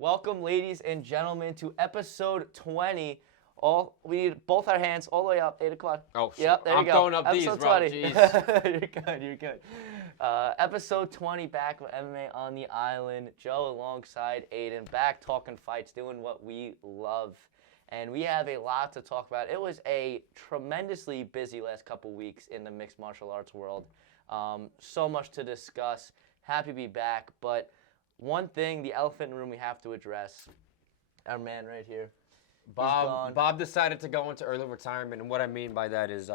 Welcome, ladies and gentlemen, to episode 20. We need both our hands all the way up, 8 o'clock. Oh, shit. Yep, there you I'm go. throwing up episode these, bro. 20. Jeez. You're good. Episode 20, back with MMA on the island. Joe alongside Aiden, back talking fights, doing what we love. And we have a lot to talk about. It was a tremendously busy last couple weeks in the mixed martial arts world. So much to discuss. Happy to be back. But one thing, the elephant in the room we have to address, our man right here. Bob decided to go into early retirement, and what I mean by that is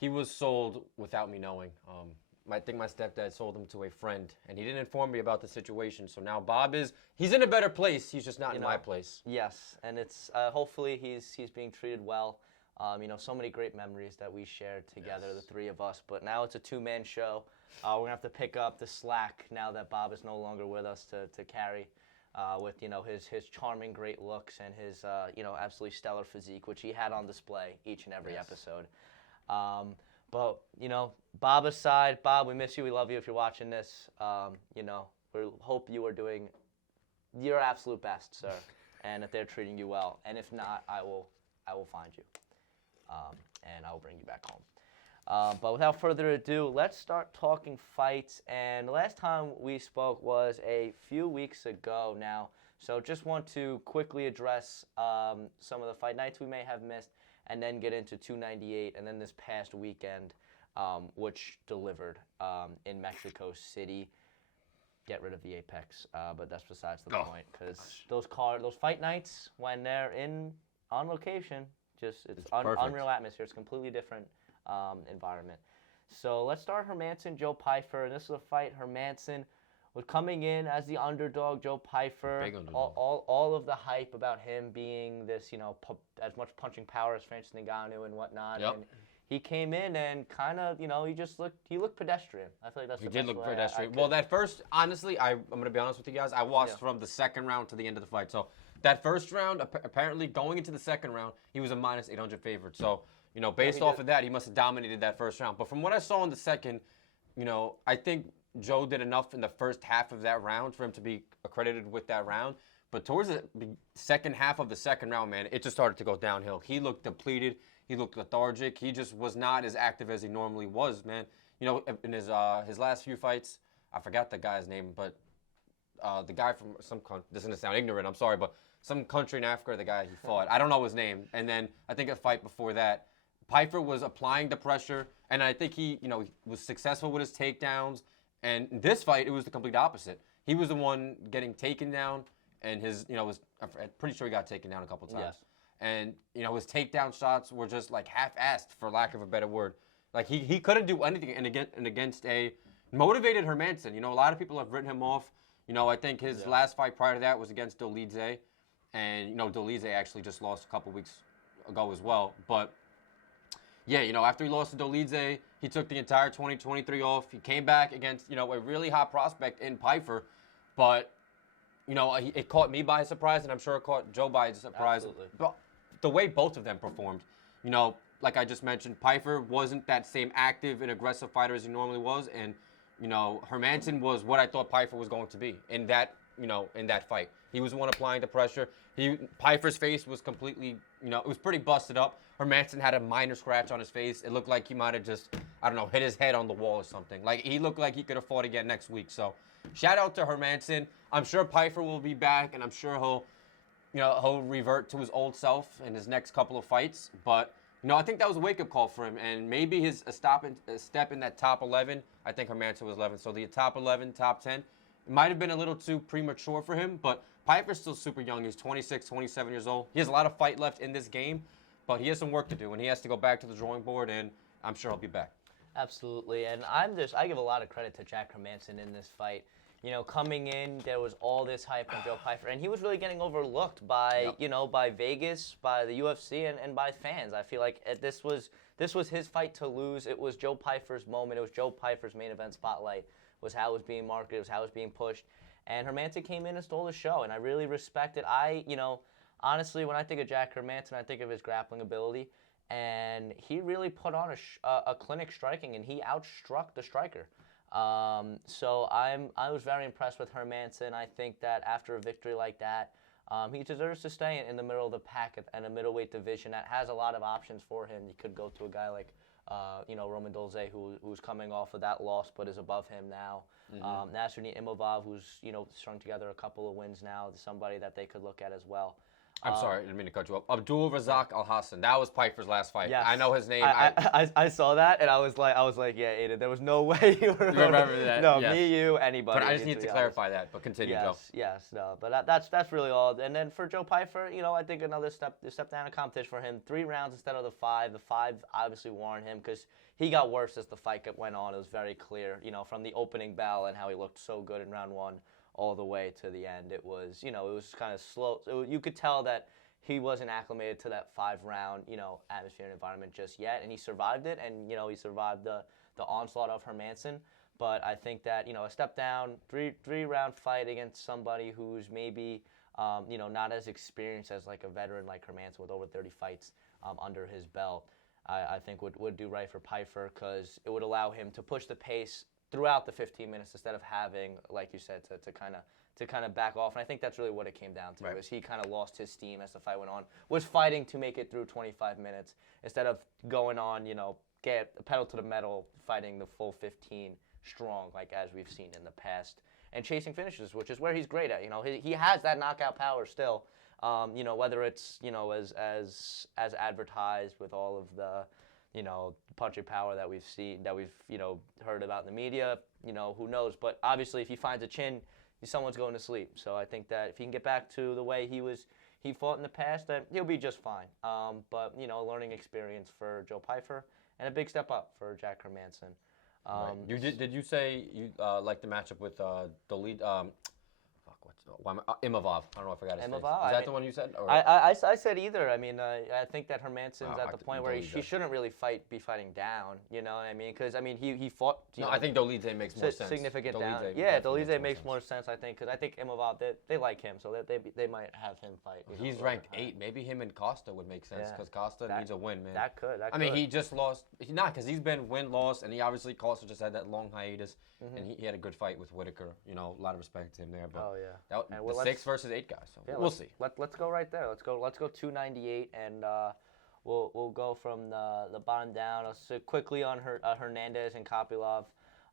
he was sold without me knowing. I think my stepdad sold him to a friend, and he didn't inform me about the situation. So now he's in a better place. He's just not in my place. Yes, and it's hopefully he's being treated well. So many great memories that we shared together, the three of us. But now it's a two-man show. We're gonna have to pick up the slack now that Bob is no longer with us to carry. With his charming, great looks and his absolutely stellar physique, which he had on display each and every episode. But Bob aside, Bob, we miss you. We love you if you're watching this. We hope you are doing your absolute best, sir, and that they're treating you well. And if not, I will find you, and I will bring you back home. But without further ado, let's start talking fights. And the last time we spoke was a few weeks ago now. So just want to quickly address some of the fight nights we may have missed and then get into 298 and then this past weekend, which delivered in Mexico City. Get rid of the Apex, but that's besides the point, because those fight nights, when they're on location, it's unreal atmosphere. It's completely different environment. So let's start Hermansson, Joe Pyfer. This is a fight Hermansson was coming in as the underdog. Joe Pyfer, Big underdog. all of the hype about him being this, as much punching power as Francis Ngannou and whatnot. Yep. And he came in and kind of, he looked pedestrian. I feel like that's He the did best look way pedestrian. I Well, that first, honestly, I'm going to be honest with you guys. I watched from the second round to the end of the fight. So that first round, apparently going into the second round, he was a minus 800 favorite. So, based off of that, he must have dominated that first round. But from what I saw in the second, I think Joe did enough in the first half of that round for him to be accredited with that round. But towards the second half of the second round, man, it just started to go downhill. He looked depleted. He looked lethargic. He just was not as active as he normally was, man. In his last few fights, I forgot the guy's name, but the guy from some country, this is going to sound ignorant, I'm sorry, but some country in Africa, the guy he fought, I don't know his name. And then I think a fight before that, Pyfer was applying the pressure, and I think he was successful with his takedowns. And in this fight, it was the complete opposite. He was the one getting taken down, and I'm pretty sure he got taken down a couple times. Yes. And, his takedown shots were just like half-assed, for lack of a better word. Like he couldn't do anything, and against a motivated Hermansson. A lot of people have written him off. I think his last fight prior to that was against Dolidze, and Dolidze actually just lost a couple weeks ago as well. But yeah, after he lost to Dolidze, he took the entire 2023 off. He came back against a really hot prospect in Pyfer, but it caught me by surprise, and I'm sure it caught Joe by surprise. Absolutely. But the way both of them performed, like I just mentioned, Pyfer wasn't that same active and aggressive fighter as he normally was, and Hermansson was what I thought Pyfer was going to be in that fight. He was the one applying the pressure. Pyfer's face was completely, it was pretty busted up. Hermansson had a minor scratch on his face. It looked like he might have just, hit his head on the wall or something. Like, he looked like he could have fought again next week. So, shout out to Hermansson. I'm sure Pyfer will be back, and I'm sure he'll revert to his old self in his next couple of fights. But, I think that was a wake-up call for him, and maybe a step in that top 11. I think Hermansson was 11, so the top 11, top 10. It might have been a little too premature for him, but Pyfer's still super young. He's 26, 27 years old. He has a lot of fight left in this game, but he has some work to do, and he has to go back to the drawing board, and I'm sure he'll be back. Absolutely, and I give a lot of credit to Jack Hermansson in this fight. Coming in, there was all this hype on Joe Pyfer, and he was really getting overlooked by, by Vegas, by the UFC, and by fans. I feel like this was his fight to lose. It was Joe Pyfer's moment. It was Joe Pyfer's main event spotlight. Was how it was being marketed. It was how it was being pushed. And Hermansson came in and stole the show, and I really respect it. Honestly, when I think of Jack Hermansson, I think of his grappling ability, and he really put on a clinic striking, and he outstruck the striker. So I was very impressed with Hermanson. I think that after a victory like that, he deserves to stay in the middle of the pack and a middleweight division that has a lot of options for him. You could go to a guy like, Roman Dolce, who's coming off of that loss but is above him now. Nasruddin Imavov, who's strung together a couple of wins now, is somebody that they could look at as well. I'm sorry, I didn't mean to cut you off. Abdul Razak Al Hassan. That was Piper's last fight. Yes. I know his name. I saw that and I was like, yeah, Aiden, there was no way you were. Remember that? No, yes. me, you, anybody. But I just need to clarify that. But continue, Joe. Yes, no, but that's really all. And then for Joe Pyfer, I think another step down in competition for him. 3 rounds instead of the 5. The 5 obviously warned him because he got worse as the fight went on. It was very clear, from the opening bell and how he looked so good in round 1 all the way to the end. It was, it was kind of slow. You could tell that he wasn't acclimated to that 5-round, atmosphere and environment just yet, and he survived it, and he survived the onslaught of Hermanson. But I think that a step down, 3-round fight against somebody who's maybe not as experienced as like a veteran like Hermanson with over 30 fights under his belt, I think would do right for Pyfer because it would allow him to push the pace throughout the 15 minutes instead of having, like you said, to kind of back off. And I think that's really what it came down to, is he kind of lost his steam as the fight went on, was fighting to make it through 25 minutes instead of going on, get pedal to the metal, fighting the full 15 strong, like as we've seen in the past, and chasing finishes, which is where he's great at. He has that knockout power still, whether it's, as advertised with all of the, punching power that we've seen, that we've, heard about in the media, who knows. But obviously if he finds a chin, someone's going to sleep. So I think that if he can get back to the way he fought in the past, that he'll be just fine. But learning experience for Joe Pyfer and a big step up for Jack Hermanson. Right. Did you say you like the matchup with the lead? Imavov. I don't know if I got his name. Is that the one you said? Or? I said either. I mean, I think that Hermanson's at the point where he shouldn't really be fighting down. You know what I mean? Because, I mean, he fought. I think Dolidze makes more sense. Significant down. Yeah, Dolidze makes more sense, I think, because I think Imavov, they like him, so they might have him fight. He's ranked 8. Maybe him and Costa would make sense because Costa needs a win, man. That could. I mean, he just lost. Because he's been win-loss, and he obviously, Costa just had that long hiatus, and he had a good fight with Whitaker. A lot of respect to him there. But the 6 versus 8 guys. So we'll see. Let's go right there. Let's go 298, and we'll go from the bottom down. Quickly on Hernandez and Kopylov.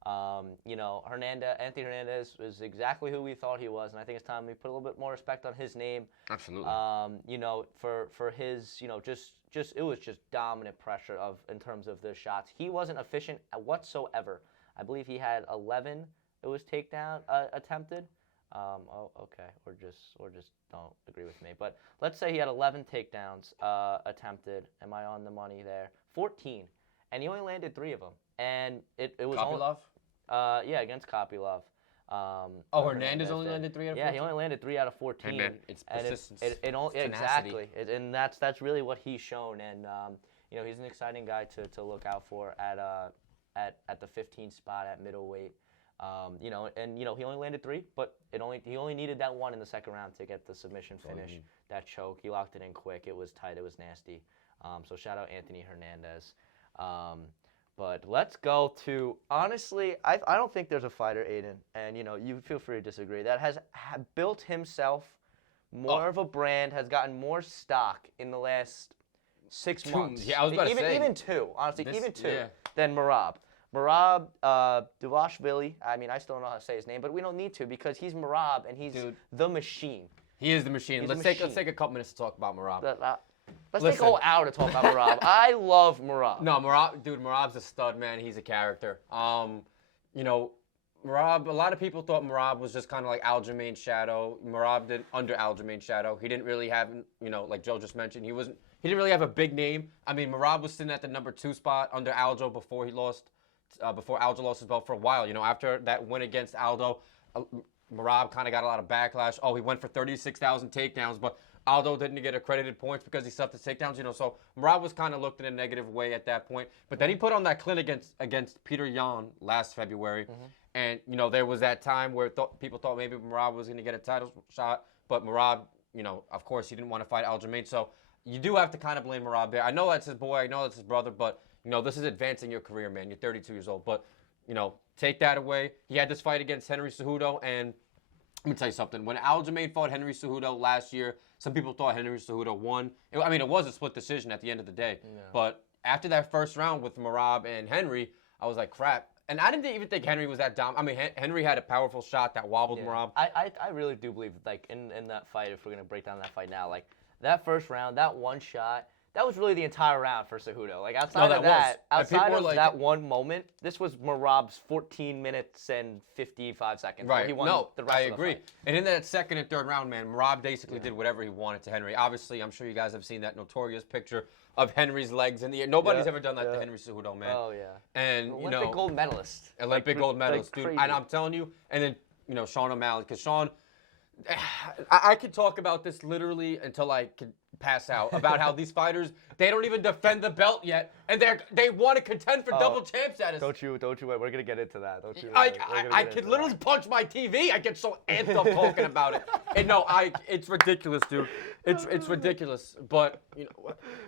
Anthony Hernandez is exactly who we thought he was, and I think it's time we put a little bit more respect on his name. Absolutely. For his, just it was just dominant pressure in terms of the shots. He wasn't efficient whatsoever. I believe he had 11. It was takedown attempted. Okay, or just don't agree with me. But let's say he had 11 takedowns attempted. Am I on the money there? 14, and he only landed 3 of them. And it was Kopylov? Against Kopylov. Hernandez only landed 3 out of 14? Yeah, he only landed 3 out of 14. Hey man, it's persistence. Exactly, and that's really what he's shown. And he's an exciting guy to look out for at the 15 spot at middleweight. He only landed 3, but he only needed that 1 in the second round to get the submission finish, that choke. He locked it in quick. It was tight. It was nasty. So shout out Anthony Hernandez. But let's go to, honestly, I don't think there's a fighter, Aiden, and you feel free to disagree, that has built himself more of a brand, has gotten more stock in the last 6 months. Yeah, I was about to say. Even 2, honestly, than Merab. Merab Dvalishvili, I mean, I still don't know how to say his name, but we don't need to because he's Merab and he's the machine. He is the machine. Let's take a couple minutes to talk about Merab. Let's take a whole hour to talk about Merab. I love Merab. No, Merab's a stud, man. He's a character. Merab, a lot of people thought Merab was just kind of like Aljamain's shadow. Merab did under Aljamain's shadow. He didn't really have, like Joe just mentioned, he didn't really have a big name. I mean, Merab was sitting at the number 2 spot under Aljo before Aljo lost his belt for a while. After that win against Aldo, Merab kind of got a lot of backlash. Oh, he went for 36,000 takedowns, but Aldo didn't get accredited points because he stuffed his takedowns. So Merab was kind of looked in a negative way at that point. But then he put on that clinic against Peter Yan last February. And, there was that time where people thought maybe Merab was going to get a title shot. But Merab, of course, he didn't want to fight Aljamain. So you do have to kind of blame Merab there. I know that's his boy. I know that's his brother. But, this is advancing your career, man. You're 32 years old. But take that away. He had this fight against Henry Cejudo, and let me tell you something. When Aljamain fought Henry Cejudo last year, some people thought Henry Cejudo won. It was a split decision at the end of the day. Yeah. But after that first round with Merab and Henry, I was like, crap. And I didn't even think Henry was that dumb. I mean, Henry had a powerful shot that wobbled Merab. I really do believe, like, in that fight, if we're going to break down that fight now, like, that first round, that one shot, that was really the entire round for Cejudo. Like, outside of that one moment, this was Merab's 14 minutes and 55 seconds. Right. He won the rest I of the agree. fight. And in that second and third round, man, Merab basically did whatever he wanted to Henry. Obviously, I'm sure you guys have seen that notorious picture of Henry's legs in the air. Nobody's ever done that to Henry Cejudo, man. Oh, yeah. And, Olympic gold medalist. Olympic gold medalist, dude. And I'm telling you, and then, Sean O'Malley, because Sean, I could talk about this literally until I could pass out, about how these fighters, they don't even defend the belt yet, and they want to contend for double champ status. Don't you wait. We're gonna get into that. Don't you? I could literally punch my TV. I get so amped up talking about it. And no, it's ridiculous, dude. It's ridiculous. But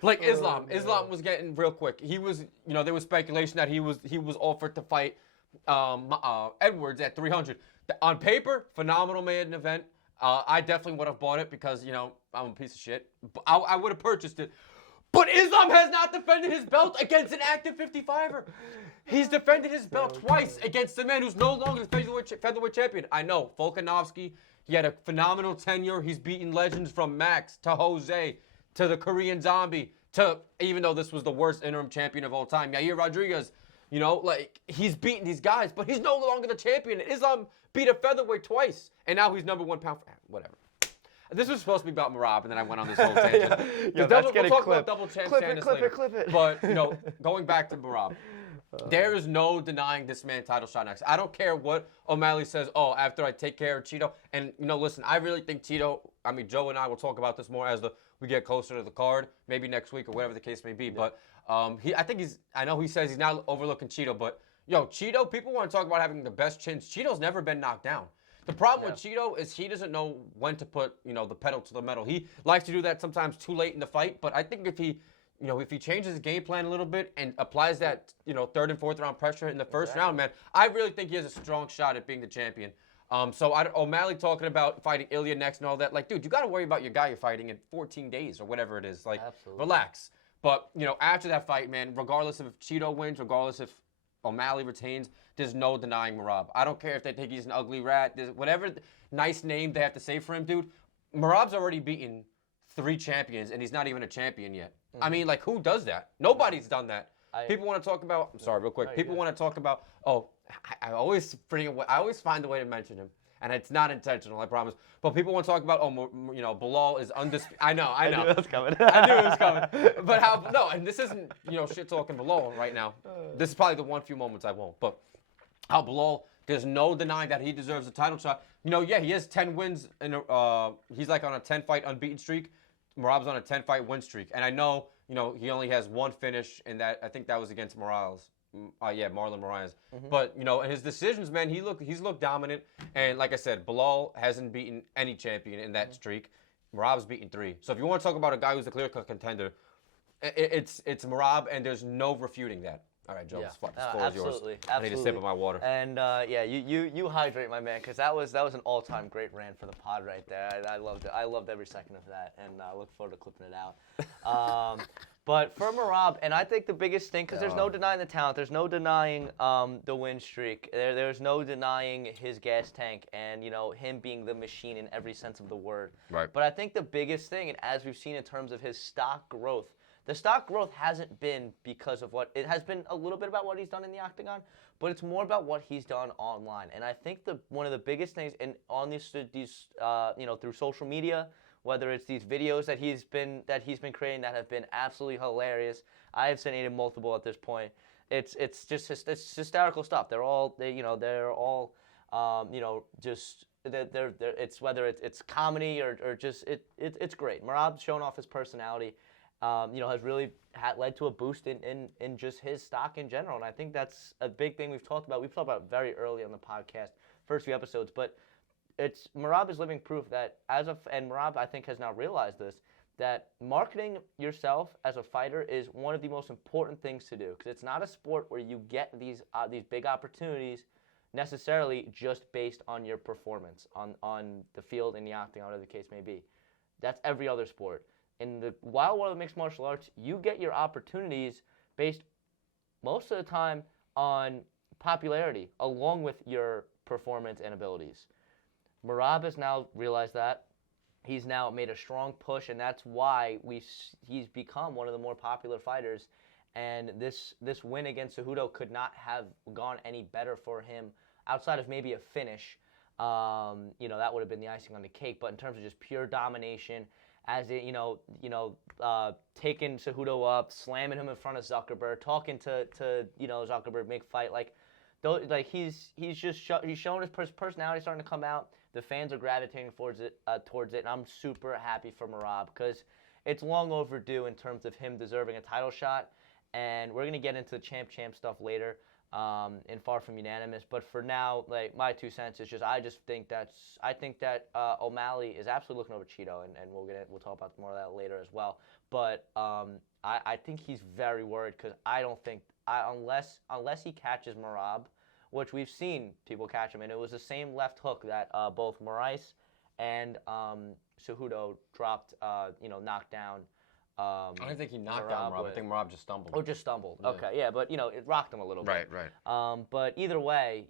like Islam was getting real quick. He was, there was speculation that he was offered to fight Edwards at 300. On paper, phenomenal main event. I definitely would have bought it because, I'm a piece of shit. I would have purchased it. But Islam has not defended his belt against an active 55er. He's defended his belt twice against a man who's no longer the featherweight champion. I know, Volkanovski, he had a phenomenal tenure. He's beaten legends from Max to Jose to the Korean Zombie to, even though this was the worst interim champion of all time, Yair Rodriguez. He's beaten these guys, but he's no longer the champion. Islam beat a featherweight twice, and now he's number 1 pound. Whatever. This was supposed to be about Merab, and then I went on this whole tangent. We'll talk about double champ status later. Clip it. But, going back to Merab, there is no denying this man title shot next. I don't care what O'Malley says, after I take care of Cheeto. And, listen, I really think Joe and I will talk about this more as we get closer to the card, maybe next week or whatever the case may be. Yeah. But I know he says he's not overlooking Cheeto, but, Cheeto, people want to talk about having the best chins. Cheeto's never been knocked down. The problem with Cheeto is he doesn't know when to put, the pedal to the metal. He likes to do that sometimes too late in the fight, but I think if he changes his game plan a little bit and applies that, third and fourth round pressure in the first round, man, I really think he has a strong shot at being the champion. O'Malley talking about fighting Ilya next and all that, like, dude, you got to worry about your guy you're fighting in 14 days or whatever it is. Like, relax. But, after that fight, man, regardless of if Cheeto wins, regardless if O'Malley retains, there's no denying Merab. I don't care if they think he's an ugly rat. Whatever nice name they have to say for him, dude. Merab's already beaten 3 champions, and he's not even a champion yet. Mm-hmm. I mean, like, who does that? Nobody's done that. People want to talk about. I'm sorry, real quick. People want to talk about. I always find a way to mention him, and it's not intentional, I promise. But people want to talk about. Bilal is undisputed. I know. I knew it was coming. I knew it was coming. But and this isn't shit talking Bilal right now. This is probably the few moments I won't. But how Bilal, there's no denying that he deserves a title shot. He has 10 wins he's like on a 10-fight unbeaten streak. Merab's on a 10-fight win streak, and I know he only has 1 finish, and that I think that was against Morales. Marlon Moraes. Mm-hmm. But in his decisions, man, he's looked dominant, and like I said, Bilal hasn't beaten any champion in that streak. Merab's beaten 3. So if you want to talk about a guy who's a clear-cut contender, it's Merab, and there's no refuting that. All right, Joe, this floor is yours. Absolutely. I need a sip of my water. And you hydrate, my man, because that was an all-time great rant for the pod right there. I loved it. I loved every second of that, and I look forward to clipping it out. But for Merab, and I think the biggest thing, because there's no denying the talent, there's no denying the win streak, there's no denying his gas tank, and him being the machine in every sense of the word. Right. But I think the biggest thing, and as we've seen in terms of his stock growth. The stock growth hasn't been because of it has been a little bit about what he's done in the octagon, but it's more about what he's done online. And I think one of the biggest things on these through social media, whether it's these videos that he's been creating that have been absolutely hilarious. I have seen multiple at this point. It's hysterical stuff. It's whether it's comedy or just it's great. Merab's showing off his personality. Has really led to a boost in just his stock in general. And I think that's a big thing we've talked about. We've talked about it very early on the podcast, first few episodes. But Merab is living proof that and Merab, I think, has now realized this, that marketing yourself as a fighter is one of the most important things to do, because it's not a sport where you get these big opportunities necessarily just based on your performance on the field, in the octagon, whatever the case may be. That's every other sport. In the wild world of mixed martial arts, you get your opportunities based most of the time on popularity, along with your performance and abilities. Merab has now realized that. He's now made a strong push, and that's why he's become one of the more popular fighters. And this win against Cejudo could not have gone any better for him, outside of maybe a finish. That would have been the icing on the cake. But in terms of just pure domination, as it, taking Cejudo up, slamming him in front of Zuckerberg, talking to Zuckerberg, make fight, he's showing his personality starting to come out. The fans are gravitating towards it, and I'm super happy for Merab, because it's long overdue in terms of him deserving a title shot. And we're gonna get into the champ stuff later, in Far From Unanimous. But for now, my 2 cents is I think that O'Malley is absolutely looking over Cheeto, and we'll talk about more of that later as well. But I think he's very worried, because I don't think unless he catches Merab, which we've seen people catch him, and it was the same left hook that both Moraes and Cejudo dropped, knocked down. I don't think he knocked down Merab. I think Merab just stumbled. Oh, just stumbled. Yeah. Okay, yeah, but it rocked him a little bit. Right. But either way,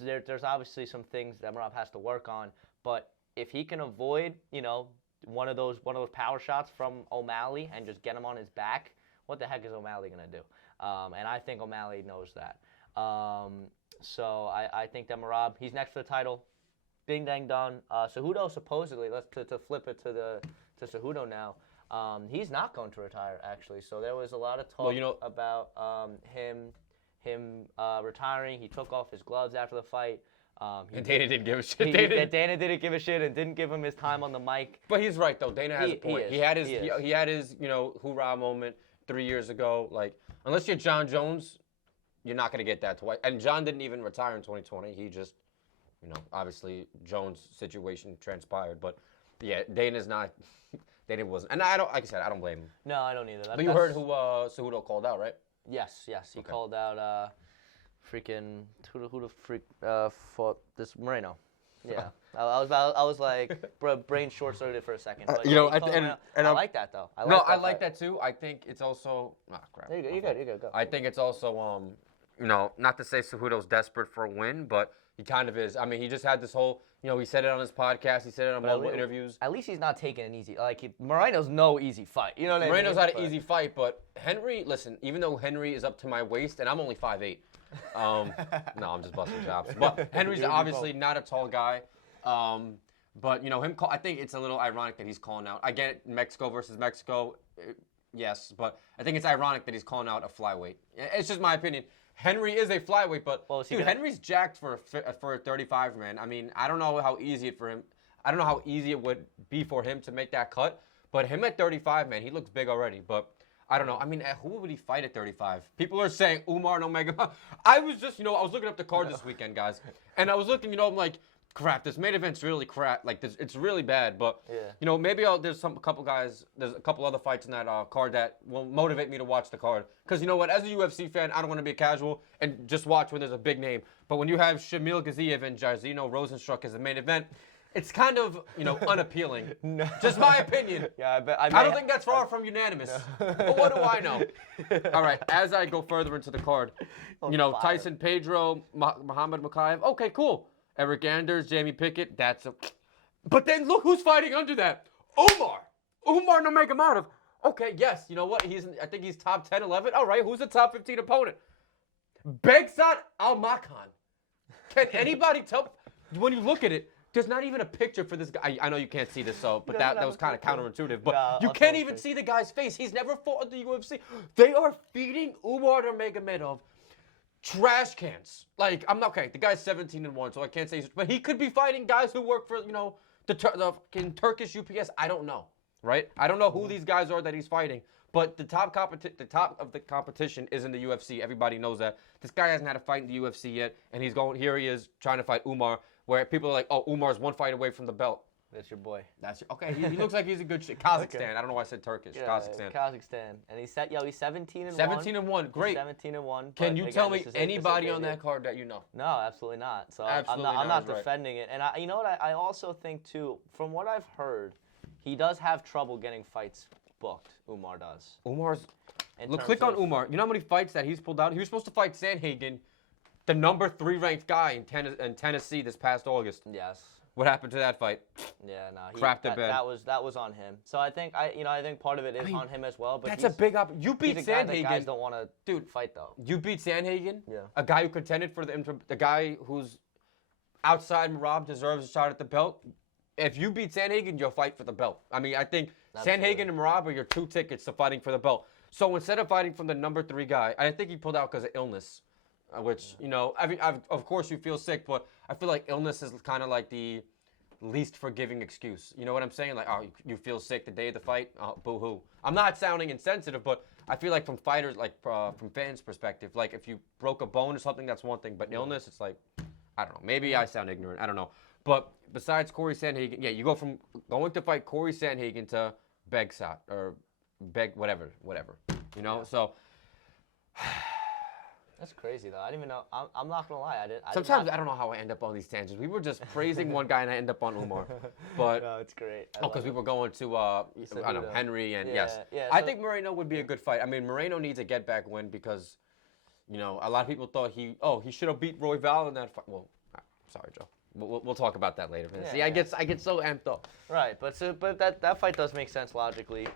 there's obviously some things that Merab has to work on. But if he can avoid, one of those power shots from O'Malley and just get him on his back, what the heck is O'Malley gonna do? And I think O'Malley knows that. So I think that Merab, he's next for the title. Ding dang done. Cejudo supposedly, to flip it to Cejudo now. He's not going to retire, actually. So there was a lot of talk about him retiring. He took off his gloves after the fight. And Dana didn't give a shit. Dana didn't give a shit and didn't give him his time on the mic. But he's right, though. Dana has a point. He had his hoorah moment 3 years ago. Unless you're John Jones, you're not going to get that twice. And John didn't even retire in 2020. He just, obviously Jones' situation transpired. But yeah, Dana's not. Dana wasn't. And I don't blame him. No, I don't either. But you heard who Cejudo called out, right? Yes. He called out freaking who the freak fought this Moreno. Yeah. I was like, brain short-circuited for a second. But, I like that though. I like that too. I think it's also. Oh, crap. There you go. You go. I think it's also not to say Cejudo's desperate for a win, but he kind of is. I mean, he just had this whole. He said it on his podcast. He said it on multiple interviews. At least he's not taking an easy. Moreno's no easy fight. You know what I mean? Moreno's not an easy fight, but Henry. Listen, even though Henry is up to my waist and I'm only 5'8", no, I'm just busting chops. But Henry's obviously not a tall guy. But I think it's a little ironic that he's calling out. I get it, Mexico versus Mexico, yes, but I think it's ironic that he's calling out a flyweight. It's just my opinion. Henry is a flyweight, but Henry's jacked for a 35 man. I mean, I don't know how easy it would be for him to make that cut. But him at 35, man, he looks big already. But I don't know. I mean, who would he fight at 35? People are saying Umar and Omega. I was just, I was looking up the card this weekend, guys, and I was looking, I'm like, crap, this main event's really crap. It's really bad. But maybe there's a couple other fights in that card that will motivate me to watch the card. Because you know what, as a UFC fan, I don't want to be casual and just watch when there's a big name. But when you have Shamil Gaziev and Jairzinho Rozenstruik as the main event, it's kind of unappealing. No. Just my opinion. Yeah, I don't think that's far from unanimous. No. But what do I know? All right, as I go further into the card, Tyson Pedro, Muhammad Makayev. Okay, cool. Eric Anders, Jamie Pickett, But then look who's fighting under that. Umar Nurmagomedov. Okay, yes, you know what? I think he's top 10, 11. All right, who's the top 15 opponent? Begsat Almakhan. Can anybody tell? When you look at it, there's not even a picture for this guy. I know you can't see this, but that was kind of counterintuitive. But you can't even see the guy's face. He's never fought at the UFC. They are feeding Umar Nurmagomedov trash cans. I'm not okay. The guy's 17-1, so I can't say. But he could be fighting guys who work for the Turkish UPS. I don't know, right? I don't know who these guys are that he's fighting. But the top of the competition is in the UFC. Everybody knows that. This guy hasn't had a fight in the UFC yet, and he's going. Here he is trying to fight Umar, where people are like, "Oh, Umar's one fight away from the belt." That's your boy. Okay. He looks like he's a good Kazakhstan. I don't know why I said Turkish. Yeah, Kazakhstan. And he's 17 and 17 and 1. Great. 17 and 1. Can you tell me anybody on that card that you know? No, absolutely not. So I'm not defending it. And you know what? I also think too, from what I've heard, he does have trouble getting fights booked. Umar does. Click on Umar. You know how many fights that he's pulled out? He was supposed to fight Sandhagen, the number 3 ranked guy in Tennessee this past August. Yes. What happened to that fight? Yeah, no. Crapped the bed. That was on him. So I think part of it is on him as well. But that's a big up. You beat Sandhagen. Guys don't want to fight though. You beat Sandhagen. Yeah. A guy who contended for the guy who's outside Merab deserves a shot at the belt. If you beat Sandhagen, you'll fight for the belt. I mean, I think Sandhagen and Merab are your 2 tickets to fighting for the belt. So instead of fighting from the number 3 guy, I think he pulled out because of illness, which I mean, of course you feel sick, but I feel like illness is kind of like the least forgiving excuse. You know what I'm saying? Like, oh, you feel sick the day of the fight? Oh, boo-hoo. I'm not sounding insensitive, but I feel like from fighters, like from fans' perspective, like if you broke a bone or something, that's one thing. But illness, it's like, I don't know. Maybe I sound ignorant. I don't know. But besides Corey Sandhagen, you go from going to fight Corey Sandhagen to Begsat or whatever. You know, so. That's crazy though. I didn't even know. I'm not gonna lie. Sometimes I don't know how I end up on these tangents. We were just praising one guy and I end up on Umar. But no, it's great. Because we were going to I don't know, Henry and Yeah, I think Moreno would be a good fight. I mean, Moreno needs a get back win because, a lot of people thought he should have beat Royval in that fight. Well, sorry, Joe. We'll talk about that later. See, I get so amped up. Right, but that fight does make sense logically.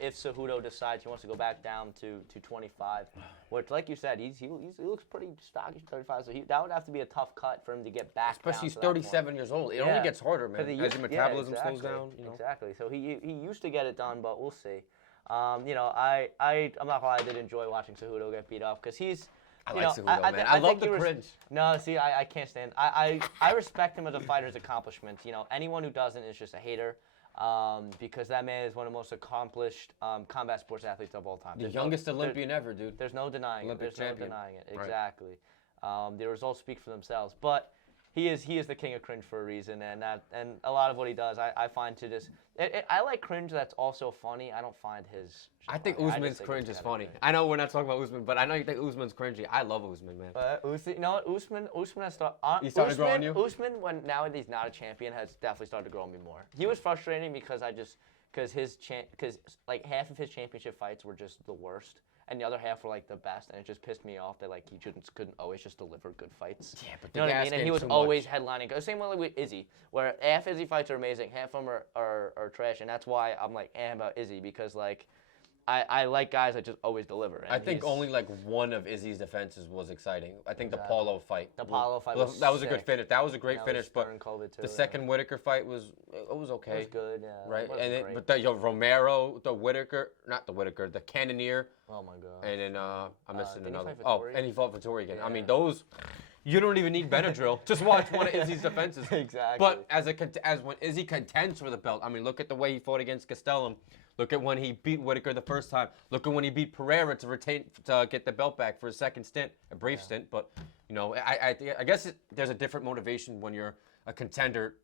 If Cejudo decides he wants to go back down to 25, which, like you said, he looks pretty stocky, 35. So that would have to be a tough cut for him to get back. Especially he's 37 years old. It only gets harder, man, as your metabolism slows down. Exactly. So he used to get it done, but we'll see. I'm not gonna lie, I did enjoy watching Cejudo get beat up because he's. I like Cejudo, man. I love the cringe. No, see, I can't stand. I respect him as a fighter's accomplishment. Anyone who doesn't is just a hater. Because that man is one of the most accomplished combat sports athletes of all time. The youngest Olympian ever, dude. There's no denying it. There's no denying it. Right. Exactly. The results speak for themselves. But he is the king of cringe for a reason, and a lot of what he does, I find to just. I like cringe that's also funny. I don't find his. I think Usman's cringe is funny. I know we're not talking about Usman, but I know you think Usman's cringy. I love Usman, man. You know what? Usman has started. He started to grow on you? Usman, when now that he's not a champion, has definitely started to grow on me more. He was frustrating because like half of his championship fights were just the worst. And the other half were like the best, and it just pissed me off that like he couldn't always just deliver good fights. Yeah, but you know what I mean? And he was always headlining. The same way with Izzy, where half Izzy fights are amazing, half of them are trash, and that's why I'm like about Izzy because like I like guys that just always deliver. I think only like one of Izzy's defenses was exciting. I think the Paulo fight. The Paulo fight that was a good finish. That was a great finish, but too, the second Whitaker fight was okay. It was good, yeah. Right, but the Romero, the Cannonier. Oh my god. And then I'm missing another. And he fought Vettori again. Yeah. I mean, those. You don't even need Benadryl. Just watch one of Izzy's defenses. Exactly. But as when Izzy contends for the belt, I mean, look at the way he fought against Castellum. Look at when he beat Whitaker the first time. Look at when he beat Pereira to get the belt back for a second stint, a brief stint. But I guess there's a different motivation when you're a contender.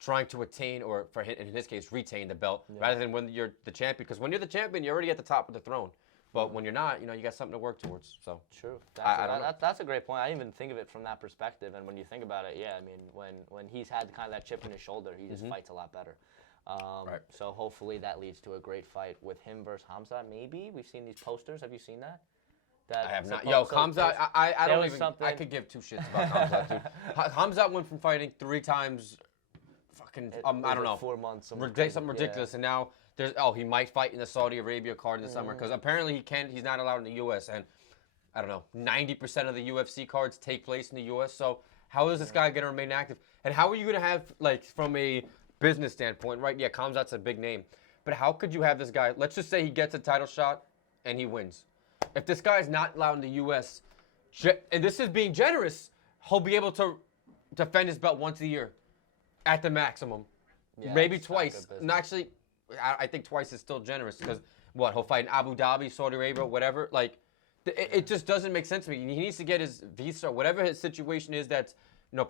Trying to attain or in his case retain the belt rather than when you're the champion. Because when you're the champion, you're already at the top of the throne. But when you're not, you got something to work towards. So true. That's a great point. I didn't even think of it from that perspective. And when you think about it, yeah, I mean, when he's had kind of that chip in his shoulder, he just fights a lot better. Right. So hopefully that leads to a great fight with him versus Hamza. Maybe we've seen these posters. Have you seen that? I have not. Yo, Hamza, I don't even. I could give 2 shits about Hamza, dude. Hamza went from fighting 3 times, fucking I don't know, 4 months, something ridiculous, and now. He might fight in the Saudi Arabia card in the summer because apparently he's not allowed in the U.S. and I don't know, 90% of the UFC cards take place in the U.S. So how is this guy going to remain active? And how are you going to have, like, from a business standpoint, right? Yeah, Khamzat's a big name, but how could you have this guy? Let's just say he gets a title shot and he wins. If this guy is not allowed in the U.S., and this is being generous, he'll be able to defend his belt once a year at the maximum, maybe twice. And actually. I think twice is still generous because he'll fight in Abu Dhabi, Saudi Arabia, whatever. Like, it just doesn't make sense to me. He needs to get his visa, whatever his situation is that's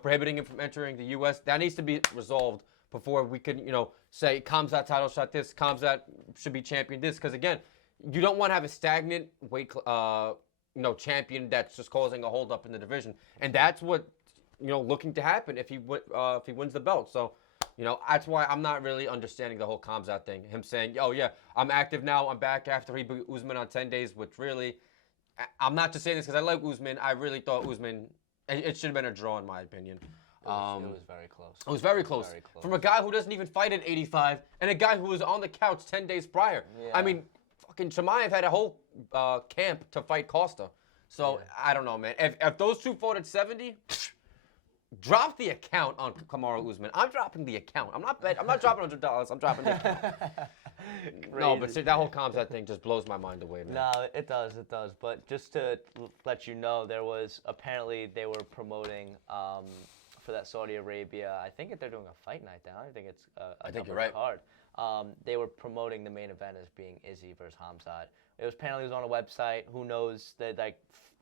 prohibiting him from entering the U.S. That needs to be resolved before we could, say Khamzat title shot this, Khamzat should be champion this. Because again, you don't want to have a stagnant champion that's just causing a holdup in the division, and that's what looking to happen if he wins the belt. So. That's why I'm not really understanding the whole Khamzat thing. Him saying, "Oh yeah, I'm active now. I'm back after he beat Usman on 10 days," which really, I'm not just saying this because I like Usman. I really thought Usman, it should have been a draw in my opinion. It was very close. It was very close. From a guy who doesn't even fight at 85 and a guy who was on the couch 10 days prior. Yeah. I mean, fucking Chimaev had a whole camp to fight Costa. So, I don't know, man. If those two fought at 70... Drop the account on Kamaru Usman. I'm dropping the account. I'm not dropping $100. I'm dropping the account. No, but see, that whole Khamzat thing just blows my mind away, man. No, it does. But just to let you know, apparently they were promoting for that Saudi Arabia. I think they're doing a fight night now. I think it's I think you're right. Card. They were promoting the main event as being Izzy versus Khamzat. Apparently it was on a website. Who knows that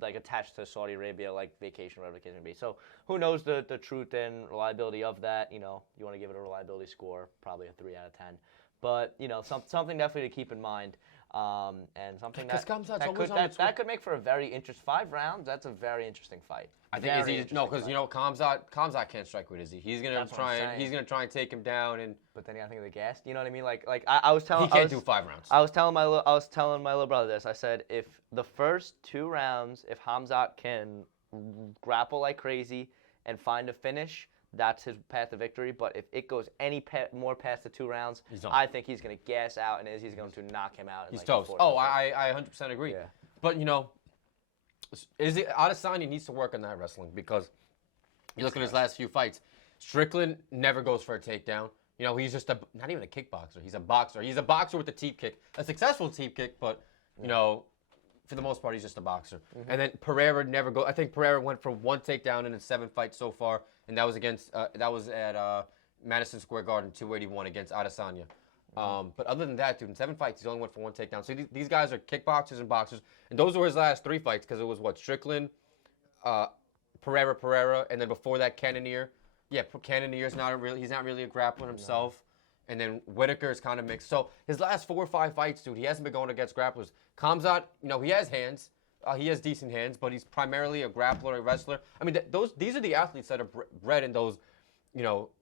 like attached to Saudi Arabia, like vacation, whatever the case may be. So who knows the truth and reliability of that? You want to give it a reliability score, probably a 3 out of 10. But something definitely to keep in mind, and something that could make for a very interesting 5 rounds. That's a very interesting fight. I think Izzy because Khamzat can't strike with Izzy. He's gonna try and take him down and. But then I think of the gas. You know what I mean? Like I was telling. He can't do 5 rounds. I was telling my little brother this. I said if the first 2 rounds, if Khamzat can grapple like crazy and find a finish, that's his path to victory. But if it goes more past the 2 rounds, I think he's going to gas out and Izzy's going to knock him out. He's toast. I 100% agree. Yeah. But, Adesanya needs to work on that wrestling because you look at his last few fights. Strickland never goes for a takedown. He's just not even a kickboxer. He's a boxer. He's a boxer with a teep kick. A successful teep kick, but, for the most part, he's just a boxer. Mm-hmm. And then Pereira never goes. I think Pereira went for 1 takedown in his 7 fights so far, and that was at Madison Square Garden, 281 against Adesanya. Mm-hmm. But other than that, dude, in 7 fights, he's only went for 1 takedown. So these guys are kickboxers and boxers, and those were his last 3 fights because it was Strickland, Pereira, and then before that Cannonier. Yeah, Cannonier's he's not really a grappler himself. No. And then Whitaker is kind of mixed. So his last 4 or 5 fights, dude, he hasn't been going against grapplers. Khamzat, he has hands. He has decent hands, but he's primarily a grappler, a wrestler. I mean, these are the athletes that are bred in those,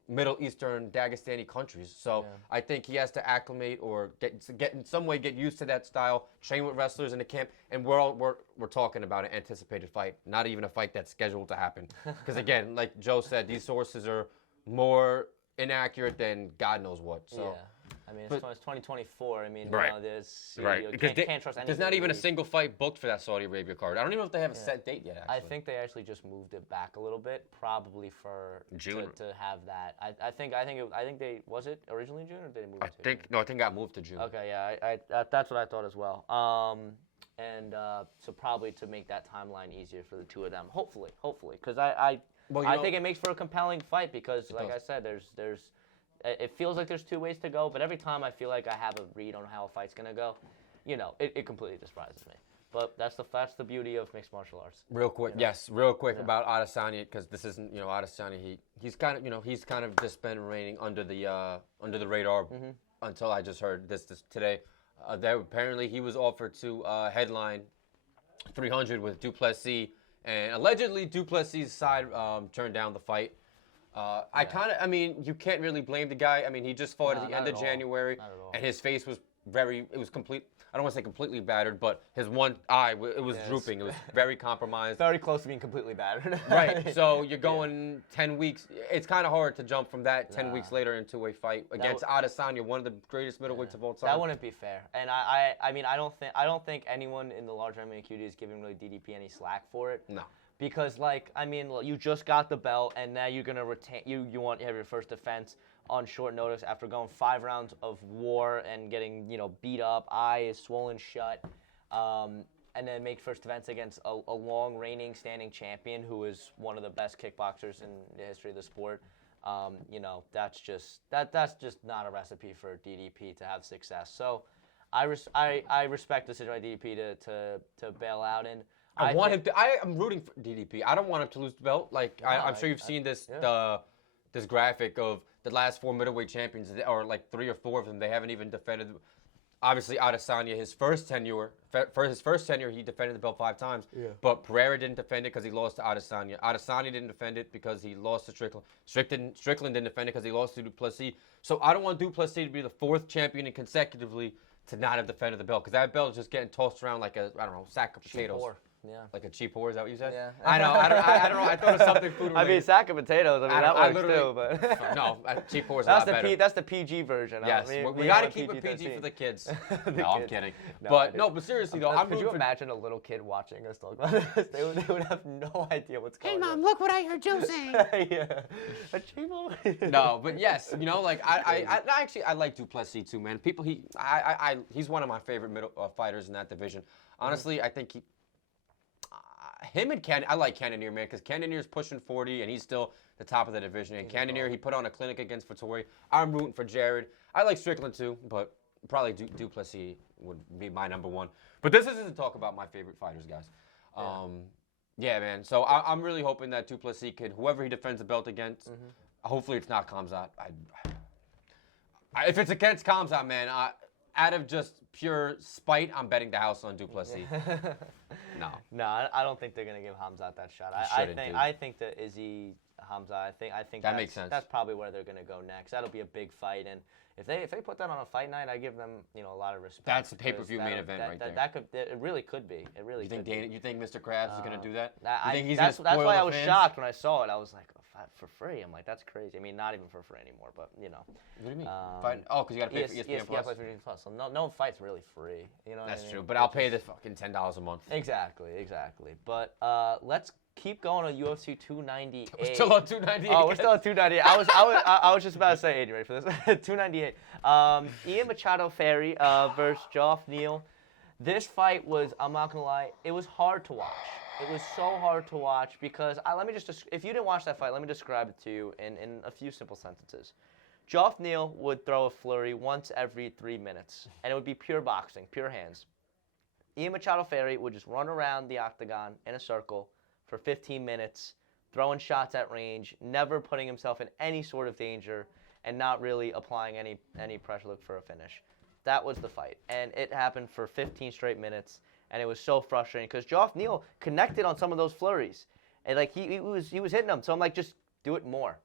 Middle Eastern, Dagestani countries. So I think he has to acclimate or get in some way get used to that style, train with wrestlers in the camp, and we're talking about an anticipated fight, not even a fight that's scheduled to happen. Because again, like Joe said, these sources are more inaccurate than God knows what. So. Yeah. I mean, it's 2024. I mean, there's can't trust anything. There's not even a single fight booked for that Saudi Arabia card. I don't even know if they have a set date yet. Actually, I think they actually just moved it back a little bit, probably for June to have that. I think they was it originally June or did they move it to June? I think it got moved to June. Okay, yeah, that's what I thought as well. So probably to make that timeline easier for the 2 of them, hopefully, because I think it makes for a compelling fight because, like I said, there's. It feels like there's 2 ways to go, but every time I feel like I have a read on how a fight's gonna go, it completely surprises me. But that's the beauty of mixed martial arts. Real quick, about Adesanya because this isn't Adesanya. He's kind of just been remaining under the radar until I just heard this today. Apparently he was offered to headline 300 with Duplessis, and allegedly Duplessis' side turned down the fight. You can't really blame the guy. I mean, he just fought at the end of January, and his face was complete. I don't want to say completely battered, but his one eye, it was drooping. It was very compromised. Very close to being completely battered. Right. So you're going 10 weeks. It's kind of hard to jump from that 10 weeks later into a fight against Adesanya, one of the greatest middleweights of all time. That wouldn't be fair. And I don't think anyone in the large MMA community is giving really DDP any slack for it. No. Because, you just got the belt, and now you're going to retain. You want to have your first defense on short notice after going 5 rounds of war and getting, beat up, eyes swollen shut, and then make first defense against a long reigning standing champion who is one of the best kickboxers in the history of the sport. That's just not a recipe for DDP to have success. So, I respect the decision by DDP to bail out in. I'm rooting for DDP. I don't want him to lose the belt. I'm sure you've seen this. The this graphic of the last 4 middleweight champions, or like 3 or 4 of them, they haven't even defended. Obviously, Adesanya, his first tenure, he defended the belt 5 times. Yeah. But Pereira didn't defend it because he lost to Adesanya. Adesanya didn't defend it because he lost to Strickland. Strickland didn't defend it because he lost to Duplessis. So I don't want Duplessis to be the 4th champion consecutively to not have defended the belt, because that belt is just getting tossed around like a, I don't know, sack of potatoes. Yeah. Like a cheap whore, is that what you said? Yeah. I know. I don't know. I thought of something food related. I mean, sack of potatoes. I mean, that works too, but no, cheap whore is a lot better. That's the PG version. Yes, we got to keep it PG for the kids. No, I'm kidding. But seriously though, could you imagine a little kid watching us talk about this? They would have no idea what's going on. Hey, Mom, look what I heard Joe say. Yeah. A cheap No, but yes, like I like Duplessis too, man. He's one of my favorite fighters in that division. Honestly, I think him and I like Cannonier, man, because Cannonier's pushing 40 and he's still the top of the division. And Cannonier, he put on a clinic against Vettori. I'm rooting for Jared. I like Strickland too, but probably Duplessis would be my number 1. But this isn't to talk about my favorite fighters, guys. Yeah, man. So I'm really hoping that Duplessis could, whoever he defends the belt against, hopefully it's not Khamzat. If it's against Khamzat, man, out of just pure spite, I'm betting the house on Duplessis. No, I don't think they're gonna give Khamzat that shot. I think that Izzy Khamzat. I think that makes sense. That's probably where they're gonna go next. That'll be a big fight, and if they put that on a fight night, I give them a lot of respect. That's the pay-per-view main event right there. It really could be. It really. You think Mr. Krabs is gonna do that? That's why I was shocked when I saw it. I was like, for free. I'm like, that's crazy. I mean, not even for free anymore, but What do you mean? Because you got to pay for ESPN Plus. Plus. So no fight's really free. That's true, but I'll pay the fucking $10 a month. Exactly. But let's keep going to UFC 298. We're still on 298. Oh, we're still on 298. I was just about to say, Aiden, ready for this? 298. Ian Machado Ferry versus Geoff Neal. This fight was, I'm not gonna lie, it was hard to watch. It was so hard to watch because if you didn't watch that fight, let me describe it to you in a few simple sentences. Geoff Neal would throw a flurry once every 3 minutes, and it would be pure boxing, pure hands. Ian Machado Ferry would just run around the octagon in a circle for 15 minutes, throwing shots at range, never putting himself in any sort of danger, and not really applying any pressure look for a finish. That was the fight, and it happened for 15 straight minutes. And it was so frustrating because Geoff Neal connected on some of those flurries, and like he was hitting them. So I'm like, just do it more.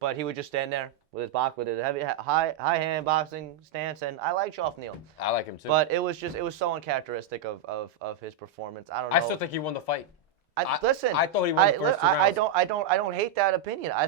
But he would just stand there with his heavy high hand boxing stance, and I like Geoff Neal. I like him too. But it was so uncharacteristic of his performance. I don't know. I still think he won the fight. Listen, I thought he won the first 2 rounds. I don't hate that opinion. I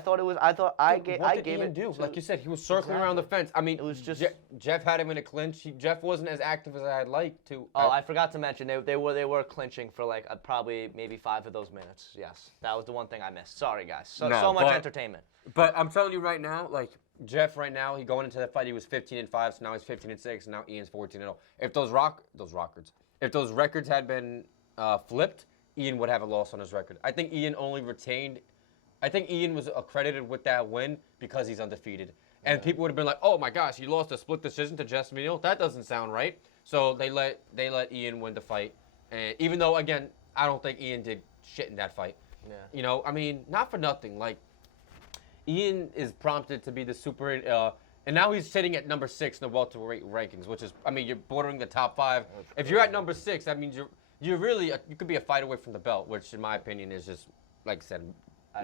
gave Ian do? Like you said, he was circling around the fence. I mean, it was just Jeff had him in a clinch. Jeff wasn't as active as I'd like to. Oh, I forgot to mention they were clinching for like probably maybe 5 of those minutes. Yes, that was the one thing I missed. Sorry guys. So much entertainment. But I'm telling you right now, like Jeff right now, he going into that fight, he was 15-5, so now he's 15-6, and now Ian's 14-0. If those records had been flipped, Ian would have a loss on his record. I think Ian was accredited with that win because he's undefeated. And people would have been like, oh my gosh, he lost a split decision to Geoff Neal? That doesn't sound right. So they let Ian win the fight. And even though, again, I don't think Ian did shit in that fight. Yeah. I mean, not for nothing. Like, Ian is prompted to be the super, and now he's sitting at number 6 in the welterweight rankings, which is, I mean, you're bordering the top 5. If you're at number 6, that means you could be a fight away from the belt, which in my opinion is just, like I said,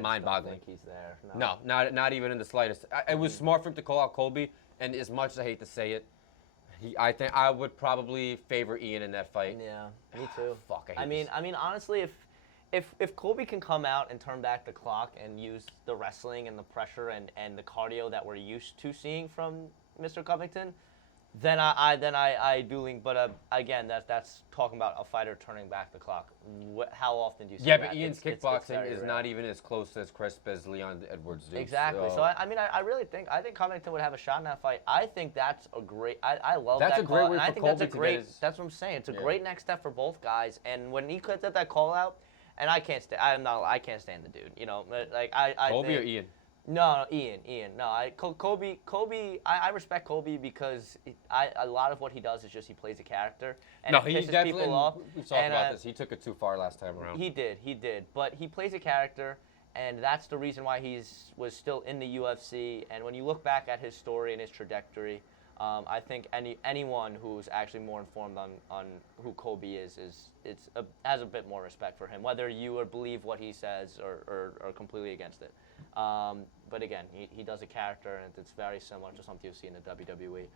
mind-boggling. I don't think he's there. No, not even in the slightest. It was smart for him to call out Colby, and as much as I hate to say it, I think I would probably favor Ian in that fight. Yeah, me too. Fuck, I mean, honestly, if Colby can come out and turn back the clock and use the wrestling and the pressure and the cardio that we're used to seeing from Mr. Covington, then I do lean. But again, that's talking about a fighter turning back the clock. How often do you see that? Yeah, but Ian's kickboxing is not even as close as crisp as Leon Edwards do. Exactly. So I mean, I really think Covington would have a shot in that fight. I think that's a great. I love that. That's a great way for Colby that's a great. That's what I'm saying. It's a great next step for both guys. And when he cuts at that call out, and I can't stand the dude. Like Colby or Ian. No, Ian. No, Colby. I respect Colby because a lot of what he does is just he plays a character and it pisses people off. We talked about this. He took it too far last time around. He did. But he plays a character, And that's the reason why was still in the UFC. And when you look back at his story and his trajectory, I think anyone who's actually more informed on who Colby has a bit more respect for him, whether you believe what he says or completely against it. But again, he does a character, and it's very similar to something you see in the WWE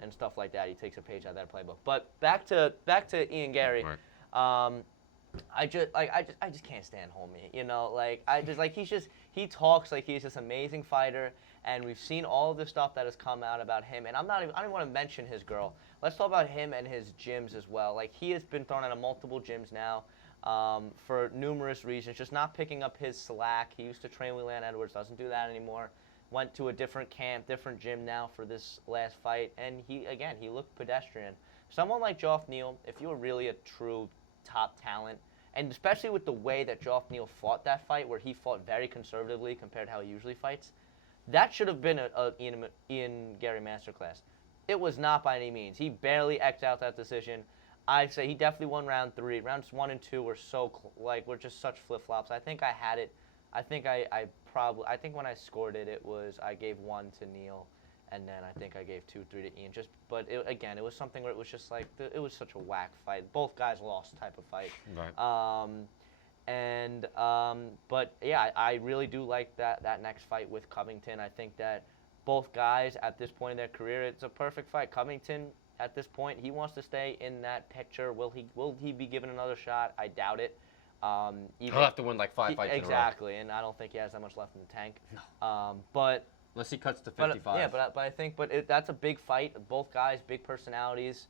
and stuff like that. He takes a page out of that playbook. But back to Ian Gary. Right. I just can't stand homie. You know, he talks like he's this amazing fighter, and we've seen all of the stuff that has come out about him. And I don't even want to mention his girl. Let's talk about him and his gyms as well. Like, he has been thrown out of multiple gyms now for numerous reasons, just not picking up his slack. He used to train with Leon Edwards, doesn't do that anymore. Went to a different camp, different gym now for this last fight, and he looked pedestrian. Someone like Geoff Neal, if you were really a true top talent, and especially with the way that Geoff Neal fought that fight, where he fought very conservatively compared to how he usually fights, that should have been a Ian Gary masterclass. It was not by any means. He barely X'd out that decision. I'd say he definitely won round 3. Rounds 1 and 2 were were just such flip-flops. I think I had it. I think when I scored it, I gave 1 to Neal, and then I think I gave 2, 3 to Ian. But it was something where it was just like it was such a whack fight. Both guys lost type of fight. Right. But yeah, I really do like that next fight with Covington. I think that both guys at this point in their career, it's a perfect fight. Covington, at this point, he wants to stay in that picture. Will he be given another shot? I doubt it. He'll have to win like 5 fights exactly, and I don't think he has that much left in the tank. No. But unless he cuts to 55. But I think that's a big fight. Both guys, big personalities.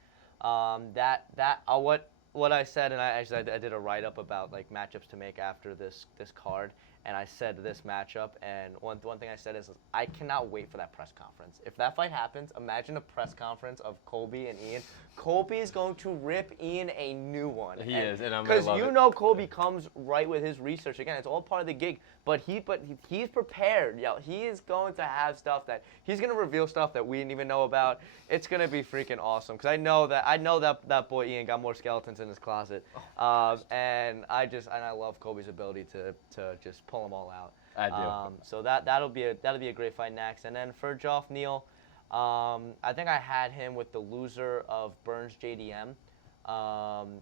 What I said, and I did a write up about like matchups to make after this card, and I said this matchup, and one thing I said is I cannot wait for that press conference. If that fight happens, imagine a press conference of Colby and Ian. Colby is going to rip Ian a new one. He is, and I'm gonna love it. Because you know Colby comes right with his research. Again, it's all part of the gig. But he's prepared. Yo, he is going to have stuff that he's going to reveal stuff that we didn't even know about. It's going to be freaking awesome. Because I know that boy Ian got more skeletons in his closet. And I love Colby's ability to just pull them all out. I do. So that'll be a great fight next. And then for Geoff Neal, I think I had him with the loser of Burns JDM,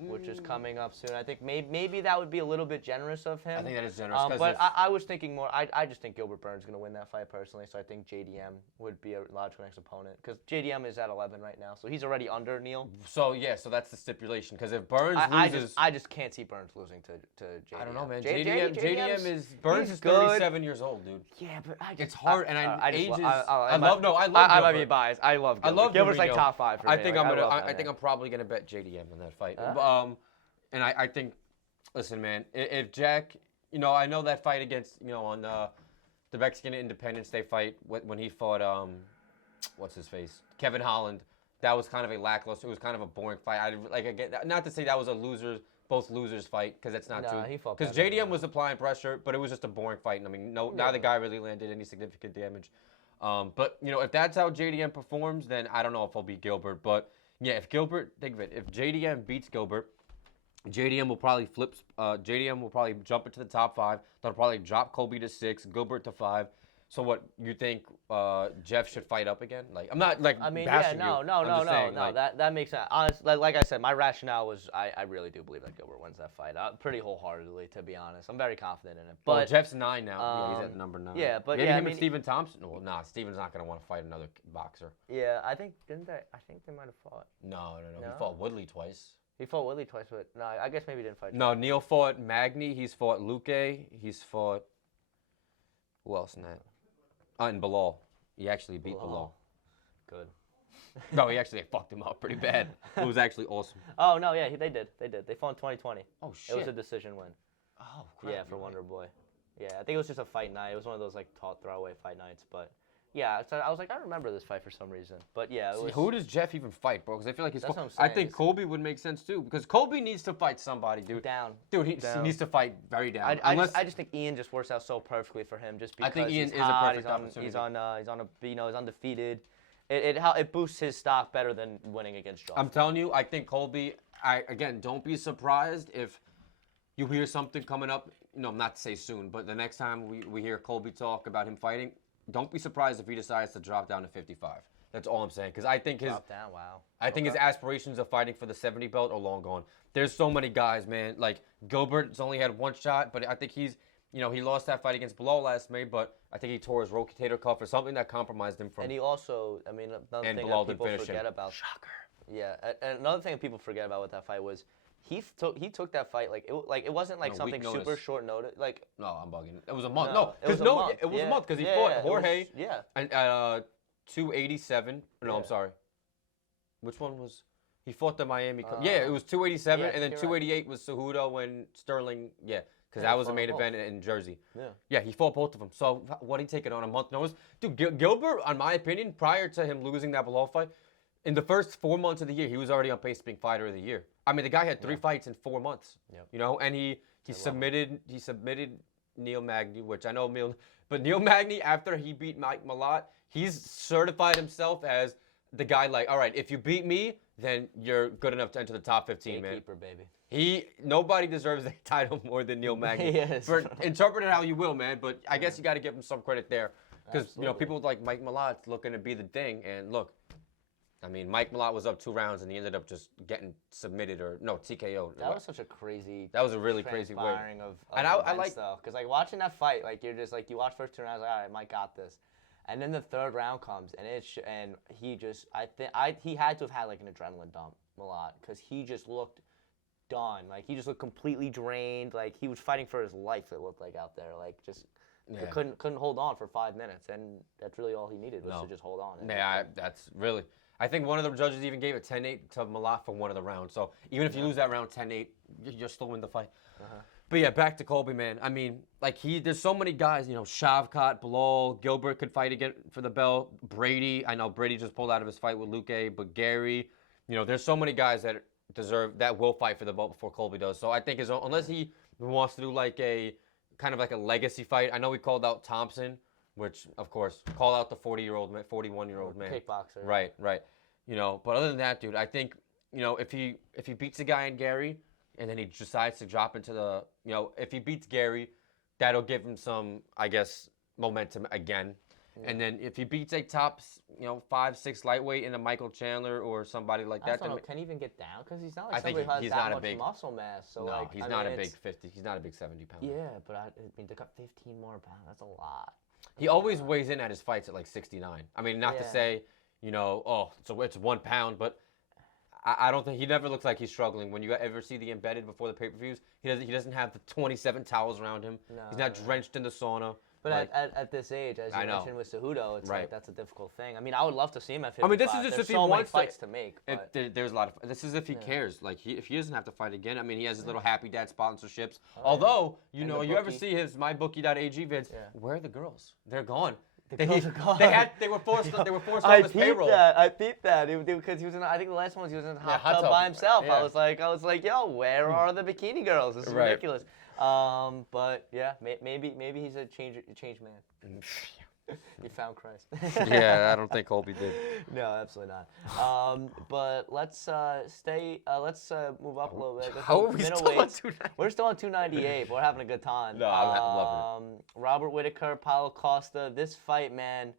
which is coming up soon. I think maybe that would be a little bit generous of him. I think that is generous. But I was thinking more. I just think Gilbert Burns is going to win that fight personally. So I think JDM would be a logical next opponent because JDM is at 11 right now, so he's already under Neal. So that's the stipulation. Because if Burns loses, I just can't see Burns losing to JDM. I don't know, man. JDM is Burns is 37 years old, dude. Yeah, but it's hard, and I love might be biased. I love Gilbert. I love Gilbert's like top 5 for me. I think I'm probably gonna bet JDM in that fight. And I think, listen, man, if Jack, I know that fight against, on the Mexican Independence Day fight when he fought, what's his face, Kevin Holland, that was kind of a lackluster. It was kind of a boring fight. Not to say that was both losers fight, because that's not true. Because JDM was applying pressure, but it was just a boring fight. And I mean, neither guy really landed any significant damage. But if that's how JDM performs, then I don't know if I'll beat Gilbert. But yeah, if JDM beats Gilbert, JDM will probably JDM will probably jump into the top 5. They'll probably drop Colby to 6, Gilbert to 5. So what, you think Jeff should fight up again? Like, I'm not bashing you. That makes sense. Honestly, like I said, my rationale was I really do believe that Gilbert wins that fight. Pretty wholeheartedly, to be honest. I'm very confident in it. But Jeff's 9 now. He's at number 9. Yeah, but maybe him and Stephen Thompson. Well, Stephen's not gonna want to fight another boxer. Yeah, I think they might have fought. No. He fought Woodley twice. He fought Woodley twice, but no, I guess maybe he didn't fight. No, Neal fought Magny. He's fought Luque. He's fought. Who else in that? And Bilal. He actually beat Bilal. Good. No, he actually fucked him up pretty bad. It was actually awesome. Oh, no, yeah, they did. They fought in 2020. Oh, shit. It was a decision win. Oh, crap. Yeah, for Wonder Boy. Yeah, I think it was just a fight night. It was one of those, like, throwaway fight nights. But, yeah, so I was like, I remember this fight for some reason. But, yeah, it was... Who does Jeff even fight, bro? Because I feel like That's what I'm saying. I think Colby would make sense, too. Because Colby needs to fight somebody, dude. Down. Dude, he needs to fight very down. I just think Ian just works out so perfectly for him just because I think Ian he's is a perfect opportunity. He's undefeated. It boosts his stock better than winning against Josh. I'm telling you, I think Colby, again, don't be surprised if you hear something coming up, no, not to say soon, but the next time we hear Colby talk about him fighting, don't be surprised if he decides to drop down to 55. That's all I'm saying. Because I think Drop down, wow. I think his aspirations of fighting for the 70 belt are long gone. There's so many guys, man. Like Gilbert's only had one shot, but I think he's, he lost that fight against Bilal last May, but I think he tore his rotator cuff or something that compromised him from. And he also, I mean, another thing Bilal that didn't people finish forget him. about. Shocker. Yeah, and another thing that people forget about with that fight was he took that fight like it wasn't like something super short notice. Like no, I'm bugging. It was a month. No, It was a month because he fought Jorge. Yeah. And 287. No, I'm sorry. Which one was? He fought the Miami. Yeah, it was 287, and then 288 was Cejudo and Sterling. Yeah, because that was the main event in Jersey. Yeah. Yeah, he fought both of them. So what he taking on a month notice? Dude, Gilbert, in my opinion, prior to him losing that Bilal fight, in the first 4 months of the year, he was already on pace to being fighter of the year. I mean, the guy had 3 fights in 4 months. Yep. And he submitted Neil Magny, which I know but Neil Magny, after he beat Mike Malott, he's certified himself as the guy like, all right, if you beat me, then you're good enough to enter the top 15, man. Gatekeeper, baby. Nobody deserves the title more than Neil Magny. Yes. Interpret it how you will, man, but I guess you got to give him some credit there. Because, people like Mike Malott looking to be the thing, and look, I mean, Mike Malott was up 2 rounds, and he ended up just getting submitted TKO. That was such a crazy. That was a really crazy way. Of and I like though, because like watching that fight, like you're just like you watch first 2 rounds, like all right, Mike got this, and then the 3rd round comes, and he just he had to have had like an adrenaline dump, Malott, because he just looked done, like he just looked completely drained, like he was fighting for his life. It looked like out there, like just. Yeah. Couldn't hold on for 5 minutes, and that's really all he needed was to just hold on. Yeah, that's really. I think one of the judges even gave it 10-8 to Malott for one of the rounds. So even if you lose that round 10-8, you're still in the fight. But yeah, back to Colby, man. I mean, like there's so many guys. Shavkat, Bilal, Gilbert could fight again for the belt. Brady, I know Brady just pulled out of his fight with Luque, but Gary, there's so many guys that will fight for the belt before Colby does. So I think unless he wants to do like a kind of like a legacy fight. I know we called out Thompson, which of course call out the 41-year-old man. Kickboxer. Right. But other than that, dude, I think if he beats a guy in Gary and then he decides to drop into the if he beats Gary, that'll give him some, I guess, momentum again. Yeah. And then if he beats a top 5-6 lightweight in a Michael Chandler or somebody like that, can he even get down? Because he's not like somebody who has that much muscle mass. So no, he's not a big 50. He's not a big 70 pounder. Yeah, but I mean, they got 15 more pounds. That's a lot. He always weighs in at his fights at like 69. I mean, not to say, so it's 1 pound, but I don't think he never looks like he's struggling. When you ever see the embedded before the pay-per-views, he doesn't have the 27 towels around him. No, he's not drenched in the sauna. But at this age, as you mentioned with Cejudo, it's like that's a difficult thing. I mean, I would love to see him at 55. I mean, this is just There's if he so many wants fights to make. There's a lot of. This is if he cares. Like if he doesn't have to fight again. I mean, he has his little Happy Dad sponsorships. Although you ever see his mybookie.ag vids? Where are the girls? They're gone. They were forced on his payroll. I peeped that because he was in. I think the last one he was in the hot tub by himself. Yeah. I was like, yo, where are the bikini girls? This is ridiculous. But yeah, maybe he's a change man. You found Christ. Yeah, I don't think Colby did. No, absolutely not. But let's move up a little bit. How are we still on 298? We're still on 298, but we're having a good time. No, I'm loving it. Robert Whittaker, Paulo Costa. This fight, man,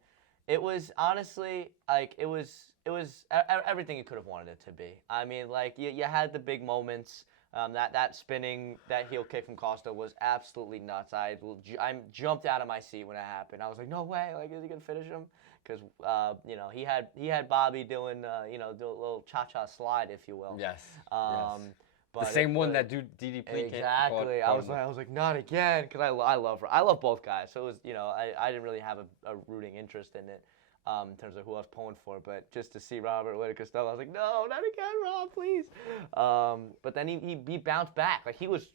it was honestly like it was everything you could have wanted it to be. I mean, like you had the big moments. That spinning, that heel kick from Costa was absolutely nuts. I jumped out of my seat when it happened. I was like, no way! Like, is he gonna finish him? Because he had Bobby doing do a little cha-cha slide, if you will. Yes. But the same one that DDP exactly. I was like, not again, because I love both guys. So it was I didn't really have a rooting interest in it. In terms of who I was pulling for, but just to see Robert Whittaker stuff, I was like, no, not again, Rob, please. But then he bounced back. Like, he was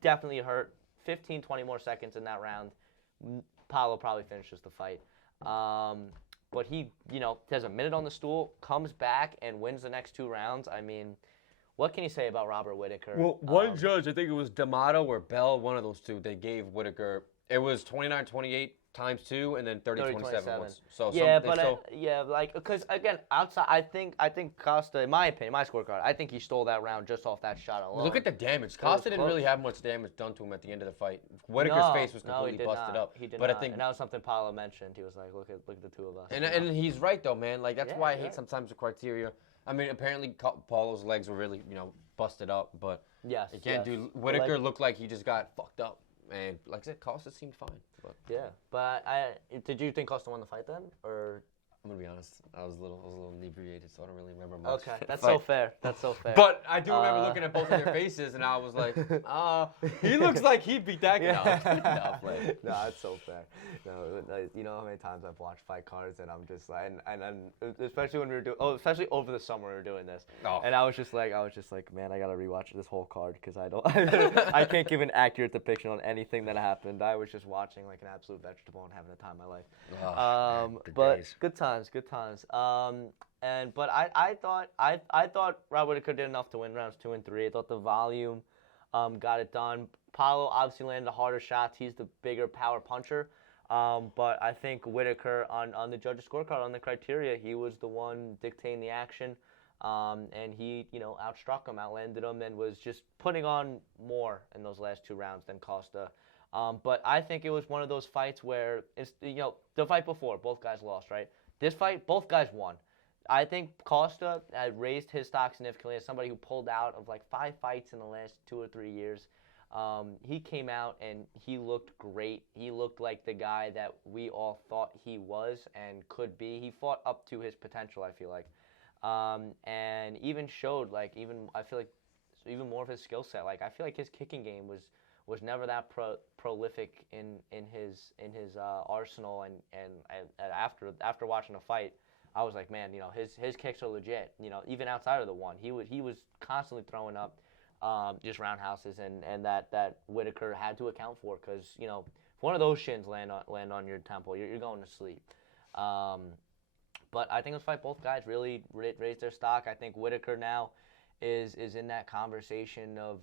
definitely hurt. 15, 20 more seconds in that round. Paulo probably finishes the fight. But he, has a minute on the stool, comes back, and wins the next 2 rounds. I mean, what can you say about Robert Whittaker? Well, one judge, I think it was D'Amato or Bell, one of those two, they gave Whittaker, it was 29-28. ×2 and then 30-27 once. So yeah, some, but so, like because again, outside, I think Costa, in my opinion, my scorecard, I think he stole that round just off that shot alone. look at the damage. Costa didn't really have much damage done to him at the end of the fight. Whitaker's No, face was completely he did busted not. up. He did but not. I think, and that was something Paulo mentioned. He was like, look at the two of us. and he's right though, man. Like that's Yeah, why I yeah. hate sometimes the criteria. I mean, apparently Paulo's legs were really busted up, but Yes. again, yes. dude, Whitaker looked like he just got fucked up. And like I said, Costa seemed fine. But Yeah, but did you think Costa won the fight then, or? I'm gonna be honest, I was a little inebriated, so I don't really remember much. Okay, that's so fair. That's so fair. But I do remember looking at both of their faces, and I was like, he looks like he beat that guy. No, that's so fair. No, you know how many times I've watched fight cards, and I'm just like, and especially when we were doing, especially over the summer we were doing this, and I was just like, man, I gotta rewatch this whole card because I can't give an accurate depiction on anything that happened. I was just watching like an absolute vegetable and having the time of my life. Oh, man, but days. good times. But I thought Rob Whitaker did enough to win rounds 2 and 3. I thought the volume got it done. Paulo obviously landed the harder shots. He's the bigger power puncher. But I think Whitaker on the judges' scorecard, on the criteria, he was the one dictating the action. And he, outstruck him, outlanded him, and was just putting on more in those last 2 rounds than Costa. But I think it was one of those fights where, the fight before, both guys lost, right? This fight, both guys won. I think Costa had raised his stock significantly as somebody who pulled out of like 5 fights in the last 2 or 3 years. He came out and he looked great. He looked like the guy that we all thought he was and could be. He fought up to his potential, I feel like. And even showed I feel like even more of his skill set. Like I feel like his kicking game was never that prolific in his arsenal, and after watching the fight, I was like, man, his kicks are legit. Even outside of the one, he was constantly throwing up just roundhouses, and that Whitaker had to account for, because if one of those shins land on your temple, you're going to sleep. But I think this fight, both guys really raised their stock. I think Whitaker now is in that conversation of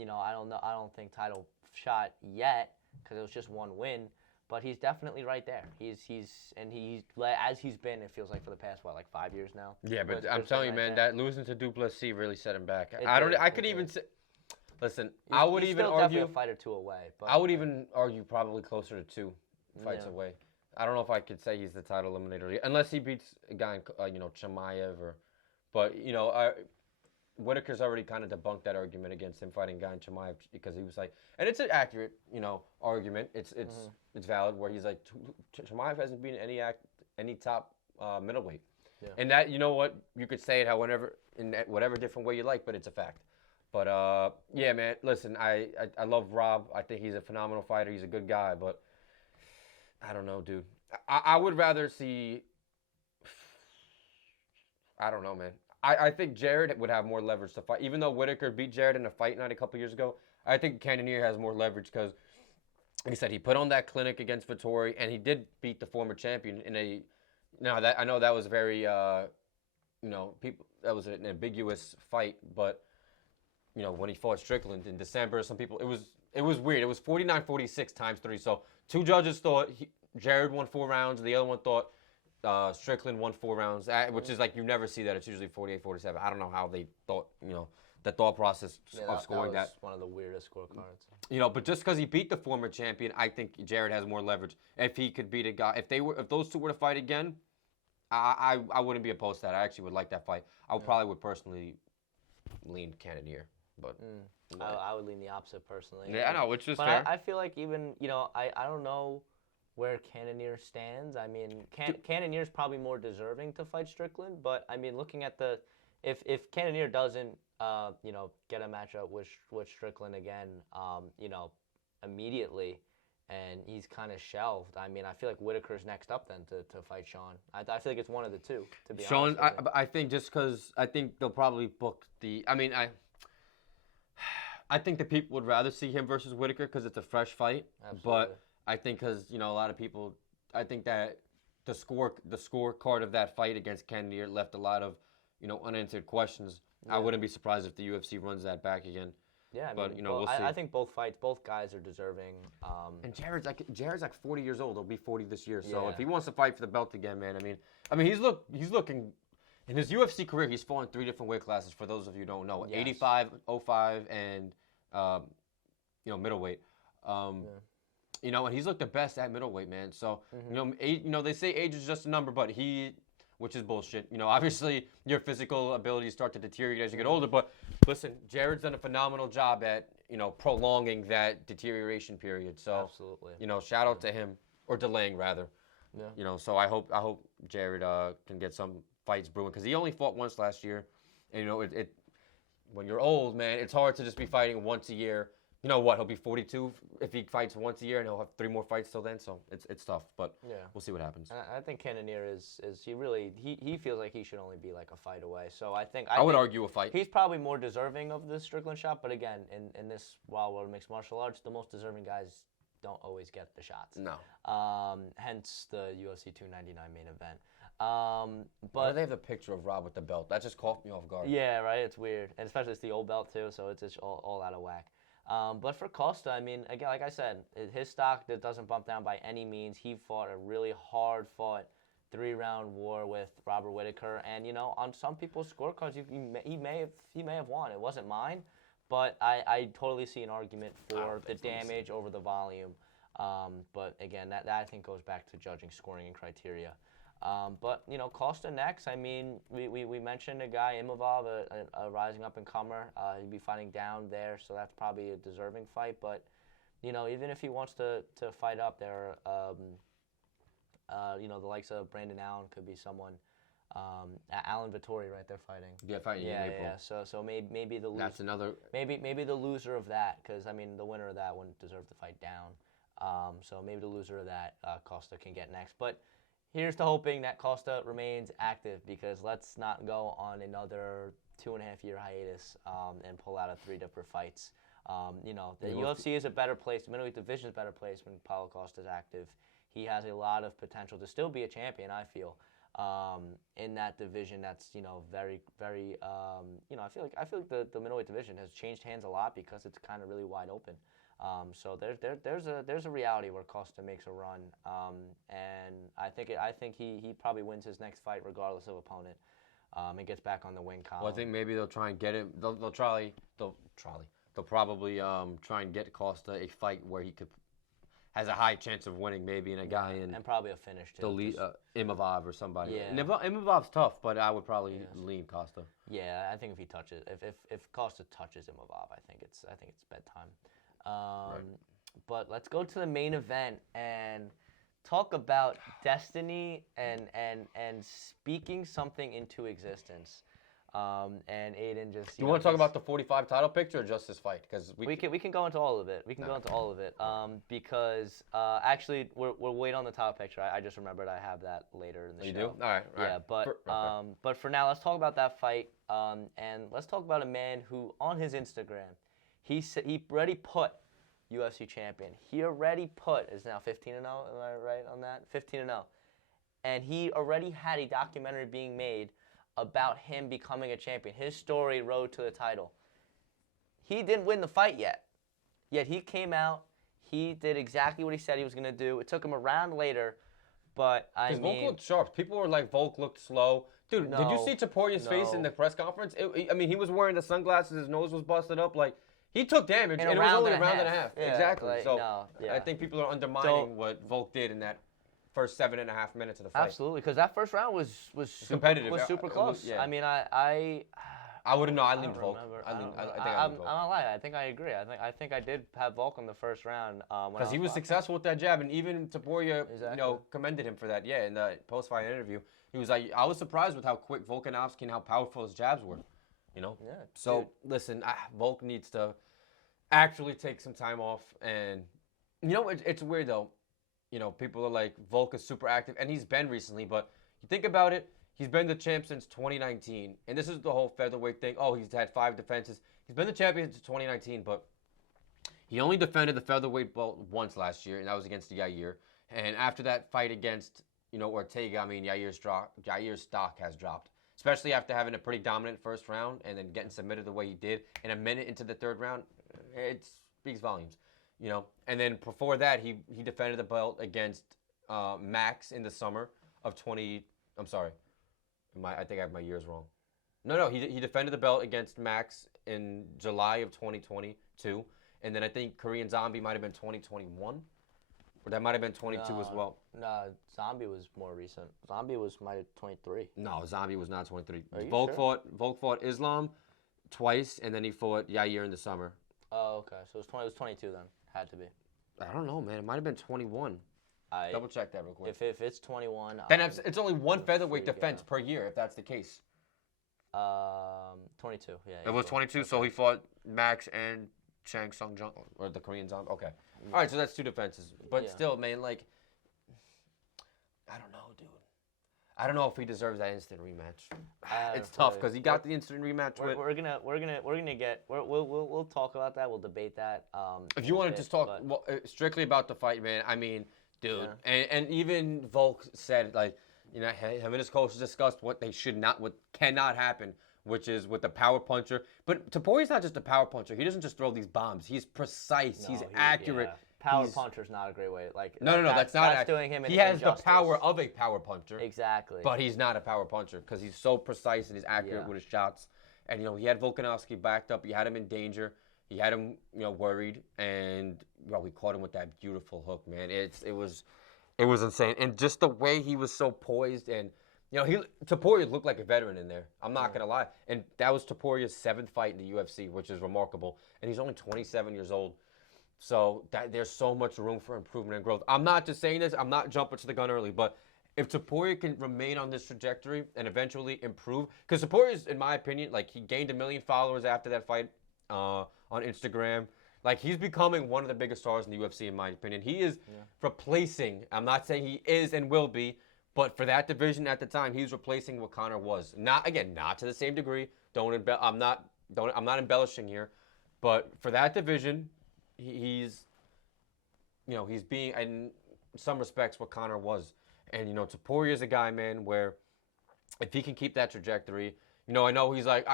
I don't think title shot yet, because it was just 1 win, but he's definitely right there. He's as he's been, it feels like, for the past 5 years now. Yeah, but I'm telling you, man, that losing to Duplessis really set him back. Listen, I would even still argue definitely a fight or 2 away. But I would even argue probably closer to 2 fights away. I don't know if I could say he's the title eliminator unless he beats a guy, Chimaev but Whitaker's already kind of debunked that argument against him fighting Guy Chimaev, because he was like, and it's an accurate, argument. It's valid, where he's like, Chimaev hasn't been any top middleweight, and that, you could say it in whatever different way you like, but it's a fact. But yeah, man, listen, I love Rob. I think he's a phenomenal fighter. He's a good guy, but I don't know, dude. I would rather see. I don't know, man. I think Jared would have more leverage to fight. Even though Whitaker beat Jared in a fight night a couple years ago, I think Cannonier has more leverage because, like I said, he put on that clinic against Vettori, and he did beat the former champion in a. Now that I know that was very, that was an ambiguous fight, but when he fought Strickland in December, some people it was weird. It was 49-46 ×3. So 2 judges thought Jared won 4 rounds, the other one thought Strickland won 4 rounds, which is like, you never see that. It's usually 48-47. I don't know how they thought, the thought process of scoring that. That was one of the weirdest scorecards. But just because he beat the former champion, I think Jared has more leverage. If he could beat a guy, if those 2 were to fight again, I wouldn't be opposed to that. I actually would like that fight. I probably would personally lean Cannonier, but I would lean the opposite personally. Yeah, I know, which is but fair. I feel like even I don't know where Cannonier stands. I mean, Cannonier's probably more deserving to fight Strickland, but I mean, looking at if Cannonier doesn't get a matchup with Strickland again, immediately, and he's kind of shelved. I mean, I feel like Whitaker's next up then to fight Sean. I feel like it's one of the 2, to be honest. Sean, I think just because I think they'll probably book I think the people would rather see him versus Whitaker because it's a fresh fight. Absolutely. But I think because a lot of people, I think that the scorecard of that fight against Cannonier left a lot of unanswered questions. Yeah. I wouldn't be surprised if the UFC runs that back again. Yeah, I but mean, we'll see. I think both guys are deserving. And Jared's like 40 years old. He'll be 40 this year. So Yeah. if he wants to fight for the belt again, man, I mean, he's looking. In his UFC career, he's fought in 3 different weight classes. For those of you who don't know, Yes. 85, 05, and middleweight. And he's looked the best at middleweight, man. So they say age is just a number, but which is bullshit. Obviously your physical abilities start to deteriorate as you get older. But listen, Jared's done a phenomenal job at prolonging that deterioration period. So absolutely. Shout out to him, or delaying rather. Yeah. So I hope Jared can get some fights brewing, because he only fought once last year, and when you're old, man, it's hard to just be fighting once a year. You know what? He'll be 42 if he fights once a year, and he'll have 3 more fights till then. So it's tough, but we'll see what happens. I think Cannonier is he feels like he should only be like a fight away. So I would argue a fight. He's probably more deserving of the Strickland shot, but again, in this wild world of mixed martial arts, the most deserving guys don't always get the shots. No. Hence the UFC 299 main event. But they have the picture of Rob with the belt. That just caught me off guard. Yeah, right. It's weird, and especially it's the old belt too, so it's just all out of whack. But for Costa, I mean, again, like I said, his stock that doesn't bump down by any means. He fought a really hard-fought 3-round war with Robert Whittaker, and on some people's scorecards, he may have won. It wasn't mine, but I totally see an argument for the damage over the volume. But again, that I think goes back to judging, scoring, and criteria. But Costa next. I mean, we mentioned a guy, Imavov, a rising up and comer. He'd be fighting down there, so that's probably a deserving fight. But even if he wants to fight up there, the likes of Brandon Allen could be someone. Alan Vittori, right? They're fighting. Yeah, fighting in April. Yeah. So maybe the loser. That's another. Maybe the loser of that, because I mean the winner of that wouldn't deserve to fight down. So maybe the loser of that, Costa can get next. But here's to hoping that Costa remains active, because let's not go on another 2.5-year hiatus and pull out of 3 different fights. The UFC is a better place. The middleweight division is a better place when Paulo Costa is active. He has a lot of potential to still be a champion, I feel, in that division. That's very, very. I feel like the middleweight division has changed hands a lot because it's kind of really wide open. So there's a reality where Costa makes a run, and I think he probably wins his next fight regardless of opponent, and gets back on the win column. Well, I think maybe they'll try and get him. They'll probably try and get Costa a fight where he has a high chance of winning, maybe, in a guy in and probably a finish too. Imavov or somebody. Yeah. Imavov's tough, but I would probably lean Costa. Yeah, I think if he touches, if Costa touches Imavov, I think it's bedtime. Right. But let's go to the main event and talk about destiny and speaking something into existence. And Aiden just. You want to talk about the 45 title picture or just this fight? Because we can go into all of it. We can go into all of it. Because actually we're waiting on the title picture. I just remembered I have that later in the show. You do? All right. Yeah, but for now, let's talk about that fight. And let's talk about a man who on his Instagram, he already put UFC champion. He already put is now 15-0. Am I right on that? 15-0, and he already had a documentary being made about him becoming a champion. His story, road to the title. He didn't win the fight yet he came out. He did exactly what he said he was gonna do. It took him a round later, but I mean, Volk looked sharp. People were like, Volk looked slow. Dude, did you see Taporia's face in the press conference? I mean, he was wearing the sunglasses. His nose was busted up. Like, he took damage, and it was only a round and a half. Yeah, exactly. Like, so I think people are undermining what Volk did in that first 7.5 minutes of the fight. Absolutely, because that first round was competitive. Was super close. Yeah. I mean, I wouldn't know. I leaned Volk. I'm not lying. I think I agree. I think I did have Volk in the first round. Because he was successful with that jab, and even Taporia, commended him for that. Yeah, in the post-fight interview, he was like, I was surprised with how quick Volkanovski and how powerful his jabs were. Yeah. So listen, Volk needs to actually take some time off, and it's weird though. People are like, Volk is super active, and he's been recently, but you think about it. He's been the champ since 2019, and this is the whole featherweight thing. Oh, he's had 5 defenses. He's been the champion since 2019, but he only defended the featherweight belt once last year, and that was against Yair. And after that fight against, Ortega, I mean, Yair's stock has dropped, especially after having a pretty dominant first round and then getting submitted the way he did. And a minute into the third round, it speaks volumes, you know. And then before that, he defended the belt against Max in the summer of 20. I'm sorry, I think I have my years wrong. No, he defended the belt against Max in July of 2022, and then I think Korean Zombie might have been 2021, or that might have been 22 as well. No, Zombie was more recent. Zombie might have 23. No, Zombie was not 23. Are you Volk sure? fought Islam twice, and then he fought Yair in the summer. Oh, okay. So it was 22 then. Had to be. I don't know, man. It might have been 21. Double check that real quick. If it's 21, Then it's only one featherweight freak defense out. per year, if that's the case. 22. Yeah. It was 22, so he fought Max and Chang Sung Jung, or the Korean Zombie. Okay. All right, so that's 2 defenses. But Yeah. still, man, like, I don't know, dude. I don't know if he deserves that instant rematch. It's tough because he got the instant rematch with. We're gonna get. We'll talk about that. We'll debate that. If you want to just talk strictly about the fight, man, I mean, dude, and even Volk said, like, you know, him and his coach discussed what cannot happen, which is with the power puncher. But Topuria's not just a power puncher. He doesn't just throw these bombs. He's precise. He's accurate. Yeah. Power puncher's not a great way. Like No, that's not. That's doing him. He has the power of a power puncher. Exactly. But he's not a power puncher because he's so precise and he's accurate with his shots. And, you know, he had Volkanovski backed up. He had him in danger. He had him, you know, worried. And, well, we caught him with that beautiful hook, man. It was insane. And just the way he was so poised. And, you know, Topuria looked like a veteran in there. I'm not going to lie. And that was Topuria's 7th fight in the UFC, which is remarkable. And he's only 27 years old. So there's so much room for improvement and growth. I'm not just saying this. I'm not jumping to the gun early. But if Topuria can remain on this trajectory and eventually improve, because Topuria's, in my opinion, like, he gained 1 million followers after that fight on Instagram. Like, he's becoming one of the biggest stars in the UFC, in my opinion. He is replacing. I'm not saying he is and will be, but for that division at the time, he's replacing what Conor was. Not to the same degree. I'm not embellishing here, but for that division, he's being, in some respects, what Conor was. And, you know, Topuria's a guy, man, where if he can keep that trajectory, you know, I know he's like,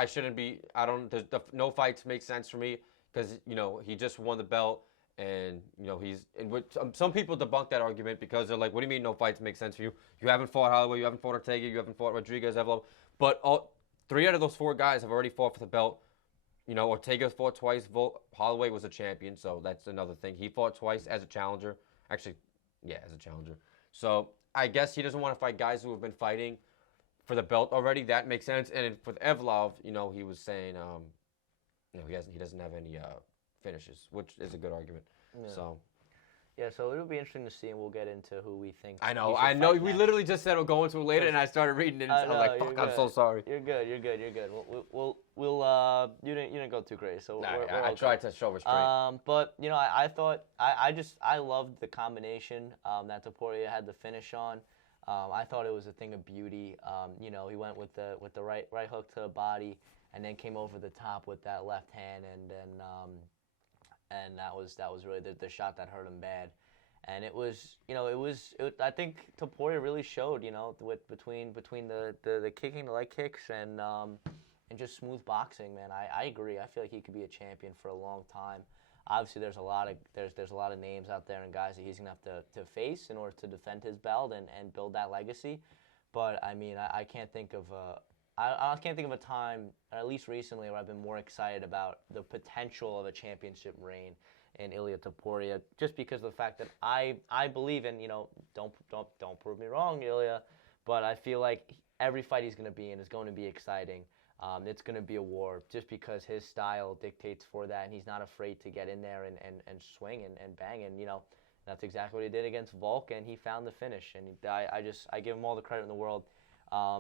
no fights make sense for me because, you know, he just won the belt. And, you know, some people debunk that argument because they're like, what do you mean no fights make sense for you? You haven't fought Holloway, you haven't fought Ortega, you haven't fought Rodriguez, but 3 out of those 4 guys have already fought for the belt. You know, Ortega fought twice. Holloway was a champion, so that's another thing. He fought twice as a challenger. Actually, yeah, as a challenger. So I guess he doesn't want to fight guys who have been fighting for the belt already. That makes sense. And with Evlov, you know, he was saying, you know, he doesn't have any finishes, which is a good argument. Yeah. So. Yeah, so it'll be interesting to see, and we'll get into who we think. I know. We literally just said we'll go into it later, and I started reading it, and I was like, "Fuck, I'm so sorry." You're good. We'll you didn't go too great, so I tried to show restraint. But you know, I thought I loved the combination that Topuria had the finish on. I thought it was a thing of beauty. You know, he went with the right hook to the body, and then came over the top with that left hand, and that was really the shot that hurt him bad. And it was, you know, I think Topuria really showed, you know, between the kicking, the leg kicks, and just smooth boxing, man. I agree. I feel like he could be a champion for a long time. Obviously, there's a lot of names out there and guys that he's gonna have to face in order to defend his belt and build that legacy. But I mean, I can't think of I can't think of a time, at least recently, where I've been more excited about the potential of a championship reign in Ilia Topuria, just because of the fact that I believe in, you know, don't prove me wrong, Ilia, but I feel like every fight he's going to be in is going to be exciting. It's going to be a war, just because his style dictates for that, and he's not afraid to get in there and swing and bang, and, you know, that's exactly what he did against Volk, and he found the finish, and I give him all the credit in the world.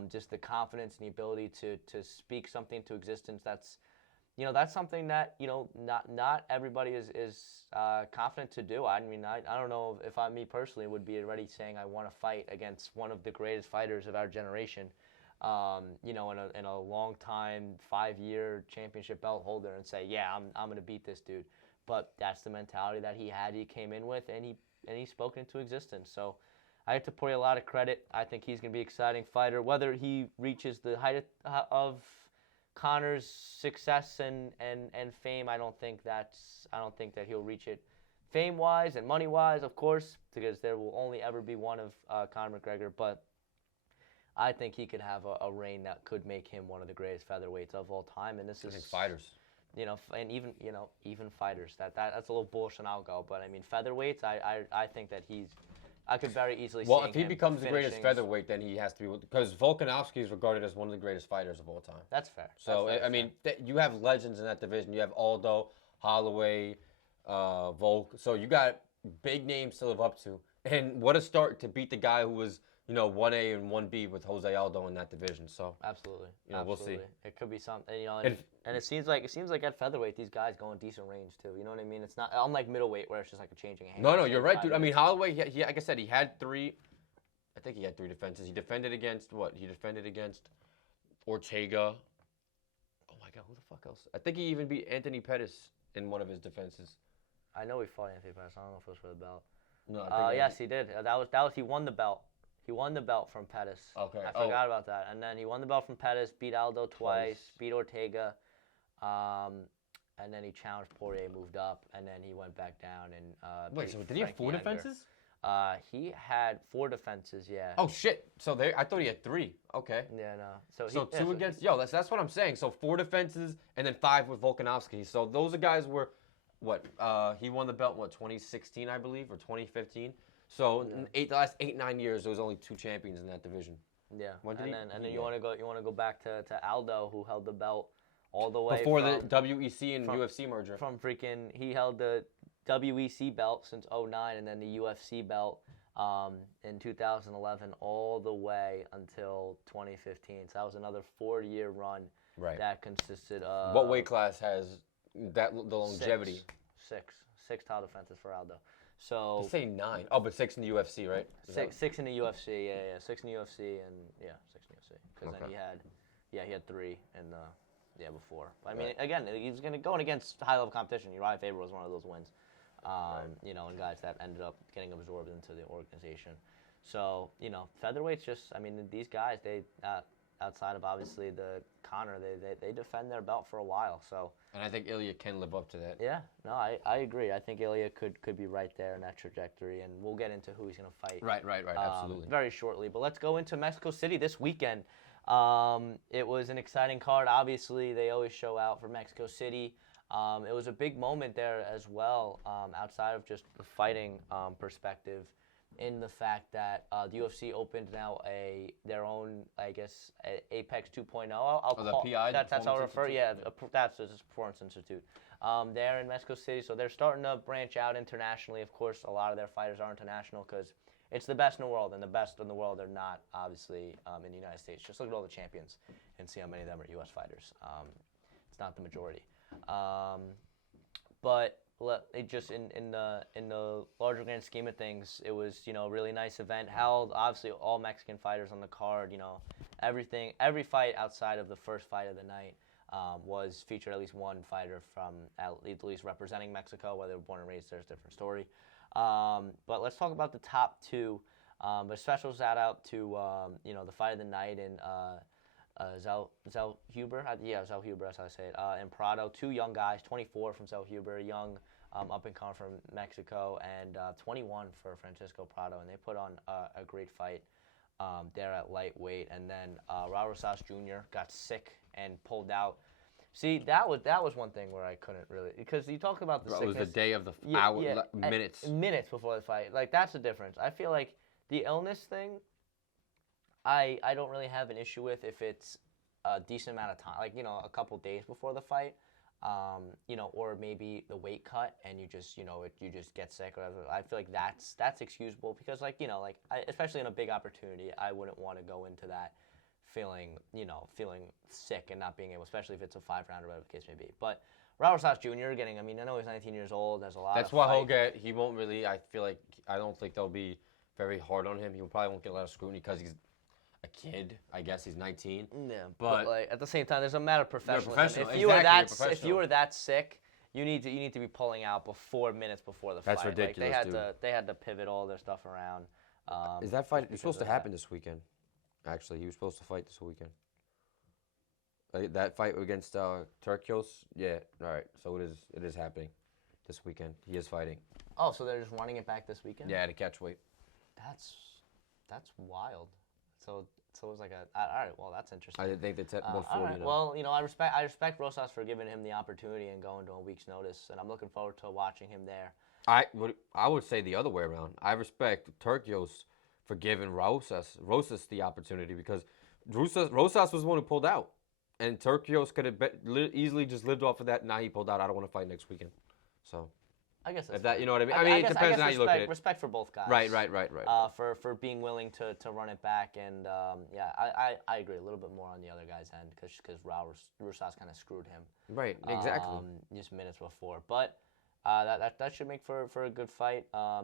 Just the confidence and the ability to speak something to existence. That's something that, you know, not everybody is confident to do. I mean, I don't know if me personally would be already saying I want to fight against one of the greatest fighters of our generation. You know, in a long time 5-year championship belt holder, and say, yeah, I'm gonna beat this dude. But that's the mentality that he had. He came in with, and he spoke into existence. So I have to pour you a lot of credit. I think he's going to be an exciting fighter. Whether he reaches the height of Conor's success and fame, I don't think that he'll reach it fame-wise and money-wise, of course, because there will only ever be one of Conor McGregor. But I think he could have a reign that could make him one of the greatest featherweights of all time. And this is fighters. And even fighters. That's a little bullish, and I'll go. But I mean, featherweights, I think that I could very easily. Well, if he becomes the greatest featherweight, then he has to be, because Volkanovski is regarded as one of the greatest fighters of all time. That's fair. So I mean, you have legends in that division. You have Aldo, Holloway, Volk. So you got big names to live up to. And what a start to beat the guy who was 1A and 1B with Jose Aldo in that division. So absolutely, we'll see. It could be something, and it seems like at featherweight these guys go in decent range too. You know what I mean? It's not unlike middleweight where it's just like a changing hand. No, you're right, dude. I mean, Holloway, he like I said, he had three. I think he had 3 defenses. He defended against what? He defended against Ortega. Oh my God, who the fuck else? I think he even beat Anthony Pettis in one of his defenses. I know he fought Anthony Pettis. I don't know if it was for the belt. No. Yes, he did. That was he won the belt. He won the belt from Pettis. Okay. I forgot about that. And then he won the belt from Pettis, beat Aldo twice, beat Ortega, and then he challenged Poirier, moved up, and then he went back down and Wait, so did he have 4 defenses? He had 4 defenses, yeah. Oh shit! So I thought he had 3. Okay. Yeah, no. So 2 against. That's what I'm saying. So 4 defenses and then 5 with Volkanovski. So those guys were, what? He won the belt 2016, I believe, or 2015. So the last 8-9 years, there was only 2 champions in that division. Yeah. And then you want to go back to Aldo, who held the belt all the way before the WEC and UFC merger. He held the WEC belt since 2009, and then the UFC belt in 2011, all the way until 2015. So that was another 4-year run. Right. That consisted of. What weight class has the longevity? 6 title defenses for Aldo. So to say 9. Oh, but 6 in the UFC, right? 6 in the UFC, yeah. 6 in the UFC, and 6 in the UFC. Because then he had 3 in the before. I mean, again, he's going against high level competition. Uriah Faber was one of those wins. And guys that ended up getting absorbed into the organization. So featherweights these guys, they outside of obviously the Conor, they defend their belt for a while. So. And I think Ilya can live up to that. Yeah, no, I agree. I think Ilya could be right there in that trajectory, and we'll get into who he's going to fight. Right, absolutely. Very shortly. But let's go into Mexico City this weekend. It was an exciting card. Obviously, they always show out for Mexico City. It was a big moment there as well, outside of just the fighting perspective, in the fact that the UFC opened now their own, I guess, Apex 2.0. The PI. That's how I refer. Yeah, that's a Performance Institute. They're in Mexico City, so they're starting to branch out internationally. Of course, a lot of their fighters are international because it's the best in the world, and the best in the world are not obviously in the United States. Just look at all the champions and see how many of them are U.S. fighters. It's not the majority, but. It just in the larger grand scheme of things, it was a really nice event held. Obviously, all Mexican fighters on the card. Every fight outside of the first fight of the night was featured at least one fighter from at least representing Mexico. Whether they were born and raised, there's a different story. But let's talk about the top 2. But special shout out to the fight of the night in Zell Huber. Zell Huber, that's how I say it. And Prado, 2 young guys, 24 from Zell Huber, young up and coming from Mexico, and 21 for Francisco Prado. And they put on a great fight there at lightweight. And then Raul Rosas Jr. got sick and pulled out. See, that was one thing where I couldn't really, because you talk about the sickness. It was the day of the minutes. Minutes before the fight. Like, that's the difference. I feel like the illness thing, I don't really have an issue with if it's a decent amount of time, like, a couple days before the fight, or maybe the weight cut and you just, you just get sick or whatever. I feel like that's excusable because, especially in a big opportunity, I wouldn't want to go into that feeling sick and not being able, especially if it's a 5-rounder, whatever the case may be. But Raul Rosas Jr. I know he's 19 years old. There's a lot. That's why he won't really. I feel like I don't think they'll be very hard on him. He probably won't get a lot of scrutiny because he's a kid. I guess he's 19. Yeah, but at the same time, there's a matter of professionalism. If you were that sick, you need to be pulling out minutes before the fight. That's ridiculous, they had to pivot all their stuff around. Is that fight supposed to happen this weekend? Actually, he was supposed to fight this weekend. that fight against Turkios. Yeah, all right. So it is happening this weekend. He is fighting. Oh, so they're just running it back this weekend? Yeah, to catch weight. That's wild. So it was like all right. Well, that's interesting. I didn't think that's at 140. All right. Well, I respect Rosas for giving him the opportunity and going to a week's notice, and I'm looking forward to watching him there. I would say the other way around. I respect Turkios for giving Rosas the opportunity because Rosas was the one who pulled out, and Turkios could have easily just lived off of that. Now he pulled out. I don't want to fight next weekend. So I guess that's if that, fair. you know what I mean. I mean, it depends on how you look at it. Respect for both guys. Right. For being willing to run it back, and yeah, I agree a little bit more on the other guy's end because Rosas kind of screwed him. Right. Exactly. Just minutes before, but. That should make for a good fight. I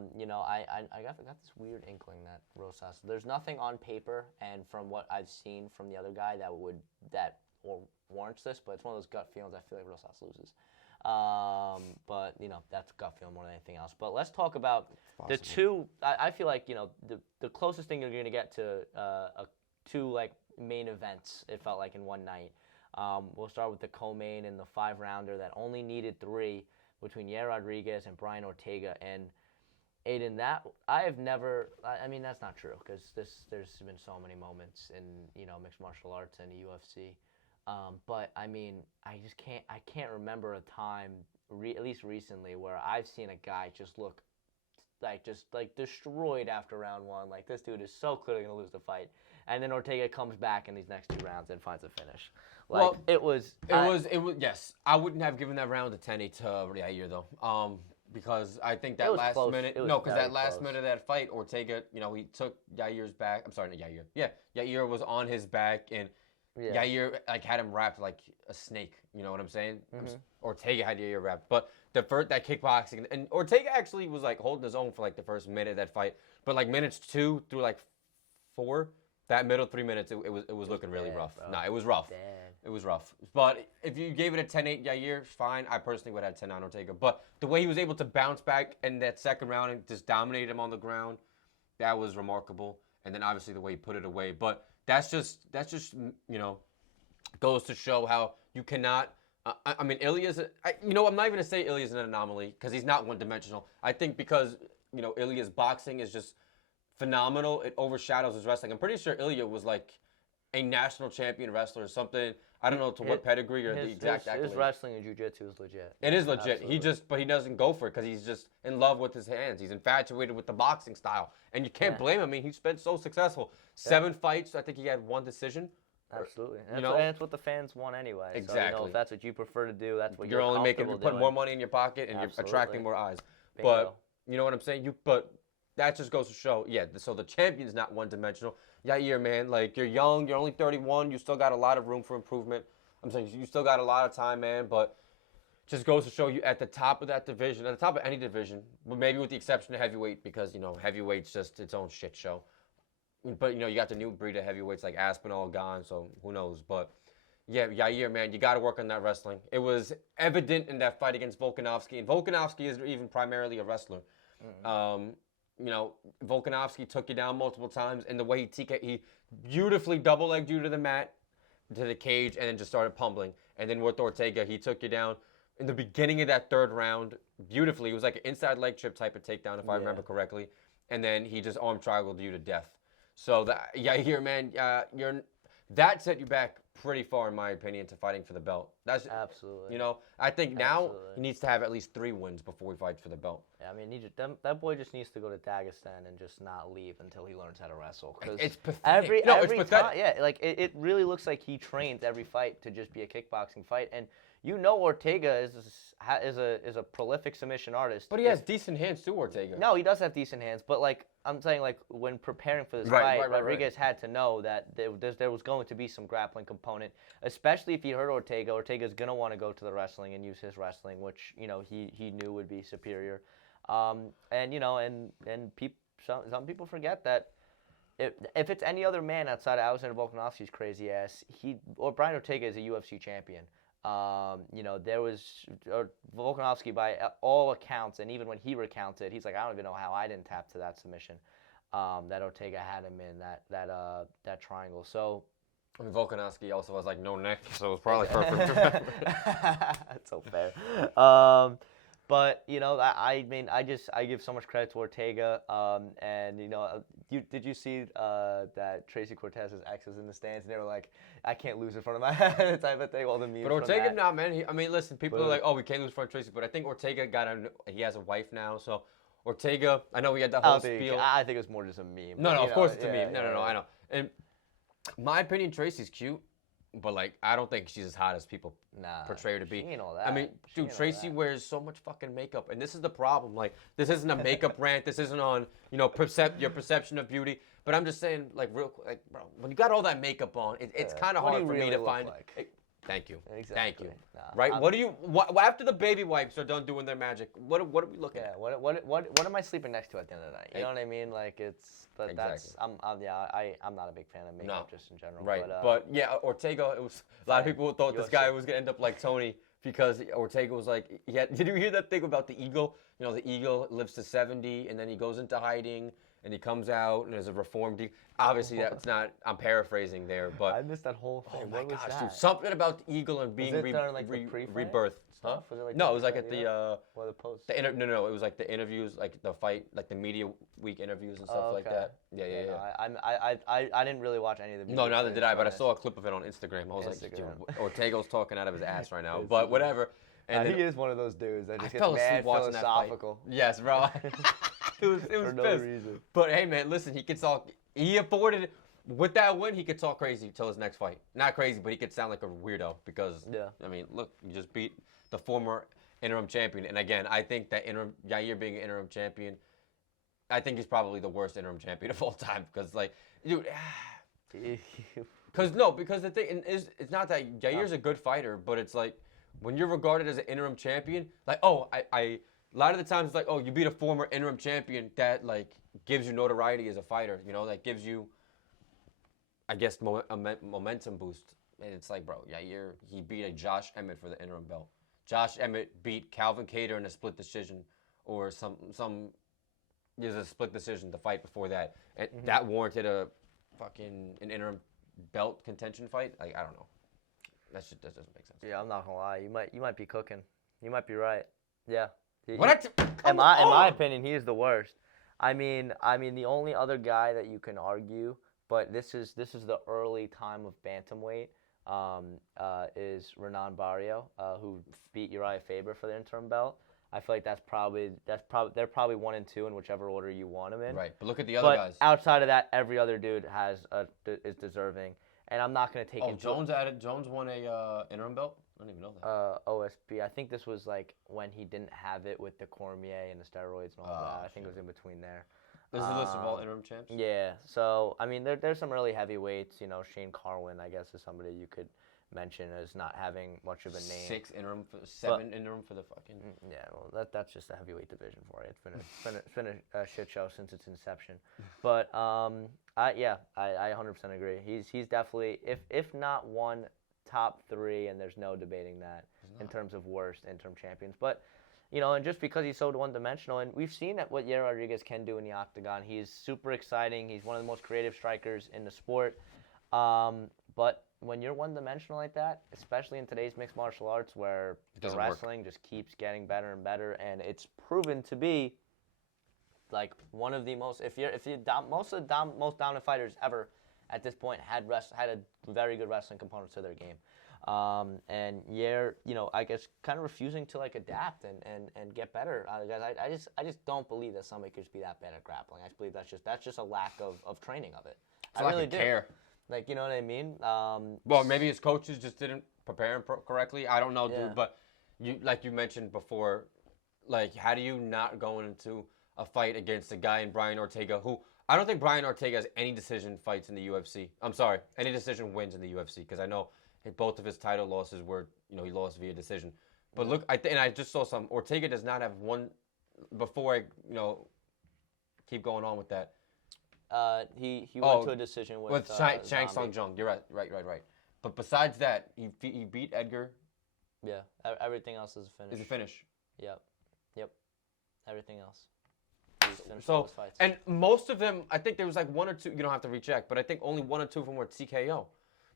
got this weird inkling that Rosas. There's nothing on paper, and from what I've seen from the other guy that warrants this. But it's one of those gut feelings. I feel like Rosas loses. But that's gut feeling more than anything else. But let's talk about the two. I feel like the closest thing you're gonna get to two like main events. It felt like in one night. We'll start with the co-main and the 5-rounder that only needed 3. Between Yair Rodriguez and Brian Ortega, and Aiden, that I have never. I mean, that's not true because there's been so many moments in mixed martial arts and the UFC, but I mean, I can't remember a time, at least recently, where I've seen a guy just look like destroyed after round 1. Like this dude is so clearly gonna lose the fight, and then Ortega comes back in these next 2 rounds and finds a finish. Like, well, it was. Yes, I wouldn't have given that round a 10-8 to Yair though, because I think that last close. minute. No, because that last minute of that fight, Ortega, he took Yair's back. I'm sorry, not Yair. Yeah, Yair was on his back, and Yair had him wrapped like a snake. You know what I'm saying? Mm-hmm. Ortega had Yair wrapped, but the first that kickboxing, and Ortega actually was like holding his own for like the first minute of that fight, but like minutes 2 through like 4. That middle 3 minutes, it was looking really rough. Bro. No, it was rough. Damn. It was rough. But if you gave it a 10-8 Yair, fine. I personally would have had 10-9 Ortega. But the way he was able to bounce back in that second round and just dominate him on the ground, that was remarkable. And then obviously the way he put it away. But that's just goes to show how you cannot. I mean, Ilya's. I'm not even gonna say Ilya's an anomaly because he's not one-dimensional. I think because Ilya's boxing is just phenomenal. It overshadows his wrestling. I'm pretty sure Ilya was like a national champion wrestler or something. I don't know to what pedigree or the exact accolade. His wrestling and jiu-jitsu is legit. It is legit. Absolutely. But he doesn't go for it because he's just in love with his hands. He's infatuated with the boxing style. And you can't blame him. I mean, he's been so successful. 7 fights. I think he had 1 decision. Absolutely. And that's what the fans want anyway. Exactly. So, if that's what you prefer to do, that's what you're only putting more money in your pocket and you're attracting more eyes. Bingo. But you know what I'm saying? But that just goes to show, so the champion's not one-dimensional. Yair, man, like, you're young, you're only 31, you still got a lot of room for improvement. I'm saying you still got a lot of time, man, but just goes to show you at the top of that division, at the top of any division, but maybe with the exception of heavyweight because, heavyweight's just its own shit show. But, you got the new breed of heavyweights like Aspinall gone, so who knows. But, yeah, Yair, man, you got to work on that wrestling. It was evident in that fight against Volkanovski, and Volkanovski is even primarily a wrestler. Mm-hmm. Volkanovski took you down multiple times, and the way he beautifully double-legged you to the mat, to the cage, and then just started pummeling. And then with Ortega, he took you down in the beginning of that 3rd round beautifully. It was like an inside leg trip type of takedown, if I remember correctly. And then he just arm triangled you to death. So, Yair, man, that set you back pretty far, in my opinion, to fighting for the belt. That's absolutely. I think now he needs to have at least 3 wins before he fights for the belt. Yeah, I mean, that boy just needs to go to Dagestan and just not leave until he learns how to wrestle. It's pathetic. Every pathetic. time, like it really looks like he trains every fight to just be a kickboxing fight, and Ortega is a prolific submission artist. But he has decent hands too, Ortega. No, he does have decent hands, but like I'm saying, like when preparing for this fight, Rodriguez had to know that there was going to be some grappling component, especially if he hurt Ortega. Ortega's gonna want to go to the wrestling and use his wrestling, which he knew would be superior. Some people forget that. If it's any other man outside of Alexander Volkanovski's crazy ass, Brian Ortega is a UFC champion. There was Volkanovski by all accounts, and even when he recounted, he's like, I don't even know how I didn't tap to that submission that Ortega had him in that triangle. So I mean, Volkanovski also has like no neck, so it's probably perfect. That's so fair. But you know, I mean, I give so much credit to Ortega. And you know, did you see that Tracy Cortez's ex was in the stands and they were like, I can't lose in front of my head type of thing. All the memes. But Ortega, nah, man. I mean, listen, people But- are like, oh, we can't lose in front of Tracy, but I think Ortega he has a wife now, so Ortega, I know we had the whole spiel. I think it was more just a meme. No, but, no, you of know, course it's a yeah, meme. No, yeah, no, yeah. I know. And my opinion, Tracy's cute, but like I don't think she's as hot as people Nah, portray her to be. she ain't all that. I mean, She dude, ain't all Tracy that. wears so much fucking makeup, and this is the problem. Like, this isn't a makeup rant. This isn't on, you know, your perception of beauty. But I'm just saying, like, real quick, like, bro, when you got all that makeup on, it's kind of What do hard you for me really to look find. like? Thank you. Exactly. Thank you. Nah, Right? I'm- What do you? After the baby wipes are done doing their magic, what are we looking Yeah. at? What am I sleeping next to at the end of the night? You know what I mean? Like it's. But that's. Exactly. I'm not a big fan of makeup just in general. Right, But, but yeah, Ortega. It was a lot of people thought this UFC. guy was gonna end up like Tony because Ortega was like, did you hear that thing about the eagle? You know, the eagle lives to 70, and then he goes into hiding, and he comes out, and there's a reformed eagle. Obviously, that's not. I'm paraphrasing there, but I missed that whole thing. oh my what was gosh, that? dude, something about the eagle and being it during, like, the pre-fight rebirth. Huh? stuff? Was it, like, No, the it was like pre-fight at the or the post? no, it was like the interviews, like the fight, like the media week interviews and stuff like okay. that. Yeah. No, I didn't really watch any of the. No, media neither footage did I, from but I this. saw a clip of it on Instagram. I was like, dude, Instagram. Ortega's talking out of his ass right now. But whatever. And he then, is one of those dudes that I just fell gets asleep mad watching that fight. philosophical. Yes, bro. it was For no pissed. reason. But hey, man, listen, he could talk. He afforded it. With that win, he could talk crazy till his next fight. Not crazy, but he could sound like a weirdo because, I mean, look, you just beat the former interim champion. And again, I think that Yair being an interim champion, I think he's probably the worst interim champion of all time because, like, dude, because the thing is, it's not that Yair's a good fighter, but it's like when you're regarded as an interim champion, like, oh, a lot of the times it's like, oh, you beat a former interim champion, that like gives you notoriety as a fighter, you know, that gives you, I guess, a momentum boost. And it's like, bro, Yair, he beat a Josh Emmett for the interim belt. Josh Emmett beat Calvin Kattar in a split decision, or there's a split decision the fight before that. And that warranted an interim belt contention fight. Like, I don't know. That doesn't make sense. Yeah, I'm not gonna lie. You might be cooking. You might be right. Yeah. In Come my on. opinion, he is the worst. I mean, the only other guy that you can argue, but this is the early time of bantamweight, is Renan Barrio, who beat Uriah Faber for the interim belt. I feel like they're probably 1 and 2 in whichever order you want them in. Right, but look at the other But guys. outside of that, every other dude is deserving, and I'm not gonna take into Jones won a interim belt? I don't even know that. OSB. I think this was like when he didn't have it with the Cormier and the steroids and all that. I think it was in between there. There's a list of all interim champs? Yeah. So I mean, there's some really heavyweights. You know, Shane Carwin, I guess, is somebody you could mention as not having much of a name. 7 interim for the fucking. Yeah, well, that's just the heavyweight division for you. It's been a shit show since its inception. But I 100% agree. He's definitely, if not one, top 3, and there's no debating that in terms of worst interim champions. But you know, and just because he's so one-dimensional, and we've seen what Yair Rodriguez can do in the octagon. He's super exciting. He's one of the most creative strikers in the sport. But when you're one-dimensional like that, especially in today's mixed martial arts, where the wrestling just keeps getting better and better, and it's proven to be like one of the most, most dominant fighters ever at this point had a very good wrestling component to their game. And Yair, you know, I guess kind of refusing to like adapt and get better. Guys, I just don't believe that somebody could just be that bad at grappling. I just believe that's just a lack of training of it. It's I really do. care. Like, you know what I mean? Well, maybe his coaches just didn't prepare him correctly. I don't know, Yeah. dude. But like you mentioned before, like, how do you not go into a fight against a guy in Brian Ortega who I don't think Brian Ortega has any decision fights in the UFC. I'm sorry, any decision wins in the UFC because I know both of his title losses were, you know, he lost via decision. But look, and I just saw some. Ortega does not have one. Before I, you know, keep going on with that. He went to a decision with Shang Tsung Jung. You're right. But besides that, he beat Edgar. Yeah, everything else is a finish. Is a finish. Yep. Everything else. So, and most of them, I think there was like 1 or 2. You don't have to recheck, but I think only 1 or 2 of them were TKO.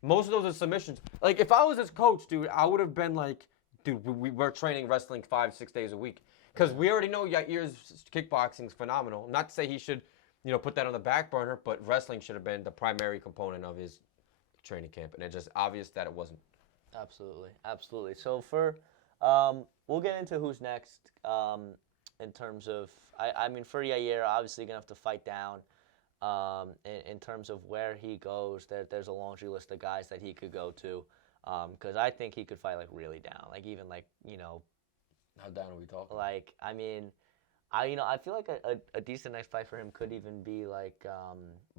most of those are submissions. Like, if I was his coach, dude, I would have been like, dude, we're training wrestling 5-6 days a week. Because we already know Yair's kickboxing is phenomenal. Not to say he should, put that on the back burner, but wrestling should have been the primary component of his training camp. And it's just obvious that it wasn't. Absolutely, absolutely. So we'll get into who's next in terms of, I mean, for Yair, obviously going to have to fight down. In terms of where he goes, there's a laundry list of guys that he could go to. Because I think he could fight, like, really down. Like, even, like, How down are we talking? like, I mean, I feel like a decent next fight for him could even be, like,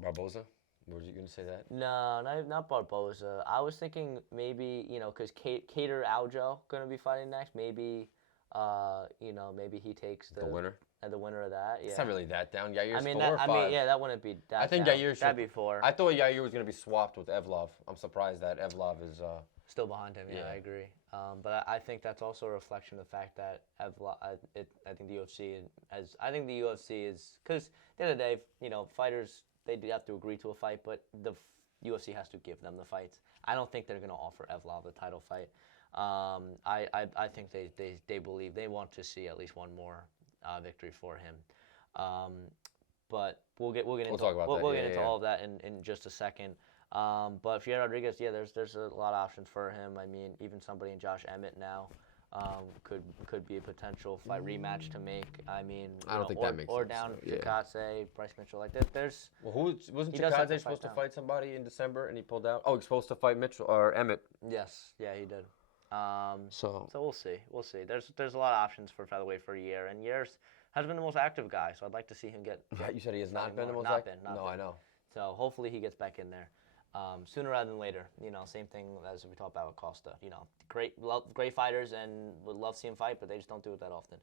Barboza? Were you going to say that? No, not Barboza. I was thinking maybe, because Cater Aljo going to be fighting next. Maybe, maybe he takes The winner? The winner of that. Yeah. It's not really that down. Yair's I mean, 4 or 5. yeah, that wouldn't be that I think down. Yair should. That'd be 4. I thought Yair was going to be swapped with Evlov. I'm surprised that Evlov is. Still behind him, yeah, Yeah. I agree. But I think that's also a reflection of the fact that I think the UFC is because at the end of the day, fighters they do have to agree to a fight, but the UFC has to give them the fights. I don't think they're going to offer Evlov the title fight. I think they believe they want to see at least one more victory for him. But we'll get into talk about that. We'll Yeah, get into yeah. all of that in just a second. But Fiora Rodriguez, yeah, there's a lot of options for him. I mean, even somebody in Josh Emmett now could be a potential fight rematch to make. I mean, I don't think that makes or sense. down Yeah. Chikadze, Bryce Mitchell. Like there's Well, wasn't He does have to Chikadze supposed fight to now. fight somebody in December and he pulled out? Oh, he's supposed to fight Mitchell or Emmett. yes, yeah, he did. So So we'll see. We'll see. There's a lot of options for featherweight for Yair, and Yair has been the most active guy. So I'd like to see him get. you said he has not fighting been the more. most Not active? been, not No, been. I know. So hopefully he gets back in there sooner rather than later. Same thing as we talked about with Costa. Great fighters and would love to see him fight, but they just don't do it that often.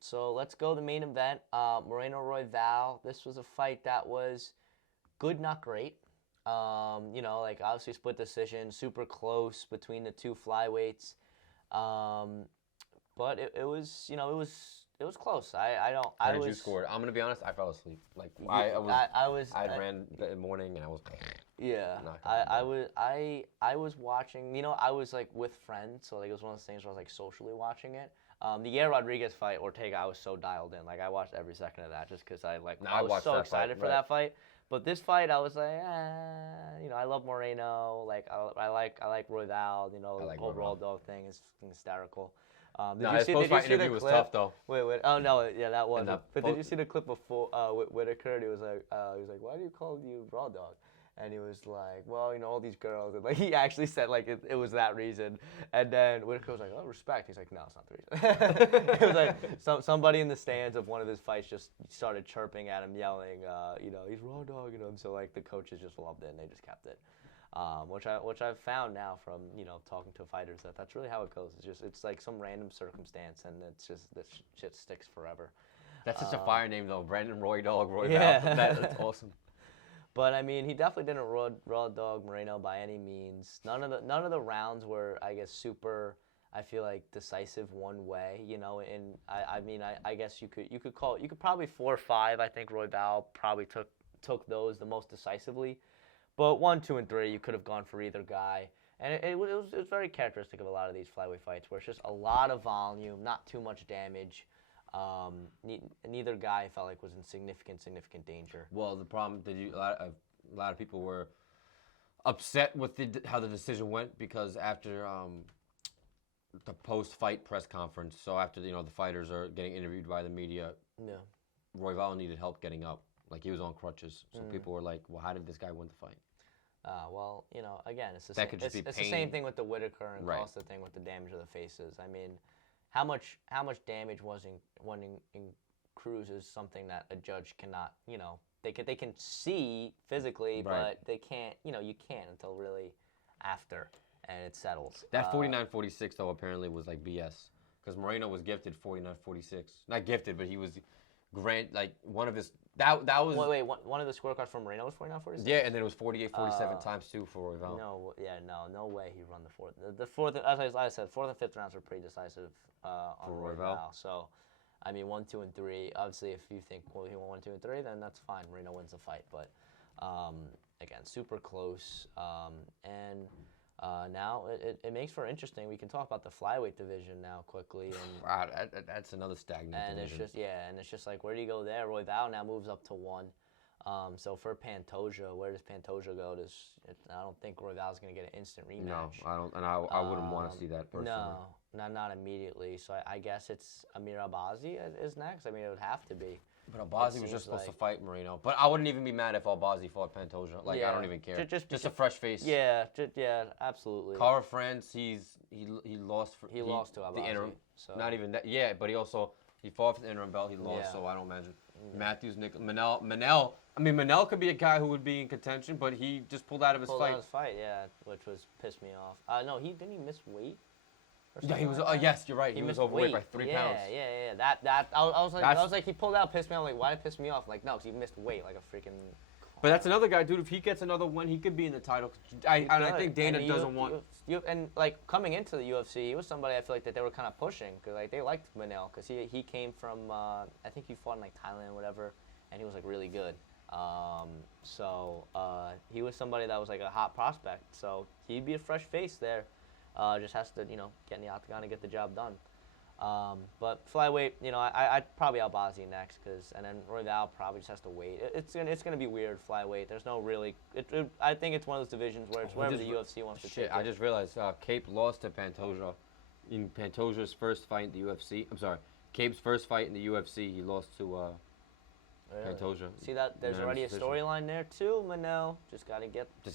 So let's go to the main event. Moreno Royval. This was a fight that was good, not great. Like obviously split decision, super close between the two flyweights. But it was it was close. How did you score? I'm gonna be honest. I fell asleep. Like I ran the morning and I was. Yeah, Not gonna I was watching. I was like with friends, so like it was one of those things where I was like socially watching it. The Yair Rodriguez fight, Ortega, I was so dialed in. Like I watched every second of that just because I was watched so that excited fight, for right. that fight. But this fight, I was like, I love Moreno. Like I like Royval. I like whole Royval. raw dog thing is hysterical. No, his post-fight interview was tough though. Wait. Oh no, yeah, that was. And that But po- did you see the clip before with Whitaker? And he was like, why do you call you raw dog? And he was like, well, all these girls. And like he actually said like it was that reason. And then Whitaker was like, oh, respect. He's like, no, it's not the reason. It was like somebody in the stands of one of his fights just started chirping at him, yelling, he's raw dog, So like the coaches just loved it and they just kept it. Which I've found now from talking to fighters that's really how it goes. It's like some random circumstance and it's just this shit sticks forever. That's such a fire name though, Brandon Roy Val. Yeah. That's awesome. But I mean, he definitely didn't raw dog Moreno by any means. None of the rounds were, I guess, super. I feel like decisive one way, And I guess you could probably 4 or 5. I think Royval probably took those the most decisively. But 1, 2, and 3, you could have gone for either guy, and it was very characteristic of a lot of these flyweight fights, where it's just a lot of volume, not too much damage. Neither guy felt like was in significant danger. Well, the problem a lot of people were upset with how the decision went because after the post-fight press conference, so after the fighters are getting interviewed by the media, Yeah. Royval needed help getting up, like he was on crutches. So people were like, "Well, how did this guy win the fight?" Well, again, it's the That same. could just be It's the pain. same thing with the Whitaker and Right. Costa thing with the damage of the faces. I mean, how much damage was in Cruz is something that a judge cannot. They can see physically, Right. but they can't. You can't until really after, and it settles. That 49-46 though apparently was like BS because Moreno was gifted 49-46. Not gifted, but he was one of his that was Wait. One of the scorecards from Moreno was 49-46? yeah, and then it was 48-47 times 2 for Royval. No way he run the fourth. The fourth, as I said, 4th and 5th rounds were pretty decisive on For Royval. Royval. So, I mean, 1, 2, and 3. Obviously, if you think he won 1, 2, and 3, then that's fine. Moreno wins the fight. But again, super close. And now it makes for interesting. We can talk about the flyweight division now quickly. And Wow, that's another stagnant division. It's just like, where do you go there? Royval now moves up to 1. So for Pantoja, where does Pantoja go? I don't think Royval's going to get an instant rematch. No, I don't, and I wouldn't want to see that personally. No, not immediately. So I guess it's Amir Albazi is next. I mean, it would have to be. But Albazi was just supposed to fight Moreno. But I wouldn't even be mad if Albazi fought Pantoja. Like, I don't even care. Just a fresh face. Yeah, absolutely. Cara France, he lost. He lost to Albazi. The interim. So. Not even that. Yeah, but he fought for the interim belt. He lost, so I don't imagine. Matthews, Manel. I mean, Manel could be a guy who would be in contention, but he just pulled out of his fight. Which was pissed me off. No, didn't he miss weight? Yeah, he was. Yes, you're right. He was overweight by 3 pounds. Yeah. I was like, he pulled out, pissed me off. Like, why did it piss me off? Like, no, because he missed weight like a freaking. But that's another guy, dude. If he gets another win, he could be in the title. I think Dana doesn't want. And like coming into the UFC, he was somebody I feel like that they were kind of pushing because like they liked Manel because he came from I think he fought in like Thailand or whatever, and he was like really good. He was somebody that was like a hot prospect. So he'd be a fresh face there. Just has to, get in the octagon and get the job done. But flyweight, I'd probably Albazi next, and then Royval probably just has to wait. It's gonna be weird flyweight. There's no really. I think it's one of those divisions where it's wherever the UFC wants to take it. I just realized Cape lost to Pantoja in Pantoja's first fight in the UFC. I'm sorry, Cape's first fight in the UFC. He lost to Pantoja. See that? There's already a storyline there too, Manel. Just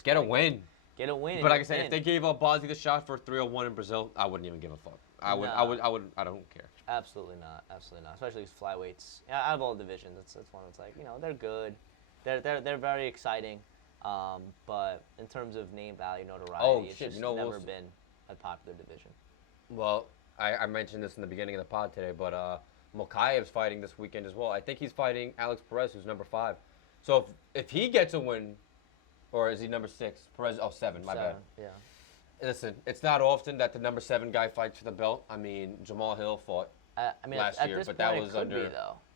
get a win. Get a win. But like I said, if they gave Albazi the shot for 301 in Brazil, I wouldn't even give a fuck. I don't care. Absolutely not. Especially these flyweights. Yeah, out of all divisions, it's one that's like, they're good. They're very exciting. But in terms of name value, notoriety, it's just never been a popular division. Well, I mentioned this in the beginning of the pod today, but Mokaev's fighting this weekend as well. I think he's fighting Alex Perez, who's number 5. So if he gets a win, or is he number 6? Perez, 7, my bad. Yeah. Listen, it's not often that the number 7 guy fights for the belt. I mean, Jamal Hill fought last year, but that was under.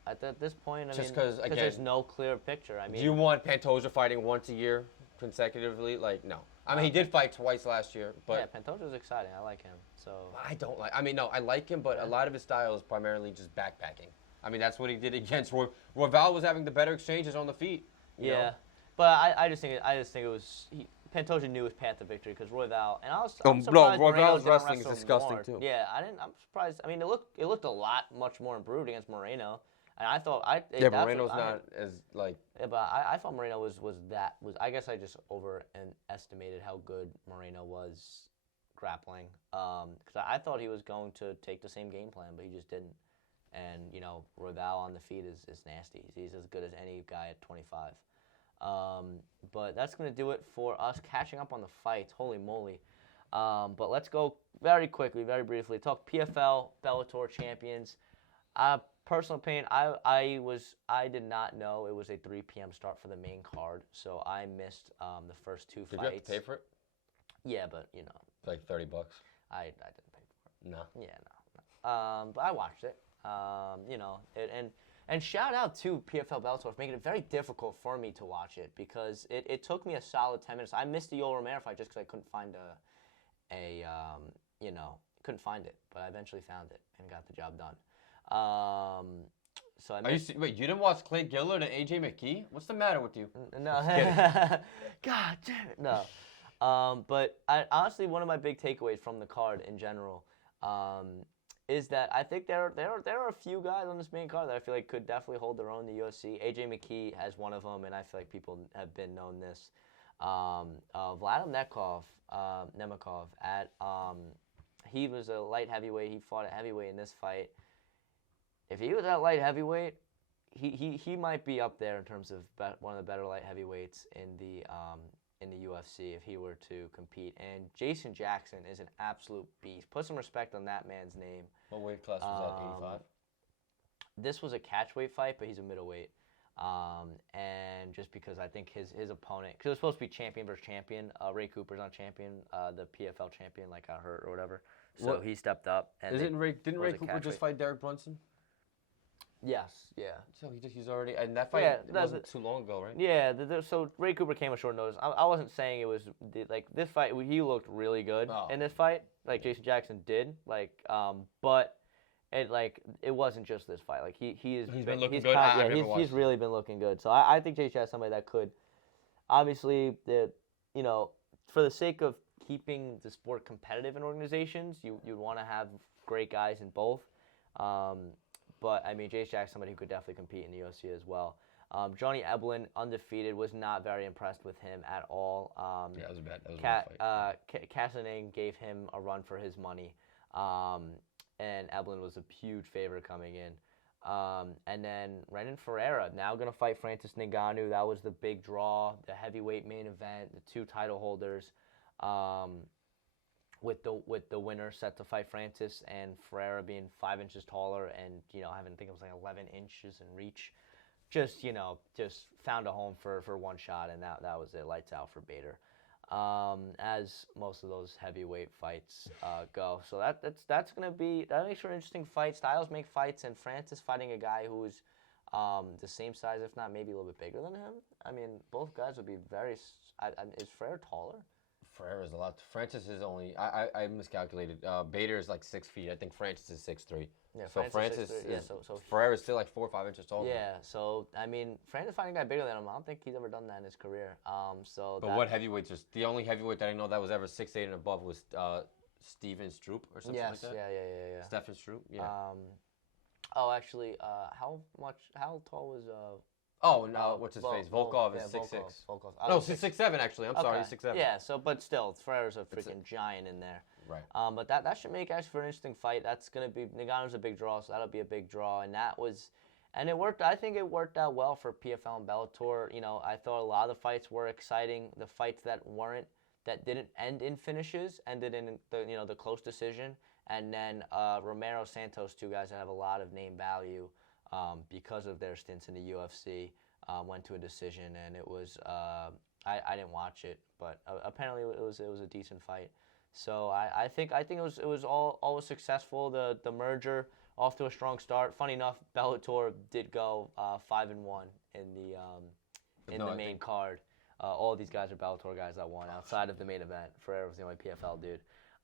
At this point, just because there's no clear picture. I mean, do you want Pantoja fighting once a year consecutively? Like, no. I mean, he did fight twice last year, but yeah, Pantoja's exciting. I like him. So I don't like. I mean, no, I like him, but a lot of his style is primarily just backpacking. I mean, that's what he did against Royval was having the better exchanges on the feet. You know? But I just think it was Pantoja knew his path to victory because Royval, and I'm surprised Royval's Moreno wrestling is didn't disgusting wrestle more. too. Yeah, I'm surprised. I mean, it looked a lot much more improved against Moreno, and I thought Moreno's not as like. Yeah, but I thought Moreno was I guess I just overestimated how good Moreno was grappling. Because I thought he was going to take the same game plan, but he just didn't. And Royval on the feet is nasty. He's as good as any guy at 25. But that's going to do it for us catching up on the fights. Holy moly. But let's go very quickly, very briefly, talk PFL, Bellator champions. Personal opinion, I did not know it was a 3 p.m. start for the main card, so I missed the first 2 fights. Did you have to pay for it? Yeah, but, Like $30. I didn't pay for it. No? Yeah, no. But I watched it. And shout out to PFL Bellator for making it very difficult for me to watch it because it took me a solid 10 minutes. I missed the Yoel Romero fight just because I couldn't find couldn't find it, but I eventually found it and got the job done. So wait, you didn't watch Clay Gillard and AJ McKee? What's the matter with you? No. God damn it. No. But honestly, one of my big takeaways from the card in general is that I think there are a few guys on this main card that I feel like could definitely hold their own in the UFC. AJ McKee has one of them, and I feel like people have been known this. Vladimir Nemkov he was a light heavyweight. He fought at heavyweight in this fight. If he was at light heavyweight, he might be up there in terms of one of the better light heavyweights in the UFC if he were to compete. And Jason Jackson is an absolute beast. Put some respect on that man's name. What weight class was that, 85? This was a catchweight fight, but he's a middleweight. And just because I think his opponent, because it was supposed to be champion versus champion, Ray Cooper's on champion, the PFL champion, like got hurt or whatever. So he stepped up. And didn't Ray Cooper just fight Derek Brunson? Yes, yeah. So he's already, and that fight wasn't too long ago, right? Yeah, so Ray Cooper came with short notice. I wasn't saying it was like this fight. He looked really good in this fight, like Jason Jackson did. Like, but it wasn't just this fight. Like he's been looking good. He's really been looking good. So I think Jason is somebody that could, obviously, for the sake of keeping the sport competitive in organizations, you'd want to have great guys in both. But, I mean, Jace Jack's somebody who could definitely compete in the UFC as well. Johnny Eblin, undefeated, was not very impressed with him at all. Yeah, it was bad. That was a bad fight. Cassining gave him a run for his money, and Eblin was a huge favorite coming in. And then Renan Ferreira, now going to fight Francis Ngannou. That was the big draw, the heavyweight main event, the 2 title holders. With the winner set to fight Francis, and Ferreira being 5 inches taller and having, I think it was like 11 inches in reach, just found a home for one shot, and that was it, lights out for Bader, as most of those heavyweight fights go. So that makes for an interesting fight. Styles make fights, and Francis fighting a guy who's the same size, if not maybe a little bit bigger than him. I mean, both guys would be very. Is Ferreira taller? Ferreira's a lot. Francis is only. I miscalculated. Bader is like 6 feet. I think Francis is 6'3". Yeah, so Francis is. Yeah, so Ferreira's still like 4 or 5 inches taller. Yeah. So I mean, Francis fighting a guy bigger than him. I don't think he's ever done that in his career. But what heavyweights? The only heavyweight that I know that was ever 6'8" and above was Steven Stroop or something like that. Yeah. Stefan Stroop. Yeah. Actually, how tall was Oh no! What's his face? Volkov is 6'6". No, 6'7" actually. I'm sorry, he's 6'7". Yeah. So, but still, Ferreira's a freaking giant in there. Right. But that should make actually for an interesting fight. That's gonna be Ngannou's a big draw, so that'll be a big draw, and it worked. I think it worked out well for PFL and Bellator. I thought a lot of the fights were exciting. The fights that didn't end in finishes ended in the close decision, and then Romero Santos, 2 guys that have a lot of name value. Because of their stints in the UFC, went to a decision, and it was I didn't watch it, but apparently it was a decent fight. So I think it was all successful. The merger off to a strong start. Funny enough, Bellator did go 5-1 in the main card. All these guys are Bellator guys that won outside of the main event. Ferreira was the only PFL dude.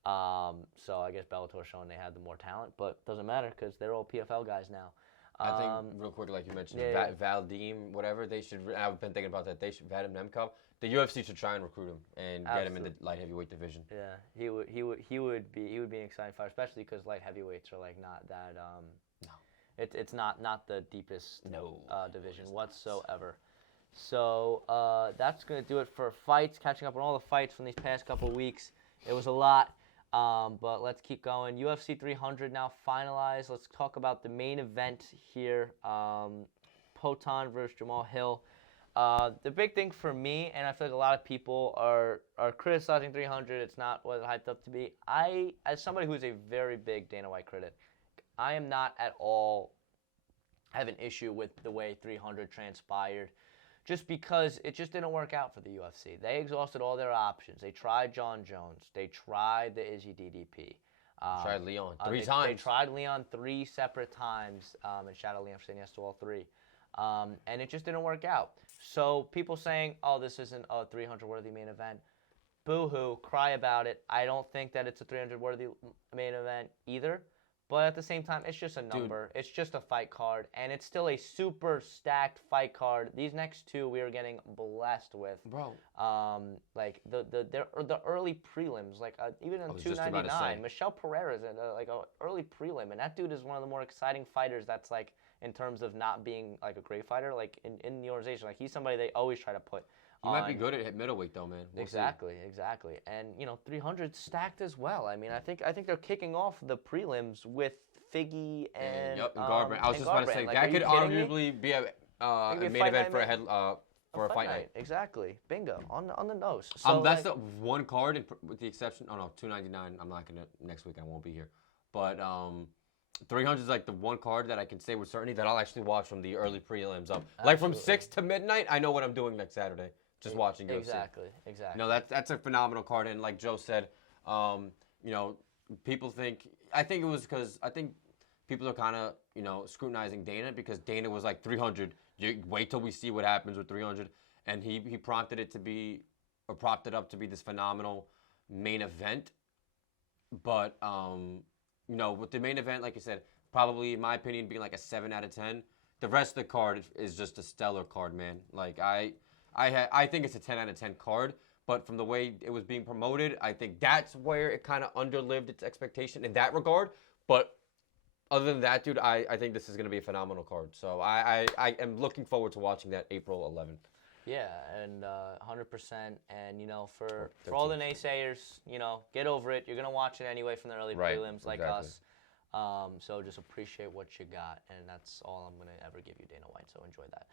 So I guess Bellator showing they had the more talent, but doesn't matter because they're all PFL guys now. I think, real quick, like you mentioned, Valdim, whatever, they should, I've been thinking about that, they should, Vadim Nemkov, the UFC should try and recruit him and get him in the light heavyweight division. Yeah, he would be an exciting fighter, especially because light heavyweights are like not that, no. It's not the deepest division whatsoever. So that's going to do it for fights, catching up on all the fights from these past couple of weeks. It was a lot. But let's keep going. UFC 300 now finalized. Let's talk about the main event here. Poatan versus Jamal Hill. The big thing for me, and I feel like a lot of people are criticizing 300. It's not what it's hyped up to be. As somebody who's a very big Dana White critic, I am not at all have an issue with the way 300 transpired. Just because it just didn't work out for the UFC. They exhausted all their options. They tried John Jones. They tried the Izzy DDP. Tried Leon 3 times. They tried Leon 3 separate times, and shout out Leon for saying yes to all 3. And it just didn't work out. So people saying, oh, this isn't a 300-worthy main event. Boo-hoo, cry about it. I don't think that it's a 300-worthy main event either. But at the same time, it's just a number. Dude. It's just a fight card, and it's still a super stacked fight card. These next 2 we are getting blessed with. Bro. Like the early prelims, like even in 299, Michelle Pereira is like an early prelim, and that dude is one of the more exciting fighters. That's like in terms of not being like a great fighter, like in the organization, like he's somebody they always try to put. He might be good at middleweight though, man. We'll exactly. And 300 stacked as well. I mean, I think they're kicking off the prelims with Figgy and Garbrandt. I was just about to say that could arguably be a main event for a fight night. Exactly. Bingo. On the nose. So that's the one card, with the exception. Oh no, 299. I'm not gonna next week. I won't be here. But 300 is like the one card that I can say with certainty that I'll actually watch from the early prelims up. Like from 6 to midnight, I know what I'm doing next Saturday. Just watching UFC. Exactly. No, that's a phenomenal card, and like Joe said, people think. I think it was because people are kind of, you know, scrutinizing Dana because Dana was like 300. You wait till we see what happens with 300, and he prompted it to be, or propped it up to be this phenomenal main event. But you know, with the main event, like I said, probably in my opinion being like a 7 out of 10. The rest of the card is just a stellar card, man. Like I think it's a 10 out of 10 card. But from the way it was being promoted, I think that's where it kind of underlived its expectation in that regard. But other than that, dude, I think this is going to be a phenomenal card. So I am looking forward to watching that April 11th. Yeah, and 100%. And, you know, for all the naysayers, you know, get over it. You're going to watch it anyway from the early prelims like us. So just appreciate what you got, and that's all I'm going to ever give you, Dana White, so enjoy that.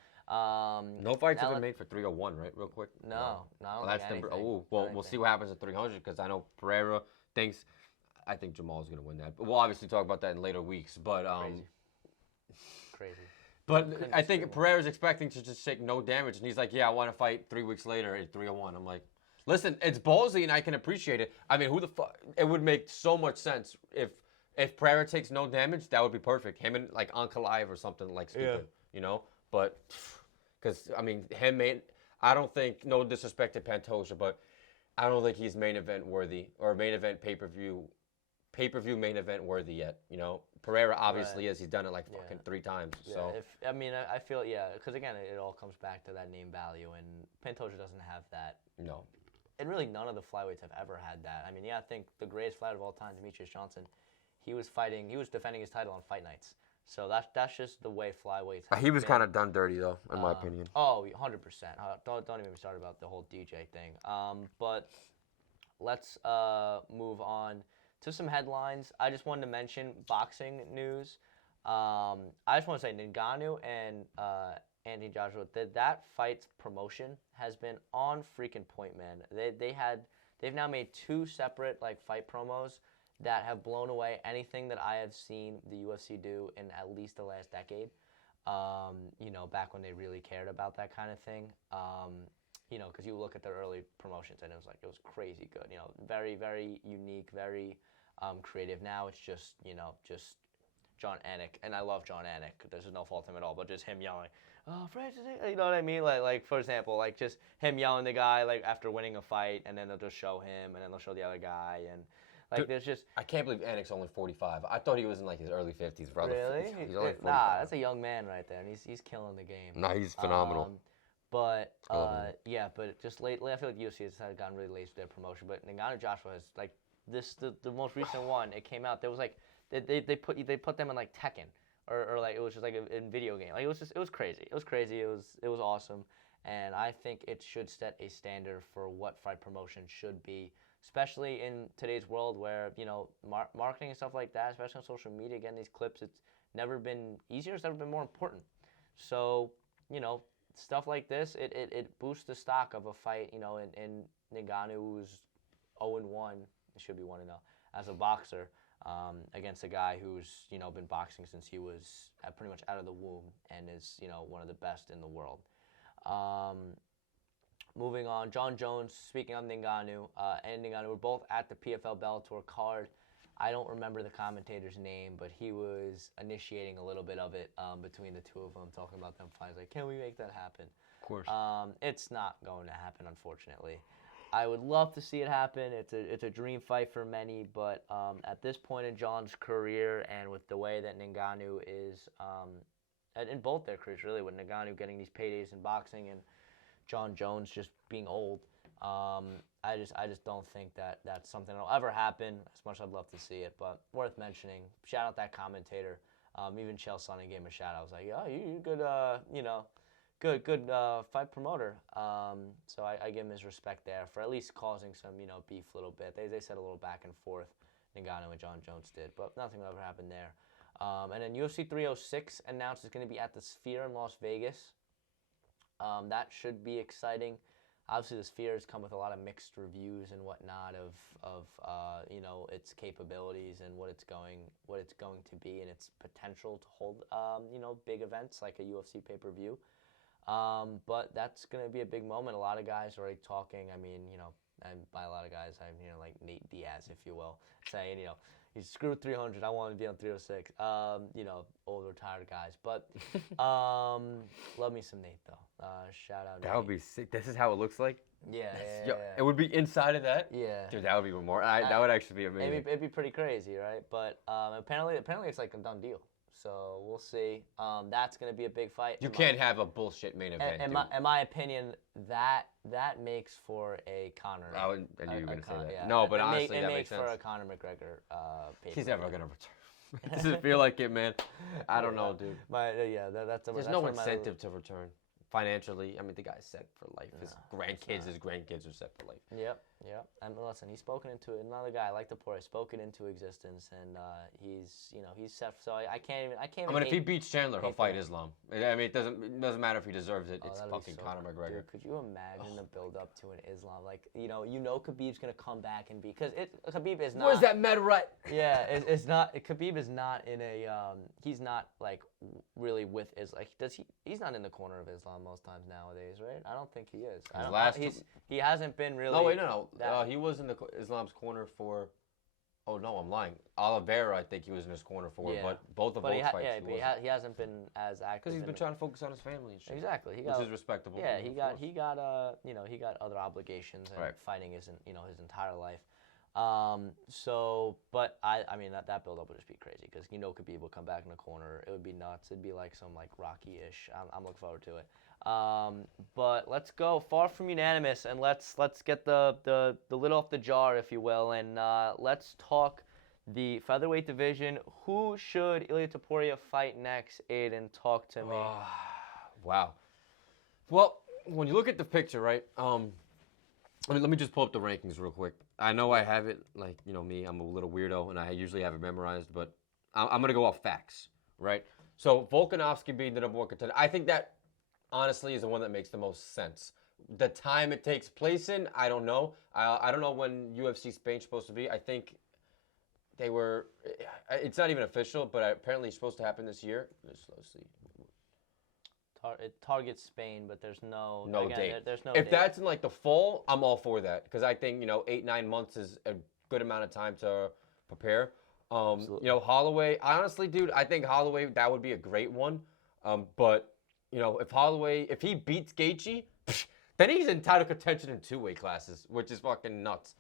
No fights have been made for 301, right? Real quick. No, not that's anything. we'll see what happens at 300 because I know Pereira thinks. I think Jamal's gonna win that. But we'll obviously talk about that in later weeks. But crazy. But I think Pereira's expecting to just take no damage, and he's like, "Yeah, I want to fight 3 weeks later at 301." I'm like, "Listen, it's ballsy, and I can appreciate it. I mean, who the fuck? It would make so much sense if Pereira takes no damage. That would be perfect. Him and like Ankalaev or something like stupid, you know. But because I mean, I don't think, no disrespect to Pantoja, but I don't think he's main event worthy or main event pay-per-view main event worthy yet. You know, Pereira obviously is. He's done it like fucking 3 times. Yeah, so I feel because again, it all comes back to that name value, and Pantoja doesn't have that. No. And really, none of the flyweights have ever had that. I mean, I think the greatest flyweight of all time, Demetrius Johnson, he was defending his title on fight nights. So that's just the way flyweights have he was been. kind of done dirty though, in my opinion. Oh, 100%. Don't even start about the whole DJ thing. But let's move on to some headlines. I just wanted to mention boxing news. I just want to say Ngannou and Anthony Joshua, that fight's promotion has been on freaking point, man. They've now made 2 separate like fight promos that have blown away anything that I have seen the UFC do in at least the last decade. You know, back when they really cared about that kind of thing. You know, because you look at their early promotions and it was crazy good. You know, very, very unique, very creative. Now it's just John Anik, and I love John Anik. There's no fault in him at all, but just him yelling, "Oh, Francis," you know what I mean? Like for example, like just him yelling the guy like after winning a fight, and then they'll just show him, and then they'll show the other guy, and like there's just. I can't believe Anik's only 45. I thought he was in like his early 50s, brother. Really? He's only 45. Nah, that's a young man right there, and he's killing the game. Nah, he's phenomenal. But just lately I feel like UFC has gotten really lazy with their promotion. But Ngannou Joshua has like the most recent one. It came out. There was like they put them in like Tekken or like it was just like a video game. Like it was crazy. It was crazy. It was awesome. And I think it should set a standard for what fight promotion should be, especially in today's world where marketing and stuff like that, especially on social media, getting these clips, it's never been easier. It's never been more important. So stuff like this, it boosts the stock of a fight. In Ngannou, who's 0-1, it should be 1-0 as a boxer, against a guy who's been boxing since he was pretty much out of the womb and is one of the best in the world. Moving on, John Jones. Speaking of Ngannou and Ngannou, were both at the PFL Bellator card. I don't remember the commentator's name, but he was initiating a little bit of it between the two of them, talking about them fights. Like, can we make that happen? Of course. It's not going to happen, unfortunately. I would love to see it happen. It's a dream fight for many, but at this point in John's career and with the way that Ngannou is, in both their careers really, with Ngannou getting these paydays in boxing and John Jones just being old, I just don't think that that's something that'll ever happen. As much as I'd love to see it, but worth mentioning. Shout out that commentator. Even Chael Sonnen gave him a shout out. I was like, "Oh, you good, good fight promoter." So I give him his respect there for at least causing some beef a little bit. They said a little back and forth, Ngannou and John Jones did, but nothing will ever happen there. And then UFC 306 announced it's going to be at the Sphere in Las Vegas. That should be exciting. Obviously, the Sphere has come with a lot of mixed reviews and whatnot of its capabilities and what it's going to be and its potential to hold big events like a UFC pay-per-view. But that's going to be a big moment. A lot of guys are already talking. I mean, and by a lot of guys, I'm like Nate Diaz, if you will, saying he's screwed 300. I want to be on 306. Old retired guys, but love me some Nate though. Shout out. That Nate. would be sick. This is how it looks like. Yeah, Yo, it would be inside of that. Yeah. Dude, that would be even more. That would actually be amazing. It'd be pretty crazy, right? But apparently it's like a done deal. So we'll see. That's gonna be a big fight. You can't have a bullshit main event. In my opinion, that makes for a Conor. I knew you were gonna say that. Yeah. No, but honestly, it that makes makes sense. for a Conor McGregor. He's never gonna return. Does it feel like it, man? I don't know, dude. That's There's no incentive to return financially. I mean, the guy's set for life. His grandkids are set for life. Yep. And listen, he's spoken into it. Another guy like the Poirier spoken into existence, and he's set. So I can't even. I mean, if he beats Chandler, he'll fight Islam. I mean, it doesn't matter if he deserves it. It's fucking Conor McGregor. Dude, could you imagine the build up to an Islam? Like Khabib's gonna come back and be because Khabib is not. Where's that med rut? Yeah, it's not. Khabib is not in a. He's not like really with Islam. Like, he's not in the corner of Islam most times nowadays, right? I don't think he is. He hasn't been really. No, wait, no. He was in the Islam's corner for. Oh no, I'm lying. Oliveira, I think he was in his corner for, but both of those fights. Yeah, but he hasn't been as active. Because he's been trying to focus on his family and shit. Exactly, which is respectable. Yeah, he got other obligations, and fighting isn't his entire life. But I mean that build up would just be crazy because Khabib will come back in the corner. It would be nuts. It'd be like some like Rocky-ish. I'm looking forward to it. But let's go far from unanimous and let's get the lid off the jar, if you will, and let's talk the featherweight division. Who should Ilia Topuria fight next? Aiden, talk to me. Wow. Well, when you look at the picture, right? Let me just pull up the rankings real quick. I know I have it, like, me, I'm a little weirdo, and I usually have it memorized, but I'm going to go off facts, right? So, Volkanovski being the number one contender, I think that, honestly, is the one that makes the most sense. The time it takes place in, I don't know. I don't know when UFC Spain's supposed to be. I think they were, it's not even official, but apparently it's supposed to happen this year. Let's see. It targets Spain, but there's no date. There's no if date. that's in like the fall, I'm all for that because I think 8-9 months is a good amount of time to prepare. Holloway. Honestly, dude, I think Holloway that would be a great one. But if he beats Gaethje, then he's in title contention in 2 weight classes, which is fucking nuts.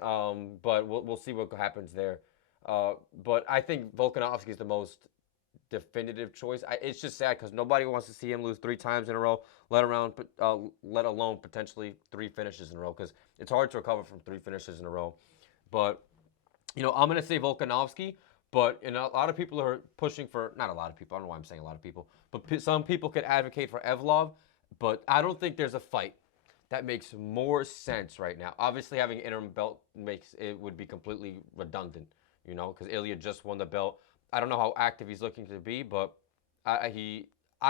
But we'll see what happens there. But I think Volkanovski is the most definitive choice. It's just sad because nobody wants to see him lose 3 times in a row, let alone potentially 3 finishes in a row because it's hard to recover from 3 finishes in a row. But, I'm going to say Volkanovski, but a lot of people are pushing for, not a lot of people, I don't know why I'm saying a lot of people, but some people could advocate for Evlov, but I don't think there's a fight that makes more sense right now. Obviously, having an interim belt would be completely redundant, because Ilya just won the belt. I don't know how active he's looking to be, but I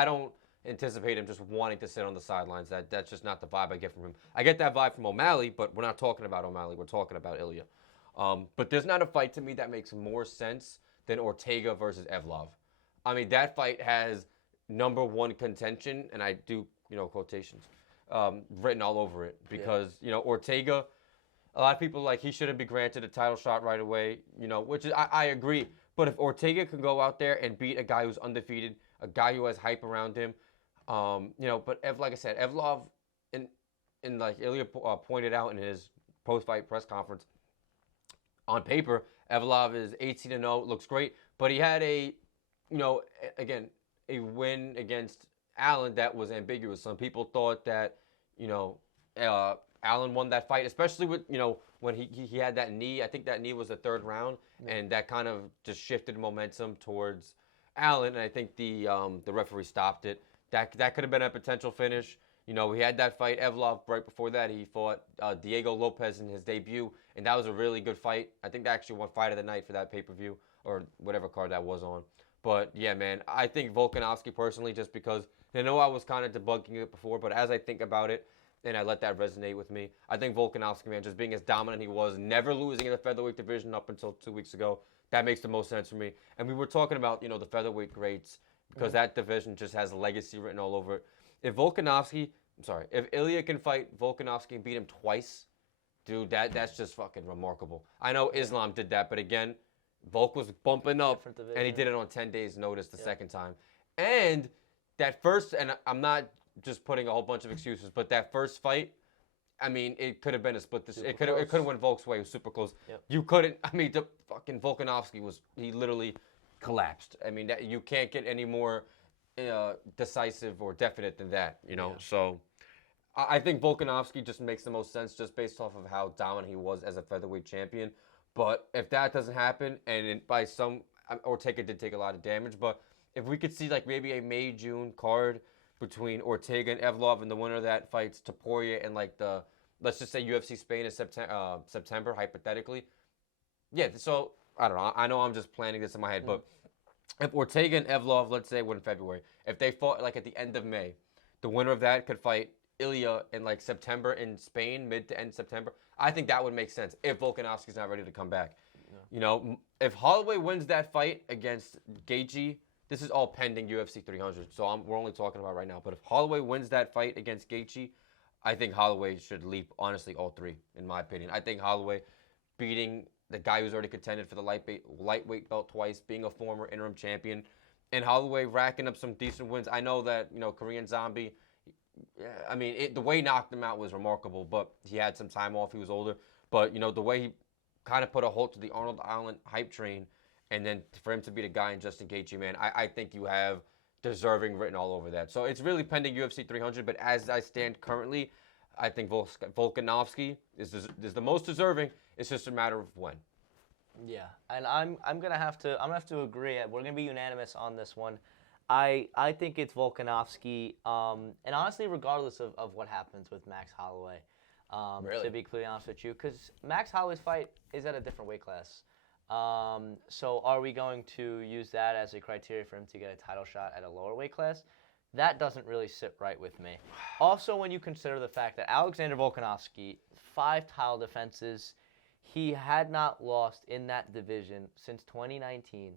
don't anticipate him just wanting to sit on the sidelines. That's just not the vibe I get from him. I get that vibe from O'Malley, but we're not talking about O'Malley. We're talking about Ilya. But there's not a fight to me that makes more sense than Ortega versus Evlov. I mean, that fight has number 1 contention, and I do, quotations, written all over it because, Ortega, a lot of people he shouldn't be granted a title shot right away, which is, I agree. But if Ortega can go out there and beat a guy who's undefeated, a guy who has hype around him, but like I said, Evlov, and like Ilya pointed out in his post-fight press conference, on paper, Evlov is 18-0, looks great, but he had a win against Allen that was ambiguous. Some people thought that, Allen won that fight, especially with, when he had that knee. I think that knee was the 3rd round, and that kind of just shifted momentum towards Allen, and I think the referee stopped it. That could have been a potential finish. He had that fight. Evlov, right before that, he fought Diego Lopez in his debut, and that was a really good fight. I think they actually won Fight of the Night for that pay-per-view, or whatever card that was on. But, yeah, man, I think Volkanovski personally, just because, I know I was kind of debunking it before, but as I think about it, and I let that resonate with me, I think Volkanovski, man, just being as dominant he was, never losing in the featherweight division up until 2 weeks ago, that makes the most sense for me. And we were talking about, the featherweight greats, because that division just has legacy written all over it. If Ilya can fight Volkanovski and beat him twice, Dude, that's just fucking remarkable. I know Islam did that, but again, Volk was bumping up, and he did it on 10 days' notice the second time. And that first, and I'm not just putting a whole bunch of excuses, but that first fight, I mean, it could have been a split. It could have went Volk's way. It was super close. Yep. You couldn't. I mean, the fucking Volkanovski he literally collapsed. I mean, you can't get any more decisive or definite than that. You know, so. I think Volkanovski just makes the most sense just based off of how dominant he was as a featherweight champion. But if that doesn't happen, and Ortega did take a lot of damage, but if we could see like maybe a May-June card between Ortega and Evlov and the winner of that fights Topuria and like let's just say UFC Spain in September, hypothetically. Yeah, so I don't know. I know I'm just planning this in my head, but if Ortega and Evlov, let's say, win in February, if they fought like at the end of May, the winner of that could fight Ilya in like September in Spain, mid to end September. I think that would make sense if Volkanovski's not ready to come back. Yeah. You know, if Holloway wins that fight against Gaethje, this is all pending UFC 300, so we're only talking about right now. But if Holloway wins that fight against Gaethje, I think Holloway should leap, honestly, all three, in my opinion. I think Holloway beating the guy who's already contended for the lightweight belt twice, being a former interim champion, and Holloway racking up some decent wins. I know that, Korean Zombie, I mean, the way he knocked him out was remarkable, but he had some time off. He was older. But, the way he kind of put a halt to the Arnold Allen hype train, and then for him to be the guy in Justin Gaethje, man, I think you have deserving written all over that. So it's really pending UFC 300, but as I stand currently, I think Volkanovski is the most deserving. It's just a matter of when. Yeah, and I'm gonna have to agree. We're gonna be unanimous on this one. I think it's Volkanovski, and honestly, regardless of what happens with Max Holloway, really? to be clearly honest with you, because Max Holloway's fight is at a different weight class. So are we going to use that as a criteria for him to get a title shot at a lower weight class? That doesn't really sit right with me. Also, when you consider the fact that Alexander Volkanovski, 5 title defenses, he had not lost in that division since 2019.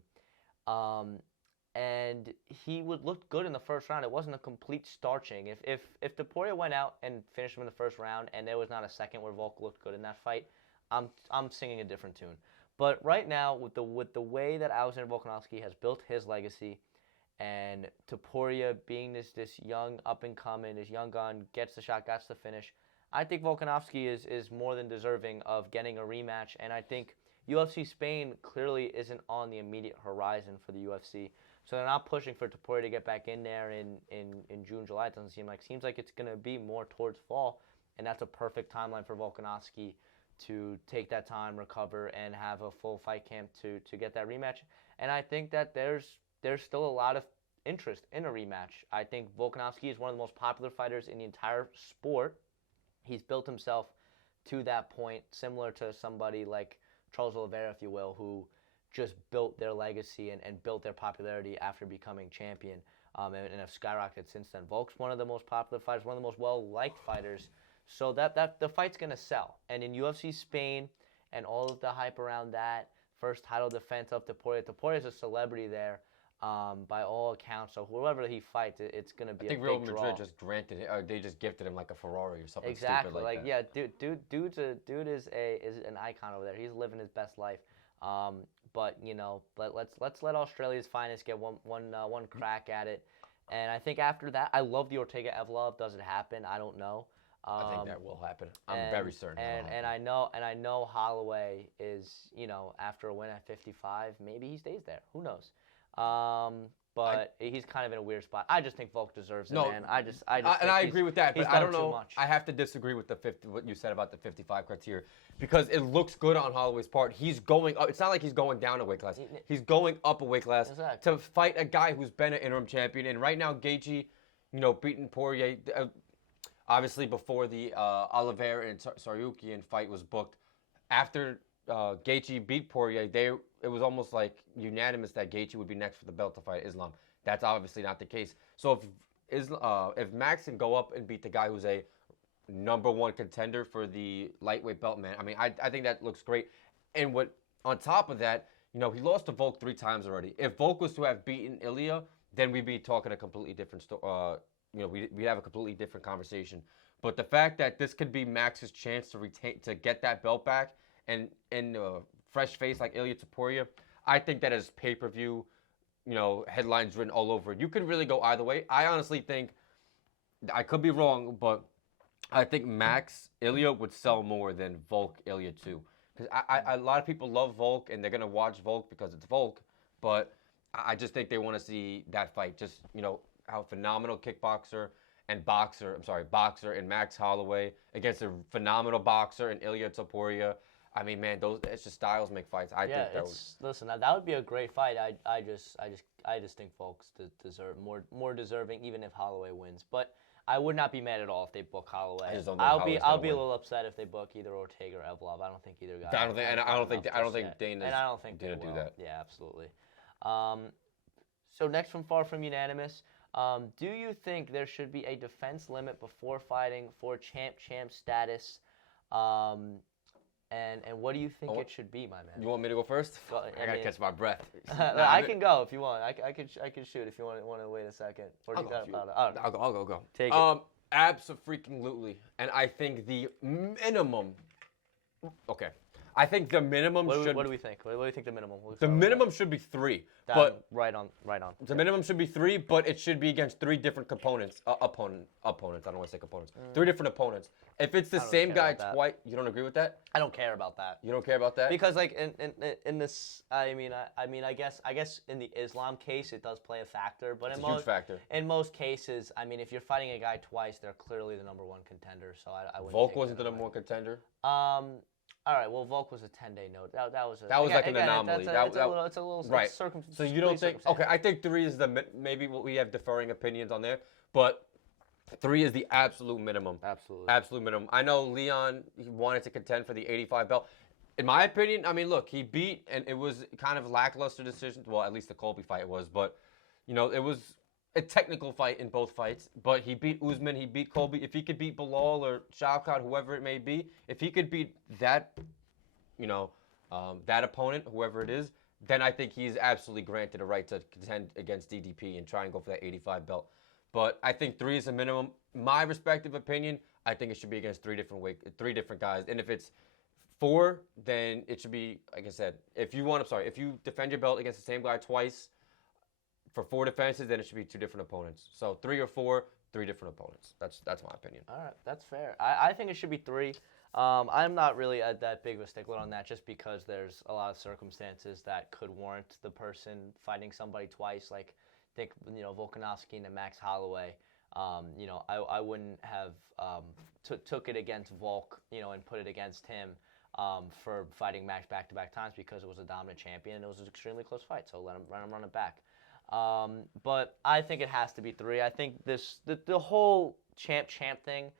And he looked good in the first round. It wasn't a complete starching. If Topuria went out and finished him in the first round, and there was not a second where Volk looked good in that fight, I'm singing a different tune. But right now, with the way that Alexander Volkanovski has built his legacy, and Topuria being this young up and coming, this young gun, gets the shot, gets the finish, I think Volkanovski is more than deserving of getting a rematch. And I think UFC Spain clearly isn't on the immediate horizon for the UFC. So they're not pushing for Topuria to get back in there in June, July. It doesn't seem like. Seems like it's going to be more towards fall, and that's a perfect timeline for Volkanovski to take that time, recover, and have a full fight camp to get that rematch. And I think that there's still a lot of interest in a rematch. I think Volkanovski is one of the most popular fighters in the entire sport. He's built himself to that point, similar to somebody like Charles Oliveira, if you will, who just built their legacy and built their popularity after becoming champion, and have skyrocketed since then. Volk's one of the most popular fighters, one of the most well-liked fighters, so that the fight's going to sell. And in UFC Spain and all of the hype around that, first title defense of Topuria is a celebrity there, by all accounts. So whoever he fights, it's going to be a big draw. I think Real Madrid just granted it, or they just gifted him like a Ferrari or something exactly. stupid like that. Yeah, dude is an icon over there. He's living his best life. But let's let Australia's finest get one crack at it, and I think after that, I love the Ortega Evlov. Does it happen? I don't know. I think that will happen. I'm very certain. And I know Holloway is, after a win at 55, maybe he stays there. Who knows? But he's kind of in a weird spot. I just think Volk deserves it, man. I just and I agree with that, but I don't know. Much. I have to disagree with what you said about the 55 criteria, because it looks good on Holloway's part. He's going up. It's not like he's going down a weight class. He's going up a weight class to fight a guy who's been an interim champion. And right now, Gaethje, beating Poirier, obviously before the Oliveira and Saryukian fight was booked, after Gaethje beat Poirier, it was almost like unanimous that Gaethje would be next for the belt to fight Islam. That's obviously not the case. So if Max can go up and beat the guy who's a #1 contender for the lightweight belt, man, I mean, I think that looks great. And on top of that, he lost to Volk 3 times already. If Volk was to have beaten Ilya, then we'd be talking a completely different story. We'd have a completely different conversation. But the fact that this could be Max's chance to get that belt back and in a fresh face like Ilya Topuria, I think that is pay-per-view, headlines written all over it. You can really go either way. I honestly think, I could be wrong, but I think Max Ilya would sell more than Volk Ilya too. Because a lot of people love Volk and they're gonna watch Volk because it's Volk, but I just think they want to see that fight. Just how phenomenal kickboxer and boxer in Max Holloway against a phenomenal boxer in Ilya Topuria. I mean, man, it's just styles make fights. I think that listen, that would be a great fight. I just think Volk's deserve more deserving, even if Holloway wins. But I would not be mad at all if they book Holloway. I just don't I'll think be a win. little upset if they book either Ortega or Evlov. I don't think either guy. I don't think Dana's and I don't think gonna do that. Yeah, absolutely. So next from Far From Unanimous, do you think there should be a defense limit before fighting for champ status? And what do you think it should be, my man? You want me to go first? Well, I gotta catch my breath. I can go if you want. I could shoot if you want to wait a second. Or I'll you go. got I'll go. Take it. Absolutely. And I think the minimum. Okay. I think the minimum should. What do we think? What do you think the minimum? The minimum should be 3. But right on. The minimum should be 3, but it should be against 3 different opponents. Opponents. I don't want to say opponents. 3 different opponents. If it's the same guy twice, you don't agree with that? I don't care about that. You don't care about that? Because like in this, I guess in the Islam case it does play a factor, but it's a huge factor. In most cases, I mean, if you're fighting a guy twice, they're clearly the number 1 contender. So I wouldn't. Volk wasn't the number 1 contender. All right. Well, Volk was a 10-day notice. That was like an anomaly. It's a little. Right. So you don't think? Okay, I think 3 is maybe what we have differing opinions on there, but 3 is the absolute minimum. Absolutely. Absolute minimum. I know Leon, he wanted to contend for the 85 belt. In my opinion, I mean, look, he beat, and it was kind of lackluster decision. Well, at least the Colby fight was, but it was a technical fight in both fights, but he beat Usman, he beat Colby. If he could beat Bilal or Shavkat, whoever it may be, if he could beat that, that opponent, whoever it is, then I think he's absolutely granted a right to contend against DDP and try and go for that 85 belt. But I think 3 is a minimum. My respective opinion, I think it should be against 3 different guys. And if it's 4, then it should be, like I said, if you defend your belt against the same guy twice, for 4 defenses, then it should be 2 different opponents. So 3 or 4, 3 different opponents. That's my opinion. All right, that's fair. I think it should be 3. I'm not really that big of a stickler on that, just because there's a lot of circumstances that could warrant the person fighting somebody twice. Like, think Volkanovski and Max Holloway. I wouldn't have took it against Volk, and put it against him for fighting Max back-to-back times, because it was a dominant champion and it was an extremely close fight. So let him run it back. But I think it has to be 3. I think the whole champ thing,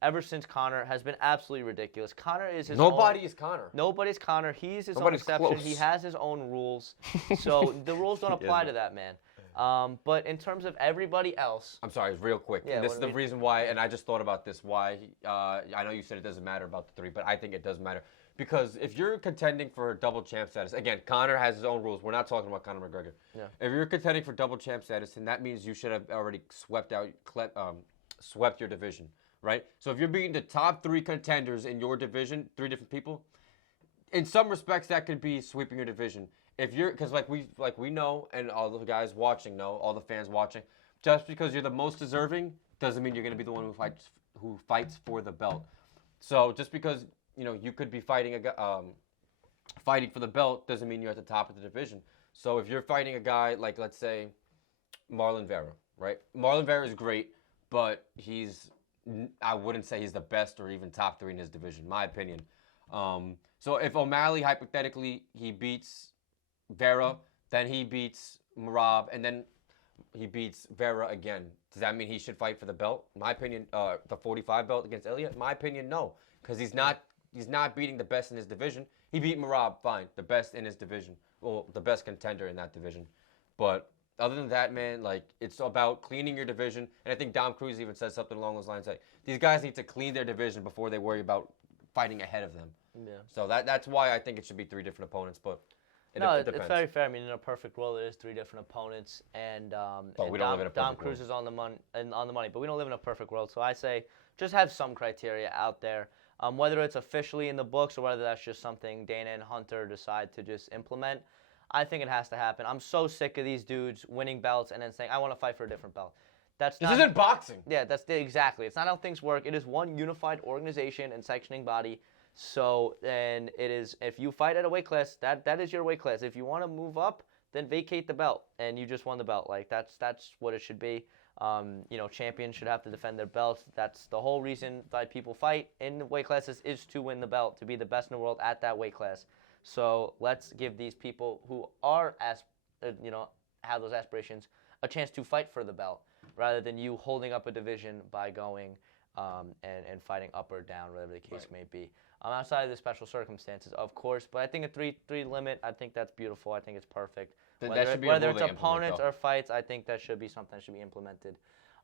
ever since Conor, has been absolutely ridiculous. Conor is his Nobody is Conor. Nobody's Conor. He's his Nobody's own exception. close. He has his own rules. So the rules don't apply to that man. But in terms of everybody else, I'm sorry, real quick. Yeah, this is the reason why, and I just thought about this, why, I know you said it doesn't matter about the 3, but I think it does matter. Because if you're contending for double champ status, again, Conor has his own rules. We're not talking about Conor McGregor. Yeah. If you're contending for double champ status, then that means you should have already swept your division, right? So if you're beating the top 3 contenders in your division, 3 different people, in some respects that could be sweeping your division. If you're, because like we know, and all the guys watching know, all the fans watching, just because you're the most deserving doesn't mean you're going to be the one who fights for the belt. So just because you could be fighting fighting for the belt doesn't mean you're at the top of the division. So if you're fighting a guy like, let's say, Marlon Vera, right? Marlon Vera is great, but I wouldn't say he's the best or even top 3 in his division, my opinion. So if O'Malley, hypothetically, he beats Vera, then he beats Merab, and then he beats Vera again, does that mean he should fight for the belt? My opinion, the 45 belt against Elliott? My opinion, no. Because he's not beating the best in his division. He beat Merab, fine, the best in his division. Well, the best contender in that division. But other than that, man, like, it's about cleaning your division. And I think Dom Cruz even said something along those lines, like, these guys need to clean their division before they worry about fighting ahead of them. Yeah. So that's why I think it should be 3 different opponents. But No, It it's depends. very fair. I mean, in a perfect world, there's 3 different opponents, and But we don't live in a Dom perfect Cruz world. is on the money. But we don't live in a perfect world, so I say just have some criteria out there. Whether it's officially in the books or whether that's just something Dana and Hunter decide to just implement, I think it has to happen. I'm so sick of these dudes winning belts and then saying I want to fight for a different belt. That's This not, isn't boxing. yeah, exactly. It's not how things work. It is one unified organization and sanctioning body. So then it is, if you fight at a weight class, that is your weight class. If you want to move up, then vacate the belt and you just won the belt. Like that's what it should be. Champions should have to defend their belts. That's the whole reason that people fight in the weight classes is to win the belt, to be the best in the world at that weight class. So let's give these people who are have those aspirations a chance to fight for the belt, rather than you holding up a division by going and fighting up or down, whatever the case may be. Outside of the special circumstances, of course, but I think a three limit, I think that's beautiful. I think it's perfect. Whether it's opponents or fights, I think that should be something that should be implemented.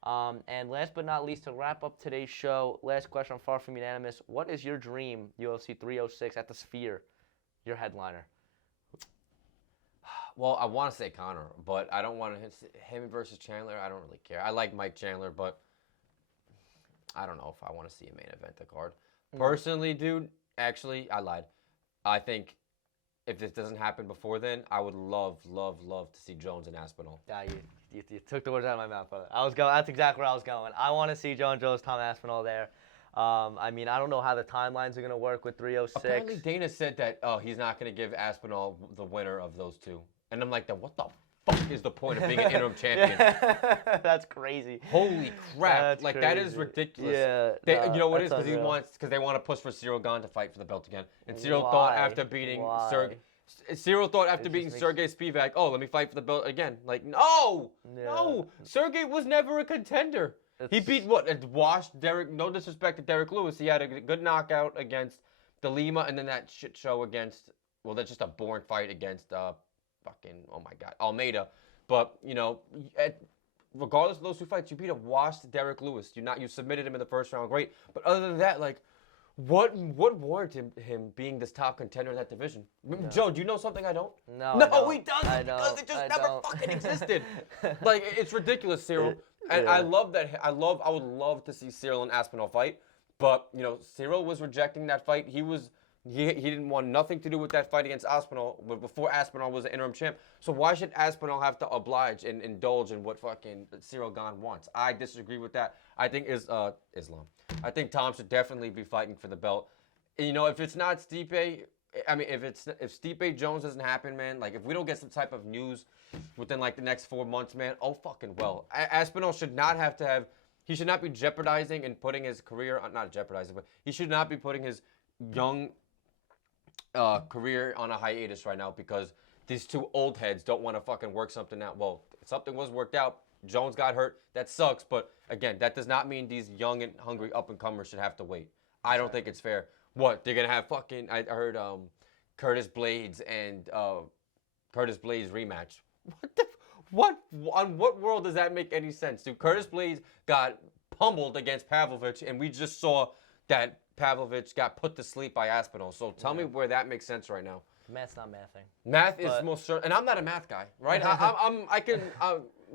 And last but not least, to wrap up today's show, last question, far from unanimous. What is your dream UFC 306 at the Sphere, your headliner? Well, I want to say Conor, but I don't want him versus Chandler. I don't really care. I like Mike Chandler, but I don't know if I want to see a main event card. Personally, dude, actually, I lied. I think if this doesn't happen before then, I would love to see Jones and Aspinall. Yeah, you took the words out of my mouth, brother. That's exactly where I was going. I want to see John Jones, Tom Aspinall there. I mean, I don't know how the timelines are going to work with 306. Apparently, Dana said that he's not going to give Aspinall the winner of those two. And I'm like, then what the fuck is the point of being an interim champion? That's crazy. Holy crap! That's like crazy. that is ridiculous. Yeah, you know what it is? that's Because they want to push for Cyril Gane to fight for the belt again. And Cyril Why? thought after beating beating makes- Sergey Spivak, oh, let me fight for the belt again. Like no, Sergey was never a contender. He beat washed Derek. No disrespect to Derek Lewis, he had a good knockout against De Lima, and then that shit show against. Well, that's just a boring fight against oh my God, Almeida. But regardless of those two fights, you beat a washed Derek Lewis. You submitted him in the first round, great. But other than that, like, what warranted him being this top contender in that division? No. Joe, do you know something I don't? No, he doesn't, I don't. because it just I never don't. fucking existed. Like, it's ridiculous, Cyril. And I love that. I would love to see Cyril and Aspinall fight. But Cyril was rejecting that fight. He didn't want nothing to do with that fight against Aspinall before Aspinall was an interim champ. So why should Aspinall have to oblige and indulge in what fucking Cyril Gane wants? I disagree with that. I think Islam. I think Tom should definitely be fighting for the belt. And, if it's not Stipe, I mean, if Stipe Jones doesn't happen, man, like if we don't get some type of news within like the next 4 months, man, oh fucking well. Aspinall should not he should not be jeopardizing and putting his career, not jeopardizing, but he should not be putting his young career on a hiatus right now because these two old heads don't want to fucking work something out. Well, something was worked out. Jones got hurt. That sucks. But again, that does not mean these young and hungry up-and-comers should have to wait. I don't think it's fair. What? They're going to have fucking, I heard Curtis Blades and Curtis Blades rematch. On what world does that make any sense? Dude, Curtis Blades got pummeled against Pavlovich, and we just saw that Pavlovich got put to sleep by Aspinall. So tell me where that makes sense right now. Math's not mathing. Math is most certain, and I'm not a math guy, right? I can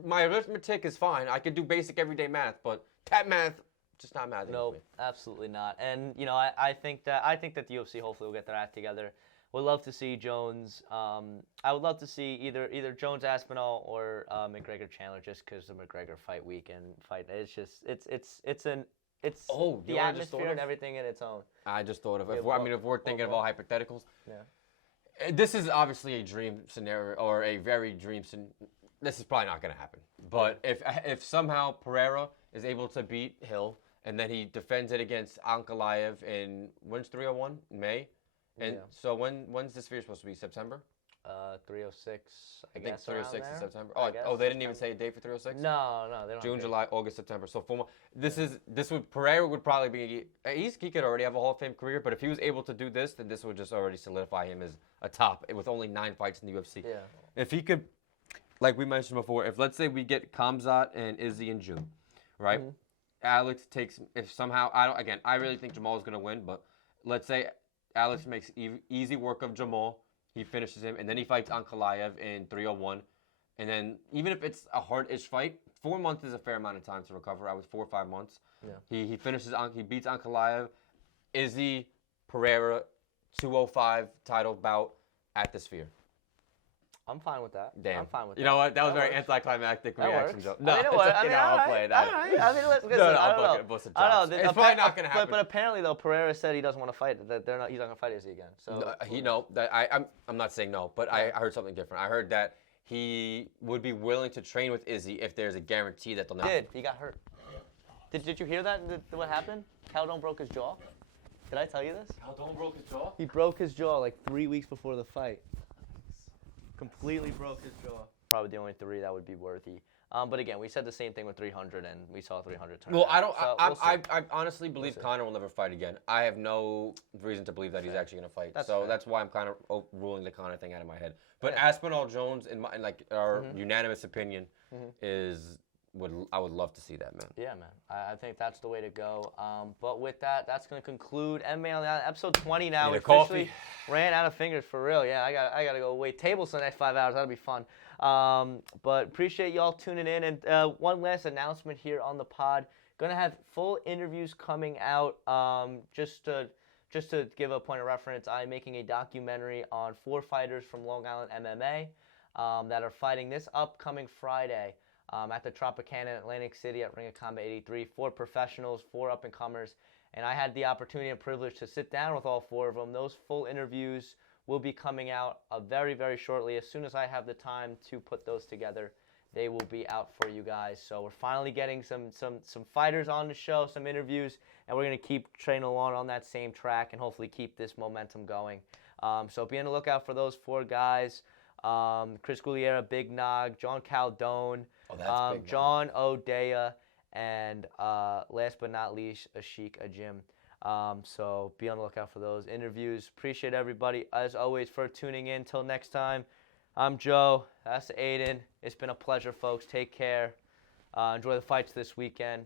my arithmetic is fine. I can do basic everyday math, but that math just not mathing. No, absolutely not. And I think that the UFC hopefully will get their act together. Would love to see Jones. I would love to see either Jones Aspinall or McGregor Chandler, just because the McGregor fight week and fight. It's just it's the atmosphere and everything in its own. I just thought of it. If we're thinking of all hypotheticals. Yeah. This is obviously a dream scenario or a very dream scenario. This is probably not going to happen. But if somehow Pereira is able to beat Hill and then he defends it against Ankalaev in when's 301 May, and so when's this Sphere supposed to be? September? 306. I think guess 306 around is there. September. They didn't even say a date for 306. No, they don't. June, July, August, September. So 4 months. Pereira would probably be. He could already have a Hall of Fame career, but if he was able to do this, then this would just already solidify him as a top with only 9 fights in the UFC. Yeah. If he could, like we mentioned before, if let's say we get Khamzat and Izzy in June, right? Mm-hmm. Alex takes I really think Jamal is gonna win, but let's say Alex makes easy work of Jamal, he finishes him, and then he fights Ankalaev in 301. And then even if it's a hard-ish fight, 4 months is a fair amount of time to recover. I was 4 or 5 months. Yeah. He beats Ankalaev. Izzy Pereira 205 title bout at the Sphere. I'm fine with that. Damn. I'm fine with that. You know what? That was That very works. anticlimactic That reaction. works. Joe. I mean, it was. I mean, all I'll right, play that. all right. I mean, listen, No, I I'll don't book know. it and bust the I chops. don't know. It's probably not gonna happen. But apparently, though, Pereira said he doesn't want to fight. That they're not. He's not gonna fight Izzy again. So I'm not saying no, but I heard something different. I heard that he would be willing to train with Izzy if there's a guarantee that they'll not. He got hurt. Did you hear that? What happened? Caldon broke his jaw. Did I tell you this? Caldon broke his jaw. He broke his jaw like 3 weeks before the fight. Completely broke his jaw. Probably the only 3 that would be worthy. But again, we said the same thing with 300, and we saw 300 turn. Well, I don't. So I honestly believe Conor will never fight again. I have no reason to believe that he's actually going to fight. That's why I'm kind of ruling the Conor thing out of my head. But Aspinall Jones, in our unanimous opinion, I would love to see that, man. Yeah, man. I think that's the way to go. But with that, that's going to conclude MMA on episode 20 now. We officially ran out of fingers for real. Yeah, I got to go wait tables for the next 5 hours. That'll be fun. But appreciate y'all tuning in. And one last announcement here on the pod. Going to have full interviews coming out. Just to give a point of reference, I'm making a documentary on 4 fighters from Long Island MMA that are fighting this upcoming Friday. At the Tropicana in Atlantic City at Ring of Combat 83, 4 professionals, 4 up-and-comers, and I had the opportunity and privilege to sit down with all 4 of them. Those full interviews will be coming out very, very shortly. As soon as I have the time to put those together, they will be out for you guys. So we're finally getting some fighters on the show, some interviews, and we're going to keep training along on that same track and hopefully keep this momentum going. So be on the lookout for those 4 guys. Chris Gugliera, Big Nog, John Caldone, John O'Dea, and last but not least, Ashik Ajim. So be on the lookout for those interviews. Appreciate everybody, as always, for tuning in. Till next time, I'm Joe. That's Aiden. It's been a pleasure, folks. Take care. Enjoy the fights this weekend.